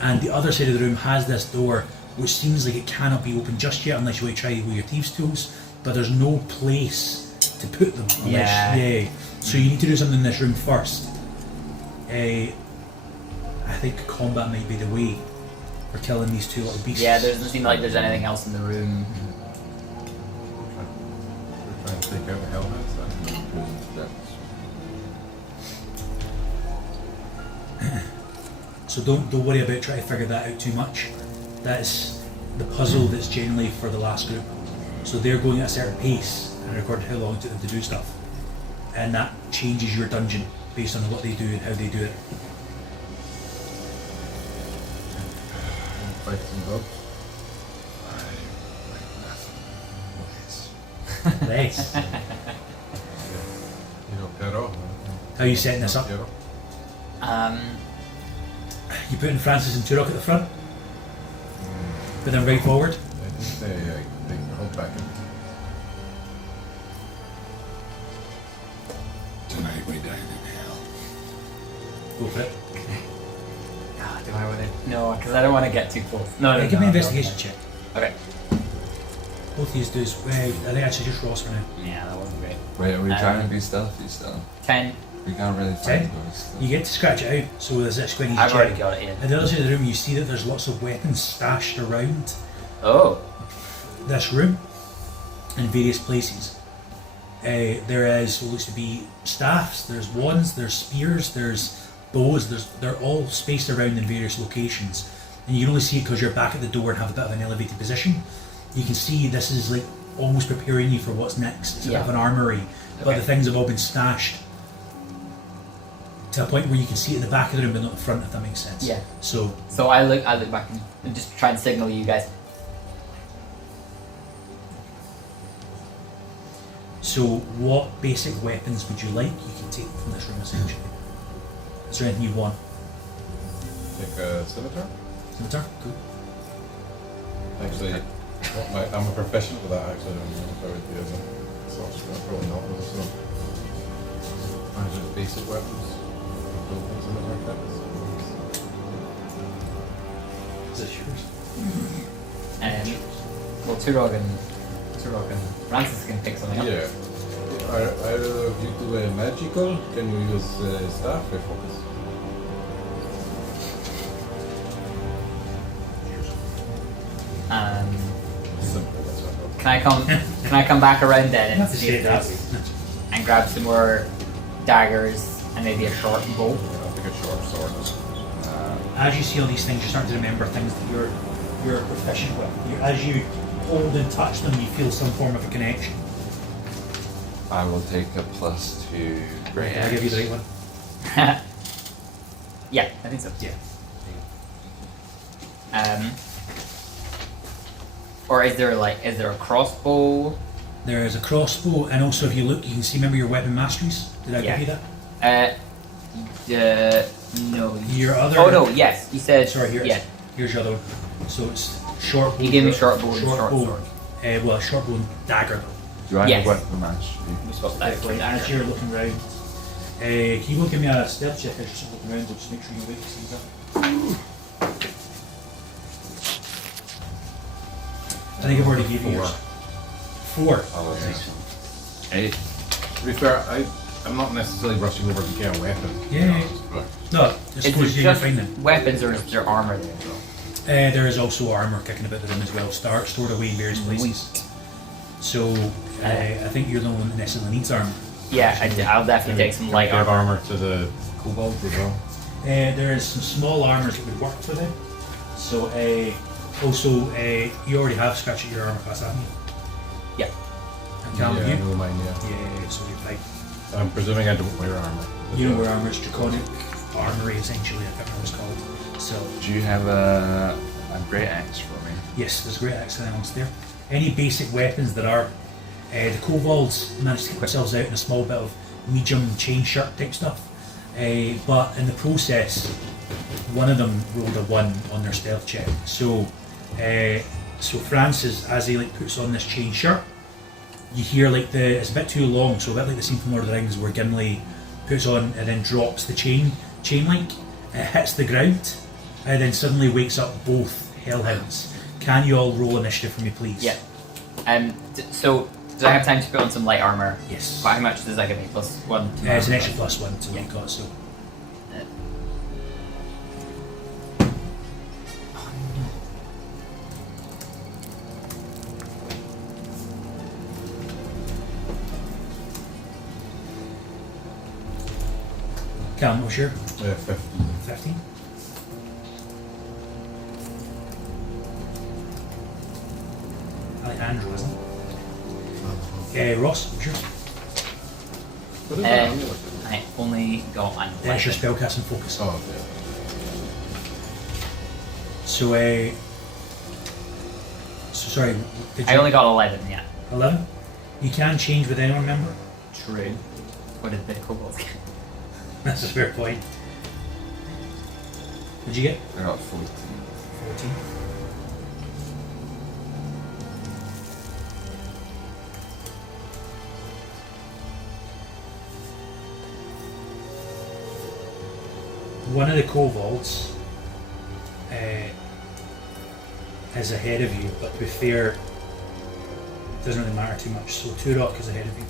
and the other side of the room has this door which seems like it cannot be opened just yet unless you want to try with your thieves' tools, but there's no place to put them. Yeah. So you need to do something in this room first. I think combat might be the way for killing these two little beasts. Yeah, there doesn't seem like there's anything else in the room. We're trying to take out the hellhounds then. So don't worry about trying to figure that out too much. That is the puzzle that's generally for the last group. So they're going at a certain pace and recording how long it took them to do stuff. And that changes your dungeon based on what they do and how they do it. Fight some dogs. Nice. You know, Pero. How are you setting this up? Pero. You putting Francis and Turok at the front? Put them right forward? I think they hold back. Tonight we dine in hell. Go for it. God, do I want to? No, because I don't want to get too close. No, Give me an investigation check. Okay. Both of these do is, I think actually just Ross for now. Yeah, that wasn't great. Wait, are we trying to Um, be stealthy still? 10. We can't really 10? find those. You get to scratch it out, so there's this squinty I've check. already got it in. At the other side of the room you see that there's lots of weapons stashed around Oh. this room in various places. There is what looks to be staffs, there's wands, there's spears, there's bows, they're all spaced around in various locations. And you can only see it because you're back at the door and have a bit of an elevated position. You can see this is like almost preparing you for what's next. It's a bit of an armory, but Okay. the things have all been stashed to a point where you can see it in the back of the room but not in front, if that makes sense. Yeah. So So I look back and just try and signal you guys. So what basic weapons would you like? You can take from this room essentially. Is there anything you want? Take a scimitar. Scimitar? Cool. Actually, I'm a professional with that. Actually, I don't know if I would be as a sorcerer. Probably not with a sword. Manage the basic weapons. Build things in the markets. Is this yours? Well, Turok and Francis can pick something up. Yeah. Are you do a magical? Can you use staff refocus? Simple. That's what I thought. Can I come back around then You and have to see say if it that there's- way. and grab some more daggers and maybe a short bow? I'll take a short sword. As you see all these things, you're starting to remember things that you're proficient with. As you hold and touch them, you feel some form of a connection. I will take a +2 great I'll give you the right one. Yeah, I think so. Yeah. Or is there a crossbow? There is a crossbow, and also if you look, you can see. Remember your weapon masteries? Did I Yeah. give you that? No. Your other. Oh no, yes, you said. Sorry, here's Yeah. here's your other one. So it's short bow. You gave me short bow and short short bow. sword. Well, short bow and dagger though. Do I Yes. have weapon mastery? We swapped that for And as that. you're looking around, can you go give me a stealth check as you're just looking around? Just make sure you wake things up. I think I've already given you yours. 4. Oh, 8. To be fair, I'm not necessarily rushing over to get a weapon. Yeah. But No, just Is suppose it you just find them. weapons or is there armor there as well? There is also armor kicking about the room as well, stored away in various places. So I think you're the one that necessarily needs armor. Yeah, I'll definitely take some light give armor. armor to the kobolds as well. There is some small armors that would work for them. So also you already have scratched at your armor class, haven't you? Yeah. And Callum, Yeah, I you? know mine, yeah. Yeah, so you're fine. I'm presuming I don't wear armor. You know where armor is draconic armory essentially, I can't remember what it's called. So Do you have a great axe for me? yes, there's a great excellent amongst there. Any basic weapons that are the kobolds managed to keep themselves out in a small bit of medium chain shirt type stuff. But in the process, one of them rolled a 1 on their stealth check. So Francis, as he puts on this chain shirt, you hear it's a bit too long, so a bit like the scene from Lord of the Rings where Gimli puts on and then drops the chain link. It hits the ground and then suddenly wakes up both hellhounds. Can you all roll initiative for me, please? Yeah. So do I have time to put on some light armor? Yes. How much does that give me? +1 to It's my an armor? extra +1 to what you got, so. Callum, what's your 15. 15? Alejandro, isn't it? Ross, what's yours? What is that? I only got an That's your 11. spellcasting focus. Oh, yeah. So, sorry, did I you? only got 11, yeah. 11? You can change with anyone, remember? True. What did the kobolds get? That's a fair point. What'd you get? I got 14. 14. One of the kobolds is ahead of you, but to be fair, it doesn't really matter too much. So Turok is ahead of you.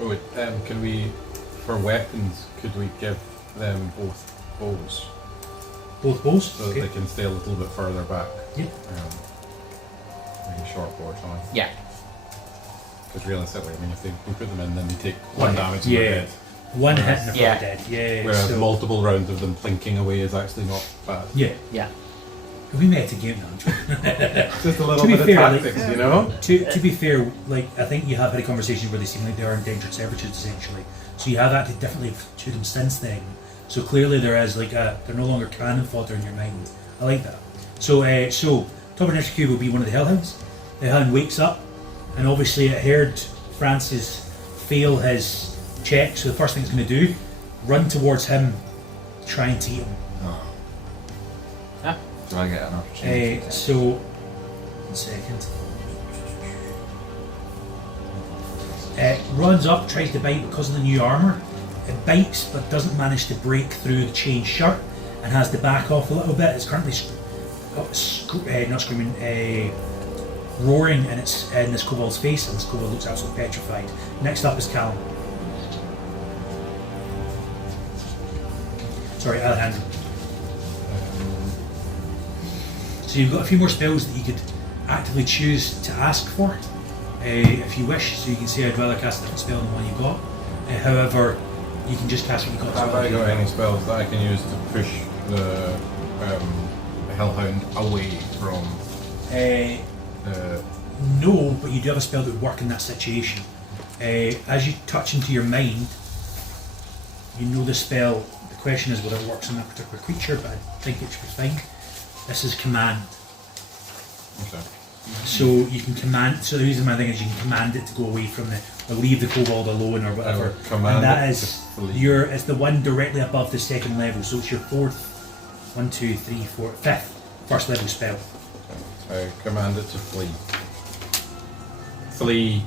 Oh, wait, can we, for weapons, could we give them both bows Both bows? so that they can stay a little bit further back? Yep. Like a short bow or something. Yeah. Because realistically, I mean, if we put them in, then they take 1 damage and Yeah. they're dead. One hit and they're Yeah. dead. Yeah. Whereas so, multiple rounds of them plinking away is actually not bad. yeah. Yeah. We made a game now. Just a little To be bit of fair, like- tactics, you know? To be fair, I think you have had a conversation where they seem like they are endangered servitude essentially. So you have acted differently to them since then. So clearly there is they're no longer cannon fodder in your mind. I like that. So top of the next queue will be one of the hellhounds. The hellhound wakes up, and obviously it heard Francis fail his check. So the first thing it's going to do, run towards him, try and eat him. Do I get an opportunity? So, 1 second. Runs up, tries to bite because of the new armour. It bites but doesn't manage to break through the chain shirt and has to back off a little bit. It's currently not screaming, roaring in this kobold's face, and this kobold looks absolutely petrified. Next up is Callum. Sorry, Alejandro. So you've got a few more spells that you could actively choose to ask for, if you wish. So you can say I'd rather cast a different spell than the one you got. However, you can just cast what you got. Have I got any spells that I can use to push the Hellhound away from the No, but you do have a spell that would work in that situation. As you touch into your mind, you know the spell. The question is whether it works on that particular creature, but I think it should be fine. This is command. Okay. So you can command. So the reason my thing is you can command it to go away from or leave the kobold alone or whatever. Command and that it is to flee. it's the one directly above the second level. So it's your fifth first level spell. I command it to flee. Flee.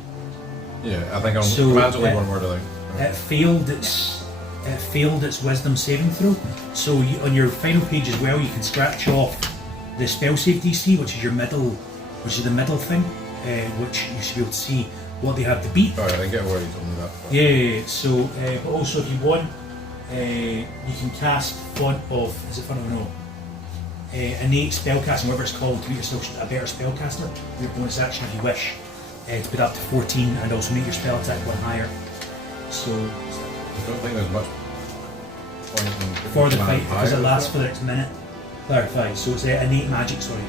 Yeah, I think So, command's only one word. I think. It failed its wisdom saving throw. So on your final page as well, you can scratch off the spell save DC, which is the middle thing, which you should be able to see what they have to beat. Alright, I get where you told me that. Yeah. So, but also if you want, you can cast Font of innate spellcasting, whatever it's called, to make yourself a better spellcaster. Your bonus action if you wish, to put up to 14 and also make your spell attack one higher. So. I don't think there's much point in For the command fight, because it higher, lasts is for the next minute. Clarify. So it's innate magic, sorry.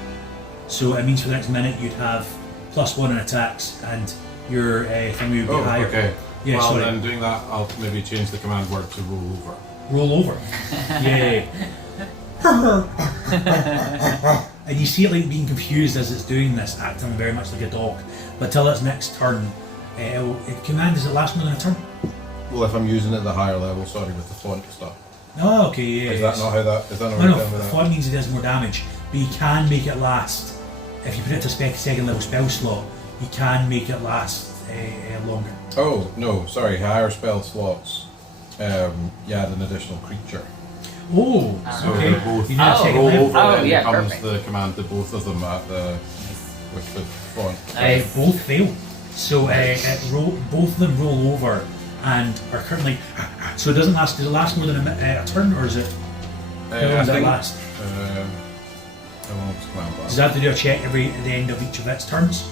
So it means for the next minute you'd have +1 on attacks and your thing would be there? higher. Okay. Yeah, well, sorry. then doing that, I'll maybe change the command word to roll over. Roll over. Yeah. And you see it like being confused as it's doing this, acting very much like a dog. But till its next turn, command, does it last more than a turn? Well, if I'm using it at the higher level, sorry, with the font stuff. Oh, okay, yeah. Is that not how that? Is that not No, how no, that? font means it does more damage, but you can make it last. If you put it to a second level spell slot, you can make it last longer. Oh no, sorry, higher spell slots. You add an additional creature. Oh, So okay. they're both You need a second roll level. over, Oh, and yeah, then comes perfect. the command to both of them at the with the font. Both fail. So both of them roll over and are currently. So it doesn't last. Does it last more than a turn, or is it? How long does that last? How long does command last? Does it have to do a check at the end of each of its turns?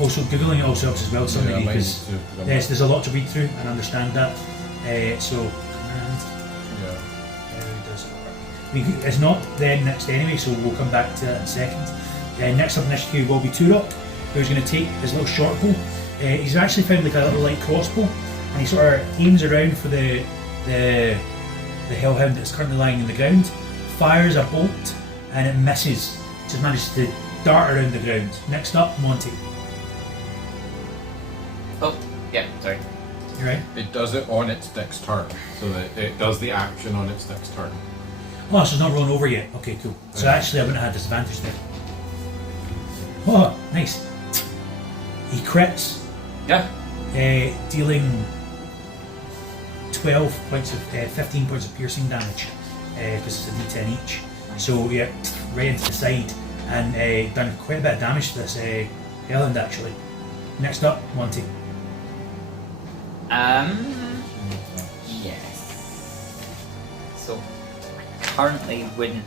Also, googling it also helps as well, somebody, I might because need to put on there's a lot to read through and understand that. So command. Yeah. How does it work? It's not then next anyway, so we'll come back to that in a second. Next up in this queue will be Turok, who's going to take his little short bow. He's actually found like a little light crossbow, and he sort of aims around for the hellhound that's currently lying on the ground, fires a bolt, and it misses. Just manages to dart around the ground. Next up, Monty. Oh, yeah, sorry. You right? It does it on its next turn, so that it does the action on its next turn. Oh, so it's not rolling over yet. Okay, cool. So actually, I wouldn't have had disadvantage there. Oh, nice. He crits, Yeah. dealing 15 points of piercing damage, because it's a d10 each. So yeah, right into the side, and done quite a bit of damage to this hellhound actually. Next up, Monty. Yes. So currently wouldn't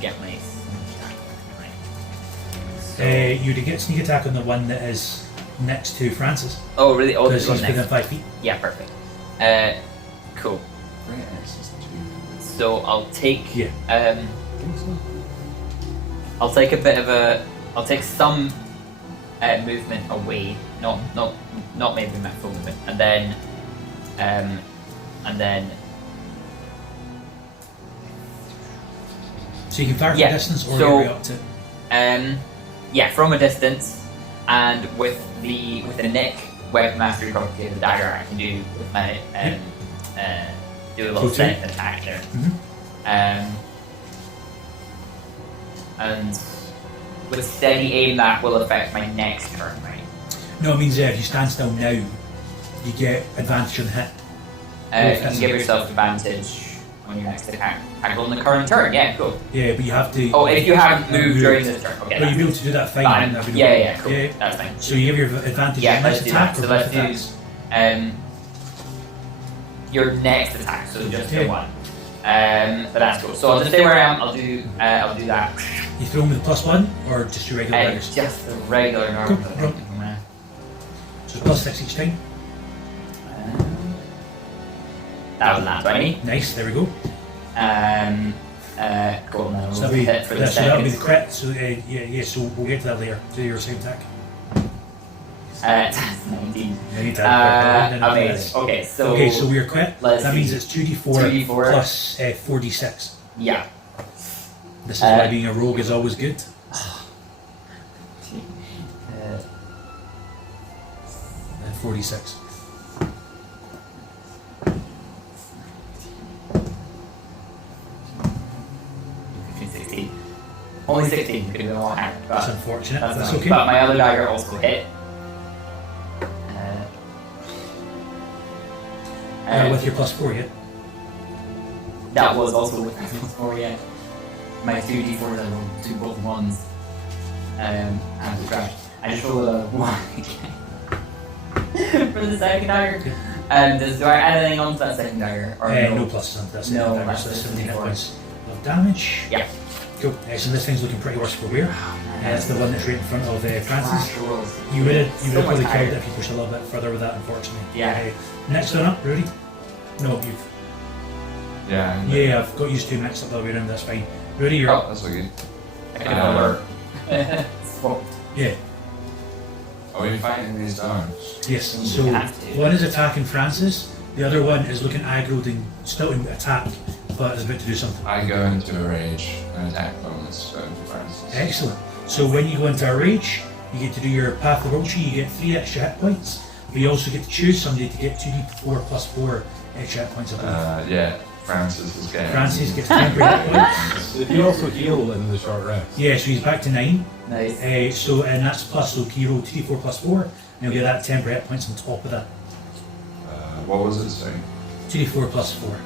get my sneak attack, right? So, You'd get sneak attack on the one that is next to Francis, oh really? Oh, because this one he's within next. 5 feet. Yeah, perfect. Cool. Great access to. So I'll take Yeah. I'll take a bit of I'll take some movement away, not maybe my full movement, and then So you can fire from Yeah, distance or so- you're right up to. from a distance, and with the nick weapon mastery property of the dagger, I can do with my do a little Go to. set attack there. And with a steady aim, that will affect my next turn, right? No, it means if you stand still now, you get advantage on the hit. You can give yourself advantage on your next attack on the current turn. Yeah, cool. Yeah, but you have to. Oh, if you haven't moved during this turn, okay. But you'll be able to do that fine. Fine. That'd be no Yeah, problem. yeah, cool. Yeah. That's fine. So you give your advantage Yeah, on let's this do attack that. or So let's both do attacks? your next attack. So just Yeah. the one. But that's cool. So I'll just stay where I am. I'll do that. You throw them with +1 or just your regular daggers? Just the regular normal. Cool, cool. So it's +6 each time. That was that 20. Nice, there we go. Cool. No, So we'll hit for the that'll be second. the crit. So yeah. So we'll get to that later. Do your same attack. 19. Anytime. Amazing. Okay, so Okay, so we're crit. let's That means see. it's 2d4 2d4 plus 4d6. yeah. This is why being a rogue is always good. 4d6. Only 16 could have been a lot higher. That's But unfortunate. that's That's fine. okay. But my other dagger also hit. With your +4, yeah. That was also with my +4, yeah. My 2d4s, I rolled 2 both ones. And the trash. I just rolled a 1 again. For the second dagger. Do I add anything onto that second dagger? Or No pluses onto that second No, dagger, that's so just 17 hit 24. points of damage. Yeah. Cool. So this thing's looking pretty worse for wear. It's the one that's right in front of Francis. Flash rolls. You would have So probably much killed it higher. if you pushed a little bit further with that, unfortunately. Yeah. Next one up, Rudy. No, you've. Yeah. Yeah, I've got used to mixed up the other way around, that's fine. Rudy, you're Oh, up. that's okay. I can alert. Swap. Yeah, Are we fighting these down? yes. So You have to. one is attacking Francis, the other one is looking aggroed and still in attack, but is about to do something. I go into a rage and attack bonus going to Francis. Excellent. So when you go into a rage, you get to do your Path of Ultra, you get 3 extra hit points, but you also get to choose somebody to get 2d4 plus 4 extra hit points, I believe. Yeah, Francis is getting. Francis gets temporary hit points. Did you also heal in the short rest? Yeah, so he's back to 9. Nice. And that's plus, so he rolled 2d4 plus 4, and he'll get that temporary hit points on top of that. What was it saying? 2d4 plus 4.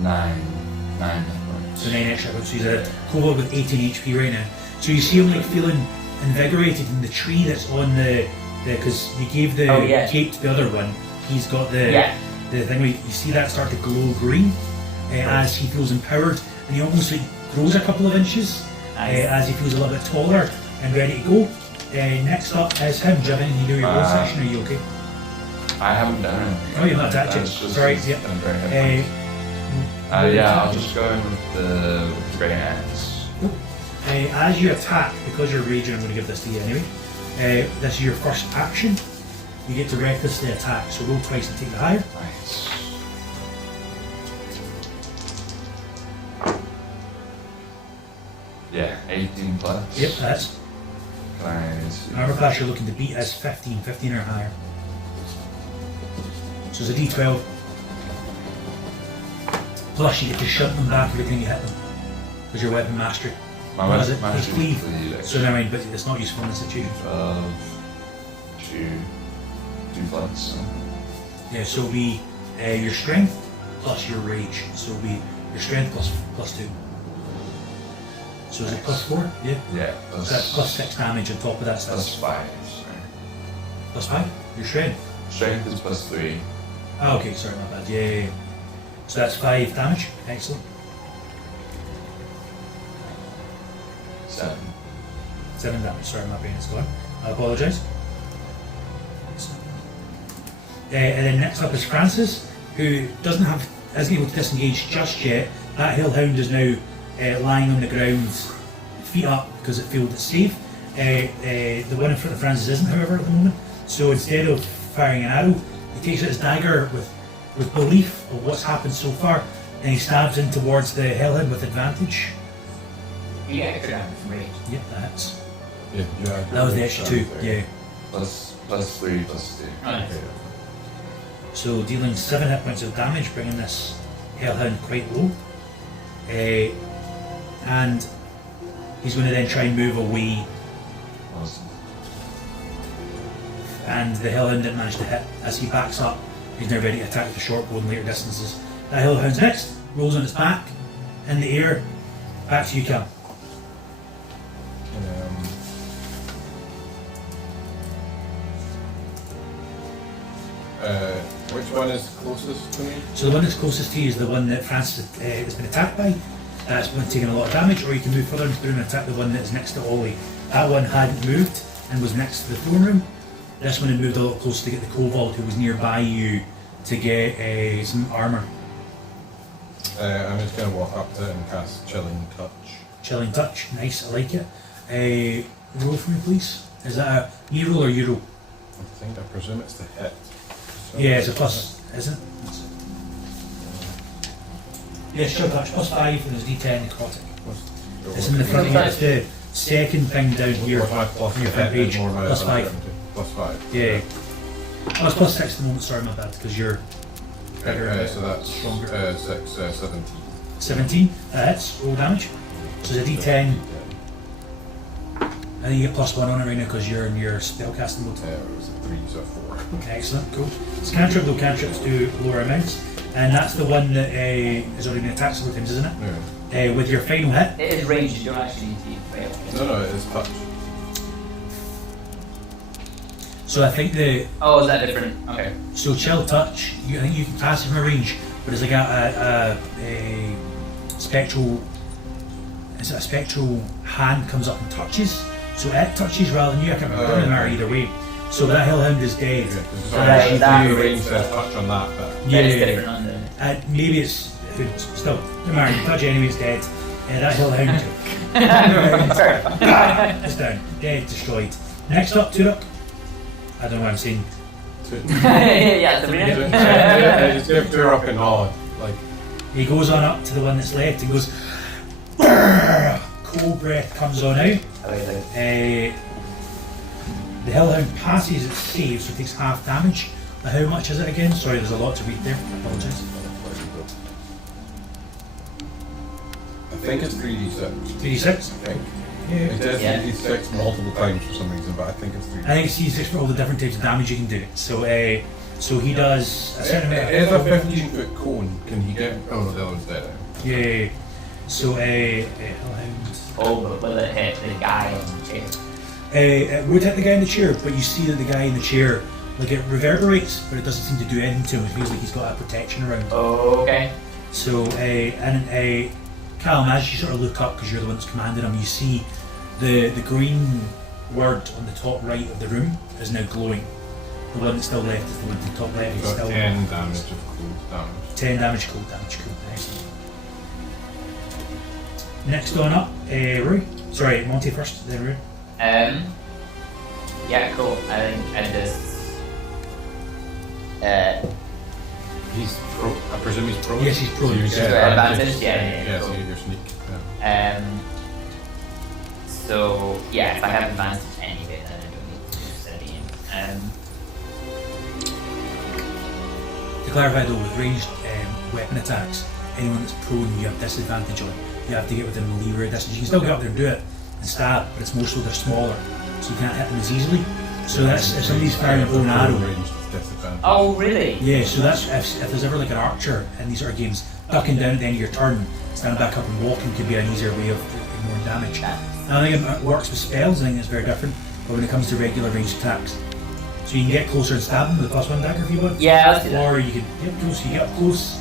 Nine hit points. So 9 extra hit. So he's a kobold with 18 HP right now. So you see him like feeling invigorated in the tree that's on the because you gave the Oh, yeah. cape to the other one. He's got the Yeah. the thing where you see that start to glow green as he feels empowered, and he almost like grows a couple of inches Nice. as he feels a little bit taller and ready to go. Next up is him. Do you have anything to do your roll section? Are you okay? I haven't done anything. Oh, you've not attacked That's yet. just Sorry, his yep. temporary hit points. Yeah, I'll just go in with the great axe. As you attack, because you're raging, I'm going to give this to you anyway. This is your first action. You get to recklessly attack, so roll twice and take the higher. Nice. Yeah, 18 plus. Yep, that's. Can I see? Armor class you're looking to beat is 15 or higher. So it's a d12. Plus you get to shunt them back every time you hit them. Because your weapon mastery. My What is weapon it? It's mastery is cleave. cleave, So never mind, but it's not useful in this situation. 12, 2 plus. Yeah, so it'll be your strength plus your rage. So it'll be your strength plus 2. So is it plus 4? Yeah. Yeah, So that's plus 6 damage on top of that. So plus that's 5. Sorry. plus 5? Your strength? Strength is plus 3. Oh, okay, sorry, my bad. Yeah. So that's 5 damage. Excellent. 7. 7 damage. Sorry, my brain is gone. I apologise. And then next up is Francis, who isn't able to disengage just yet. That hellhound is now lying on the ground, feet up because it failed its save. The one in front of Francis isn't, however, at the moment. So instead of firing an arrow, he takes out his dagger with belief of what's happened so far, and he stabs in towards the hellhound with advantage. You get extra damage from rage. Yep, that's. Yeah, That was the extra 2. Yeah. Plus 3 plus 2. Nice. So dealing 7 hit points of damage, bringing this hellhound quite low. And he's going to then try and move away, Awesome. and the hellhound didn't manage to hit. As he backs up, he's now ready to attack with the short bow in later distances. That hellhound's next, rolls on its back, in the air. Back to you, Callum. Which one is closest to me? So the one that's closest to you is the one that Francis has been attacked by. That's been taking a lot of damage, or you can move further through and attack the one that's next to Ollie. That one hadn't moved and was next to the throne room. This one had moved a lot closer to get the kobold who was nearby you to get some armour. I'm just going to walk up to it and cast Chilling Touch. Chilling touch, nice, I like it. Roll for me, please. Is that a me roll or you roll? I presume it's the hit. So Yeah, it's a plus, isn't it? Yes, chill touch, +5 and there's D10 necrotic. It's in the front here, it's the second thing down here. What's my plus on your front hit? page. More my +5. +5. Yeah. Oh, it's +6 at the moment, sorry, my bad, because you're So that's stronger. 6, 17. 17, that hits, roll damage. So it's a D10, and you get +1 on it right now because you're in your spellcasting mode. It was a 3, so 4. Excellent, cool. It's cantrip, though cantrips do lower amounts, and that's the one that has already been attacked several times, isn't it? Yeah. With your final hit, It is ranged, you don't actually need to fail. No, it is touch. so I think Oh, is that different? Okay. so chill touch, I think you can cast it from a range, but it's like a spectral, is it a spectral hand comes up and touches, so it touches rather than you, I can't remember, it doesn't matter either way. So that hellhound is dead. Right, that the range range says touch on that, but Yeah, That is different on the... maybe it's still, doesn't matter, you touch it anyway, it's dead. That hellhound Sorry. is down, dead, destroyed. Next up, Turok. I don't know what I'm saying. Yeah, it's a minute. just give her up and nod. Like, He goes on up to the one that's left and goes, "Brrr!" Cold breath comes on out. The hellhound passes its save, so it takes half damage. But how much is it again? Sorry, there's a lot to read there. I apologise. I think it's 3d6. 3d6? I think. Yeah. It does Yeah. 3d6 multiple times for some reason, but I think it's 3d6. I think it's D6 for all the different types of damage you can do. So he does a certain amount It is a of 15-foot cone. Can he get? Oh no, the other one's dead. Yeah. So hellhound. Oh, but will it hit the guy in the chair? It would hit the guy in the chair, but you see that the guy in the chair, like it reverberates, but it doesn't seem to do anything to him. It feels like he's got a protection around. Okay. So, Callum, as you sort of look up, because you're the one that's commanding him, you see the green word on the top right of the room is now glowing. The one that's still left is the one at the top left. It's Got still 10 damage of cold damage. 10 damage, cold damage, cool. Excellent. Next on up, Roy. Sorry, Monty first, then Roy. Yeah, cool. I think I just... He's pro. I presume he's pro. Yes, he's pro. So you So get advantage? Yeah, Yeah, cool. so you get your sneak. Yeah. So, yeah, if I have advantage anyway, then I don't need to study it. To clarify though, with ranged weapon attacks, anyone that's prone you have disadvantage on. You have to get within a lever distance. You can still get up there and do it and stab, but it's more so they're smaller, so you can't hit them as easily. So that's if somebody's firing a bow and arrow. Range disadvantage. Oh, really? Yeah, so that's if there's ever like an archer in these sort of games, ducking down at the end of your turn, standing back up and walking could be an easier way of ignoring damage. And I think it works with spells, I think it's very different, but when it comes to regular ranged attacks. So you can get closer and stab him with a +1 dagger if you want. Yeah, let's do that. Or you can get close, you get up close.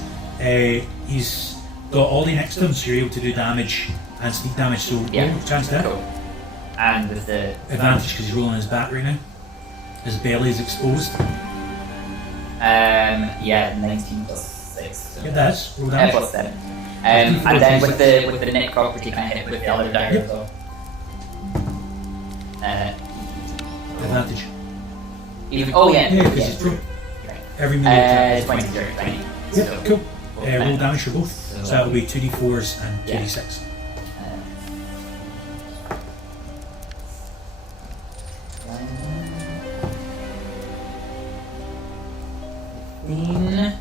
He's got Ollie next to him, so you're able to do damage and sneak damage, so Yeah. roll chance to hit. Cool. And with the... Advantage because he's rolling his back right now. His belly is exposed. Yeah, 19 plus 6. So. Yeah, that's roll damage. Plus 7. And then with the neck property, can I hit it with the other dagger Yep. as well? Advantage. Even, oh yeah. Yeah, because he's pro. Right. Every melee attack is 20 advantage. or 20. Yep, So, cool. Roll damage for both. So So that'll be 2d4s and Yeah. 2d6. uh,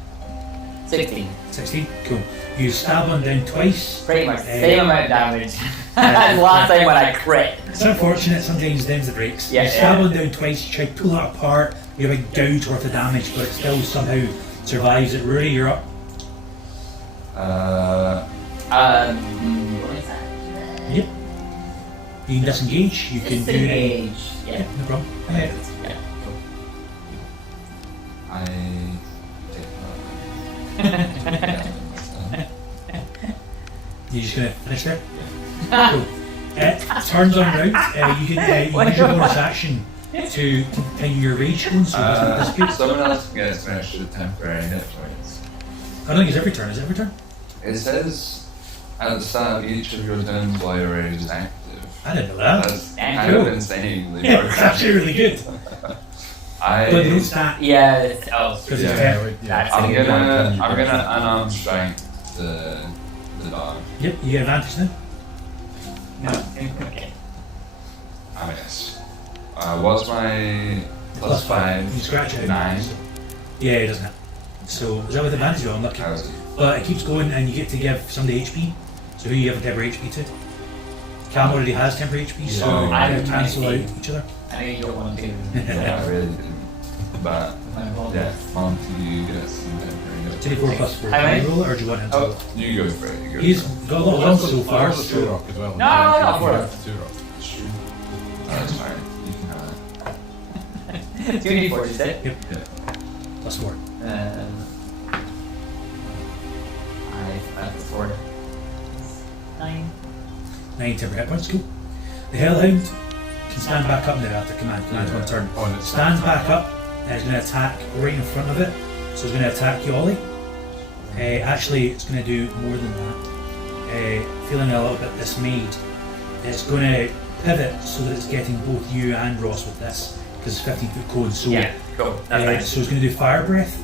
16. 16, cool. You stab one down twice. Pretty much the same amount of damage as last time when I crit. It's unfortunate, sometimes them's the breaks. Yeah, You stab yeah. one down twice, you try to pull it apart, you have a gouge worth of damage, but it still somehow survives it. Rory, you're up. What is that? Yep. You can disengage, you can do Disengage. Yeah, Yeah. no problem. Yeah. Yeah. Cool. I take that. You're just gonna finish there? Cool. It turns on round. You can use your bonus action to continue your rage going, so it doesn't dissipate. Someone else gets an extra temporary hit points. I don't think it's every turn. Is it every turn? It says at the start of each of your turns while your rage is active. I didn't know that. That's Yeah, kind cool. of insanely Yeah, it's actually really good. But they don't I, stat Yeah, it's, oh, because Yeah, it's That's I'm a good gonna unarmed strike the dog. Yep, you get advantage then. no. Okay. I miss. What's my plus five? You scratch it out. 9. Yeah, it doesn't hit. So is that with advantage or unlucky? That was- But it keeps going and you get to give somebody HP. So who you have a temporary HP to? Cam already has temporary HP, so Yeah. you I'm cancel out 90. each other. I know you don't want to. Yeah, I really didn't. But yeah, Monty gets some temporary hit 24 points. plus 4. How Can many? you roll it or do you want him to? Oh, you go for it. You go He's for it. got a lot of ones so far. Also two So rock as well. No, no, Two rock. It's true. That's fine. You can have it. 2d4, you said? yep, Yeah. plus 4. 5 4. 9. 9 temporary hit points, cool. The Hellhound can stand back up now after command's one turn. On its Stands back up and is going to attack right in front of it. So it's going to attack you, Ollie. Actually, it's going to do more than that. Feeling a little bit dismayed, it's going to pivot so that it's getting both you and Ross with this because it's 15-foot cone. So, Yeah, cool. That's nice. so it's going to do fire breath.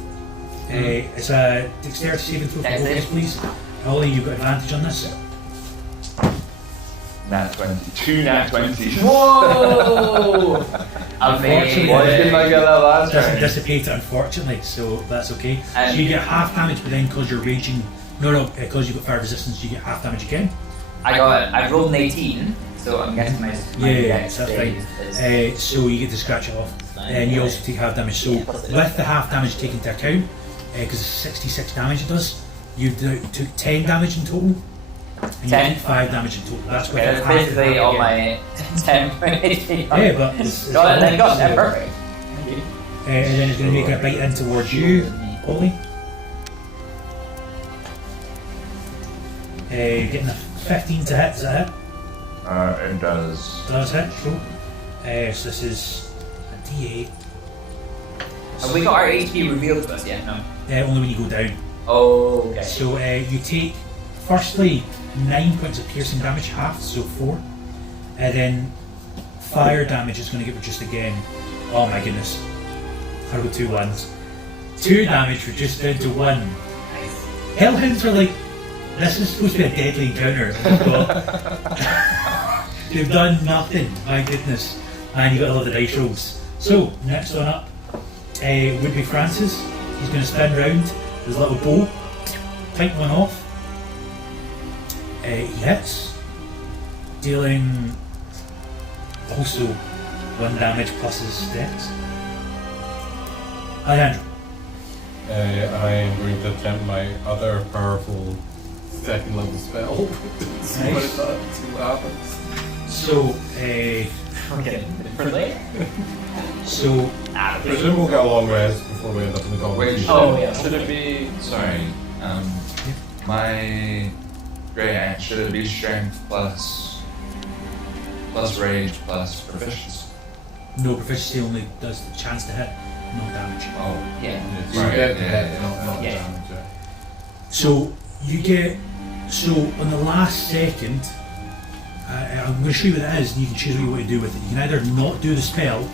It's a dexterity saving throw for both of us, please. Ollie, you've got advantage on this. Nat 20. 2 nat 20. Whoa! Unfortunately, Amazing. Why didn't I get that last Doesn't time? dissipate it, unfortunately, so that's okay. So And- you get half damage, but then because you're raging, because you've got fire resistance, you get half damage again. I rolled an 18, so I'm guessing my Yeah, dex that's fine. is So you get to scratch it off, and you also take half damage. So with the half damage taken into account, because it's 66 damage it does, you took 10 damage in total, and you 10? took 5 damage in total. That's with Okay, half that's of basically that all again. my 10 HP. Yeah, but it's Got it, then got so- it, perfect. and then it's going to make a bite in towards you, Ollie. Getting a 15 to hit, is that hit? It does. Does hit, cool. So this is a D8. Have we got our HP revealed to us yet? No. Only when you go down. Oh, okay. So you take, firstly, 9 points of piercing damage, half, so 4. And then fire damage is going to get reduced again. Oh my goodness. I got 2 ones. 2 damage reduced down to 1. Nice. Hellhounds are like, this is supposed to be a deadly encounter. They've done nothing, my goodness. And you got to love the dice rolls. So, next one up would be Francis. He's going to spin round with his little bow, pipe one off. He hits, dealing also 1 damage plus his dex. Alejandro. I am going to attempt my other powerful second level spell. See what it does, see what happens. So, Okay. Differently? so Ah, I presume we'll get a long rest before we end up in the goblin. Wait, Oh, yeah. should it be. Sorry. My great axe, should it be strength plus rage plus proficiency? no proficiency only does the chance to hit, no damage. Oh, Yeah. You Right, get yeah, not yeah. damage, yeah. So you get, so on the last second, I'm going to show you what it is, and you can choose what you want to do with it. You can either not do the spell,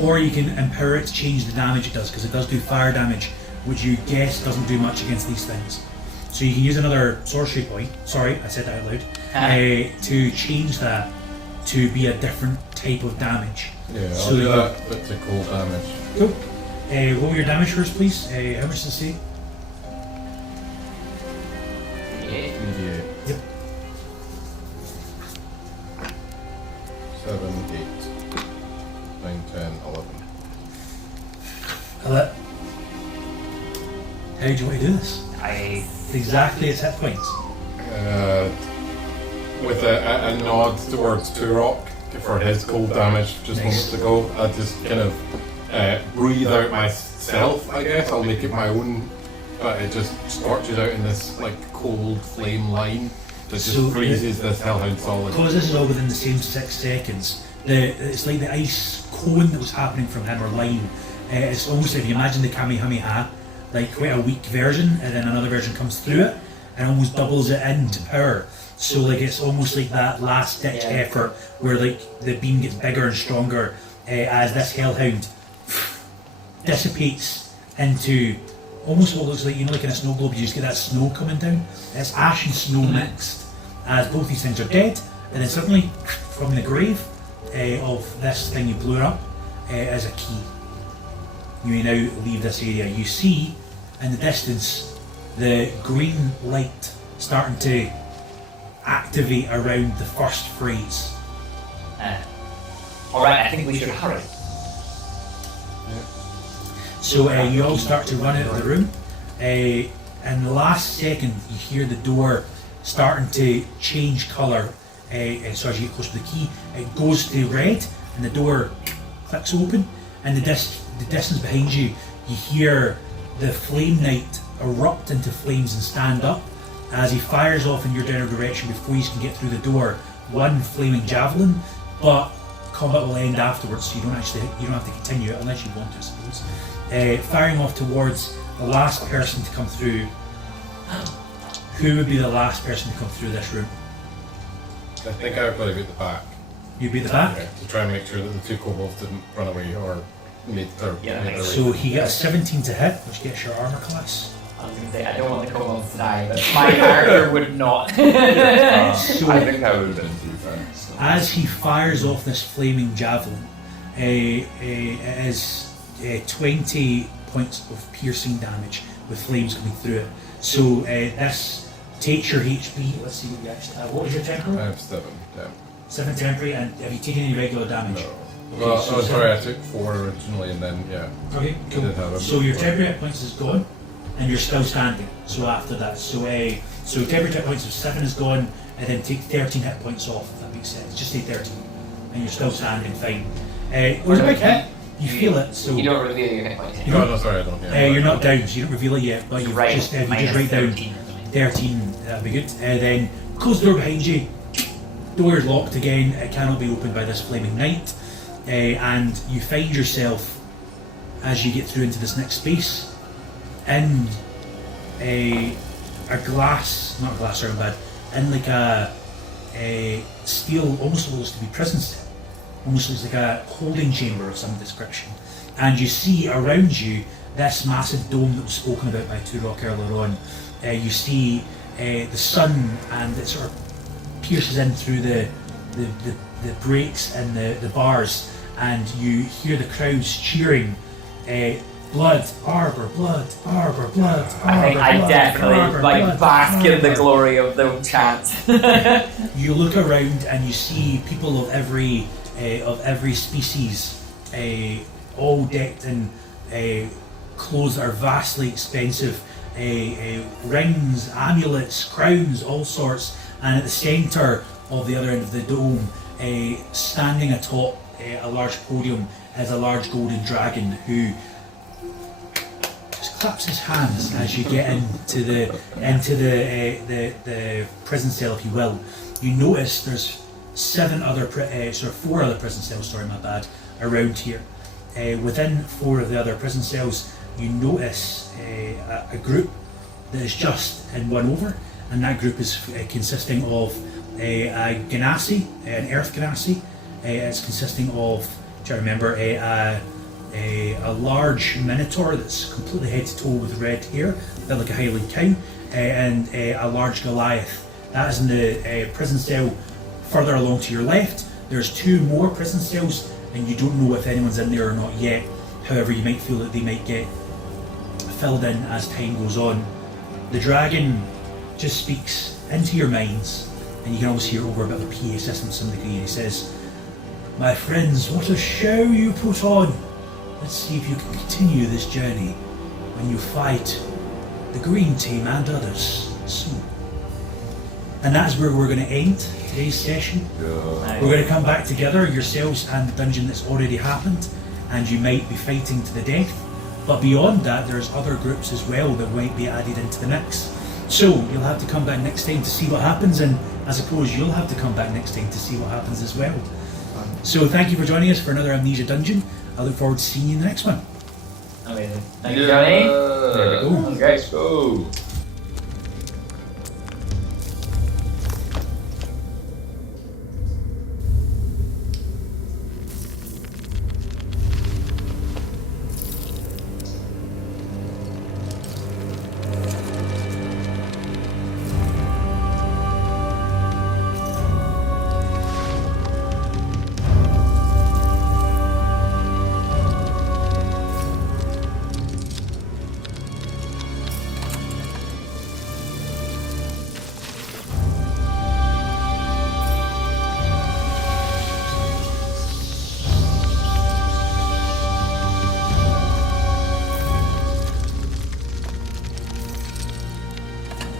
or you can empower it to change the damage it does, because it does do fire damage, which you guess doesn't do much against these things. So you can use another sorcery point, sorry, I said that out loud, to change that to be a different type of damage. Yeah, I'll So do you- that, but to cold damage. Cool. Roll your damage first, please. How much does it say? Yeah. 3d8. Yep. 7, 8, 9, 10, 11. How do you want to do this? Exactly its hit points. With a nod towards Turok for his cold damage just Nice. moments ago, I just kind of breathe out myself, I guess. I'll make it my own, but it just scorches out in this like cold flame line that just So, freezes this hellhound solid. Because this is all within the same 6 seconds, it's like the ice cone that was happening from him or line. It's almost if you imagine the Kamehameha, like quite a weak version, and then another version comes through it and almost doubles it into power. So like it's almost like that last ditch effort where like the beam gets bigger and stronger as this hellhound dissipates into almost what looks like, you know, like in a snow globe, you just get that snow coming down. It's ash and snow mixed as both these things are dead, and then suddenly from the grave of this thing you blew up is a key. You may now leave this area. You see in the distance the green light starting to activate around the first phrase. Alright, I think we should hurry. So you all start to run out of the room. In the last second, you hear the door starting to change colour. So as you get close to the key, it goes to red, and the door clicks open. And the distance behind you, you hear the flame knight erupt into flames and stand up as he fires off in your general direction before you can get through the door. One flaming javelin, but combat will end afterwards, so you don't have to continue it unless you want to, I suppose. Firing off towards the last person to come through. Who would be the last person to come through this room? I think I would probably be at the back. You'd be at the back? Yeah, to try and make sure that the two kobolds didn't run away or made their way. So he got a 17 to hit, which gets your armor class. I was going to say, I don't want the kobolds to die, but my character would not. So I think I would have been defense. So. as he fires off this flaming javelin, it is 20 points of piercing damage with flames coming through it. So this takes your HP. Let's see what you actually have. What was your temper? I have 7. Yeah. 7 temporary, and have you taken any regular damage? No. Well, so sorry, I took 4 originally, and then Okay, I did have cool. a So your bit temporary hit points is gone, and you're still standing. So after that, so temporary hit points of 7 is gone, and then take 13 hit points off. If that makes sense. Just say 13, and you're still standing fine. It was a big hit. You feel it. So You don't reveal your hit points. No, sorry, I don't. Yeah, you're not down, so you don't reveal it yet. But you Right, just minus write down 13 or something. 13. That'd be good. Then close the door behind you. Door is locked again. It cannot be opened by this flaming knight. And you find yourself, as you get through into this next space, in a glass, not a glass, sorry, bad, in like a steel, almost looks to be prison cell, almost looks like a holding chamber of some description. And you see around you this massive dome that was spoken about by Turok earlier on. You see the sun, and it sort of pierces in through the breaks and the bars, and you hear the crowds cheering, blood, Arbor, blood, Arbor, blood, Arbor, I think I blood, definitely Arbor, like blood, bask in the Arbor. glory of the chants. You look around and you see people of every species, all decked in clothes that are vastly expensive, rings, amulets, crowns, all sorts. And at the centre of the other end of the dome, standing atop a large podium, is a large golden dragon who just claps his hands as you get into the prison cell, if you will. You notice there's 4 other prison cells. Sorry, my bad. Around here, within 4 of the other prison cells, you notice a group that is just in one over, and that group is consisting of a ganassi, an earth ganassi. It's consisting of, do you remember, a large minotaur that's completely head to toe with red hair, a bit like a Highland cow, and a large Goliath. That is in the prison cell further along to your left. There's 2 more prison cells, and you don't know if anyone's in there or not yet. However, you might feel that they might get filled in as time goes on. The dragon just speaks into your minds, and you can always hear over a bit of a PA system to some degree, and he says, "My friends, what a show you put on! Let's see if you can continue this journey when you fight the Green Team and others soon." And that's where we're going to end today's session. We're going to come back together, yourselves and the dungeon that's already happened, and you might be fighting to the death. But beyond that, there's other groups as well that might be added into the mix. So you'll have to come back next time to see what happens, and I suppose you'll have to come back next time to see what happens as well. So thank you for joining us for another Amnesia Dungeon. I look forward to seeing you in the next one. Amazing. Thank you, Jonny. There we go. Great. Let's go.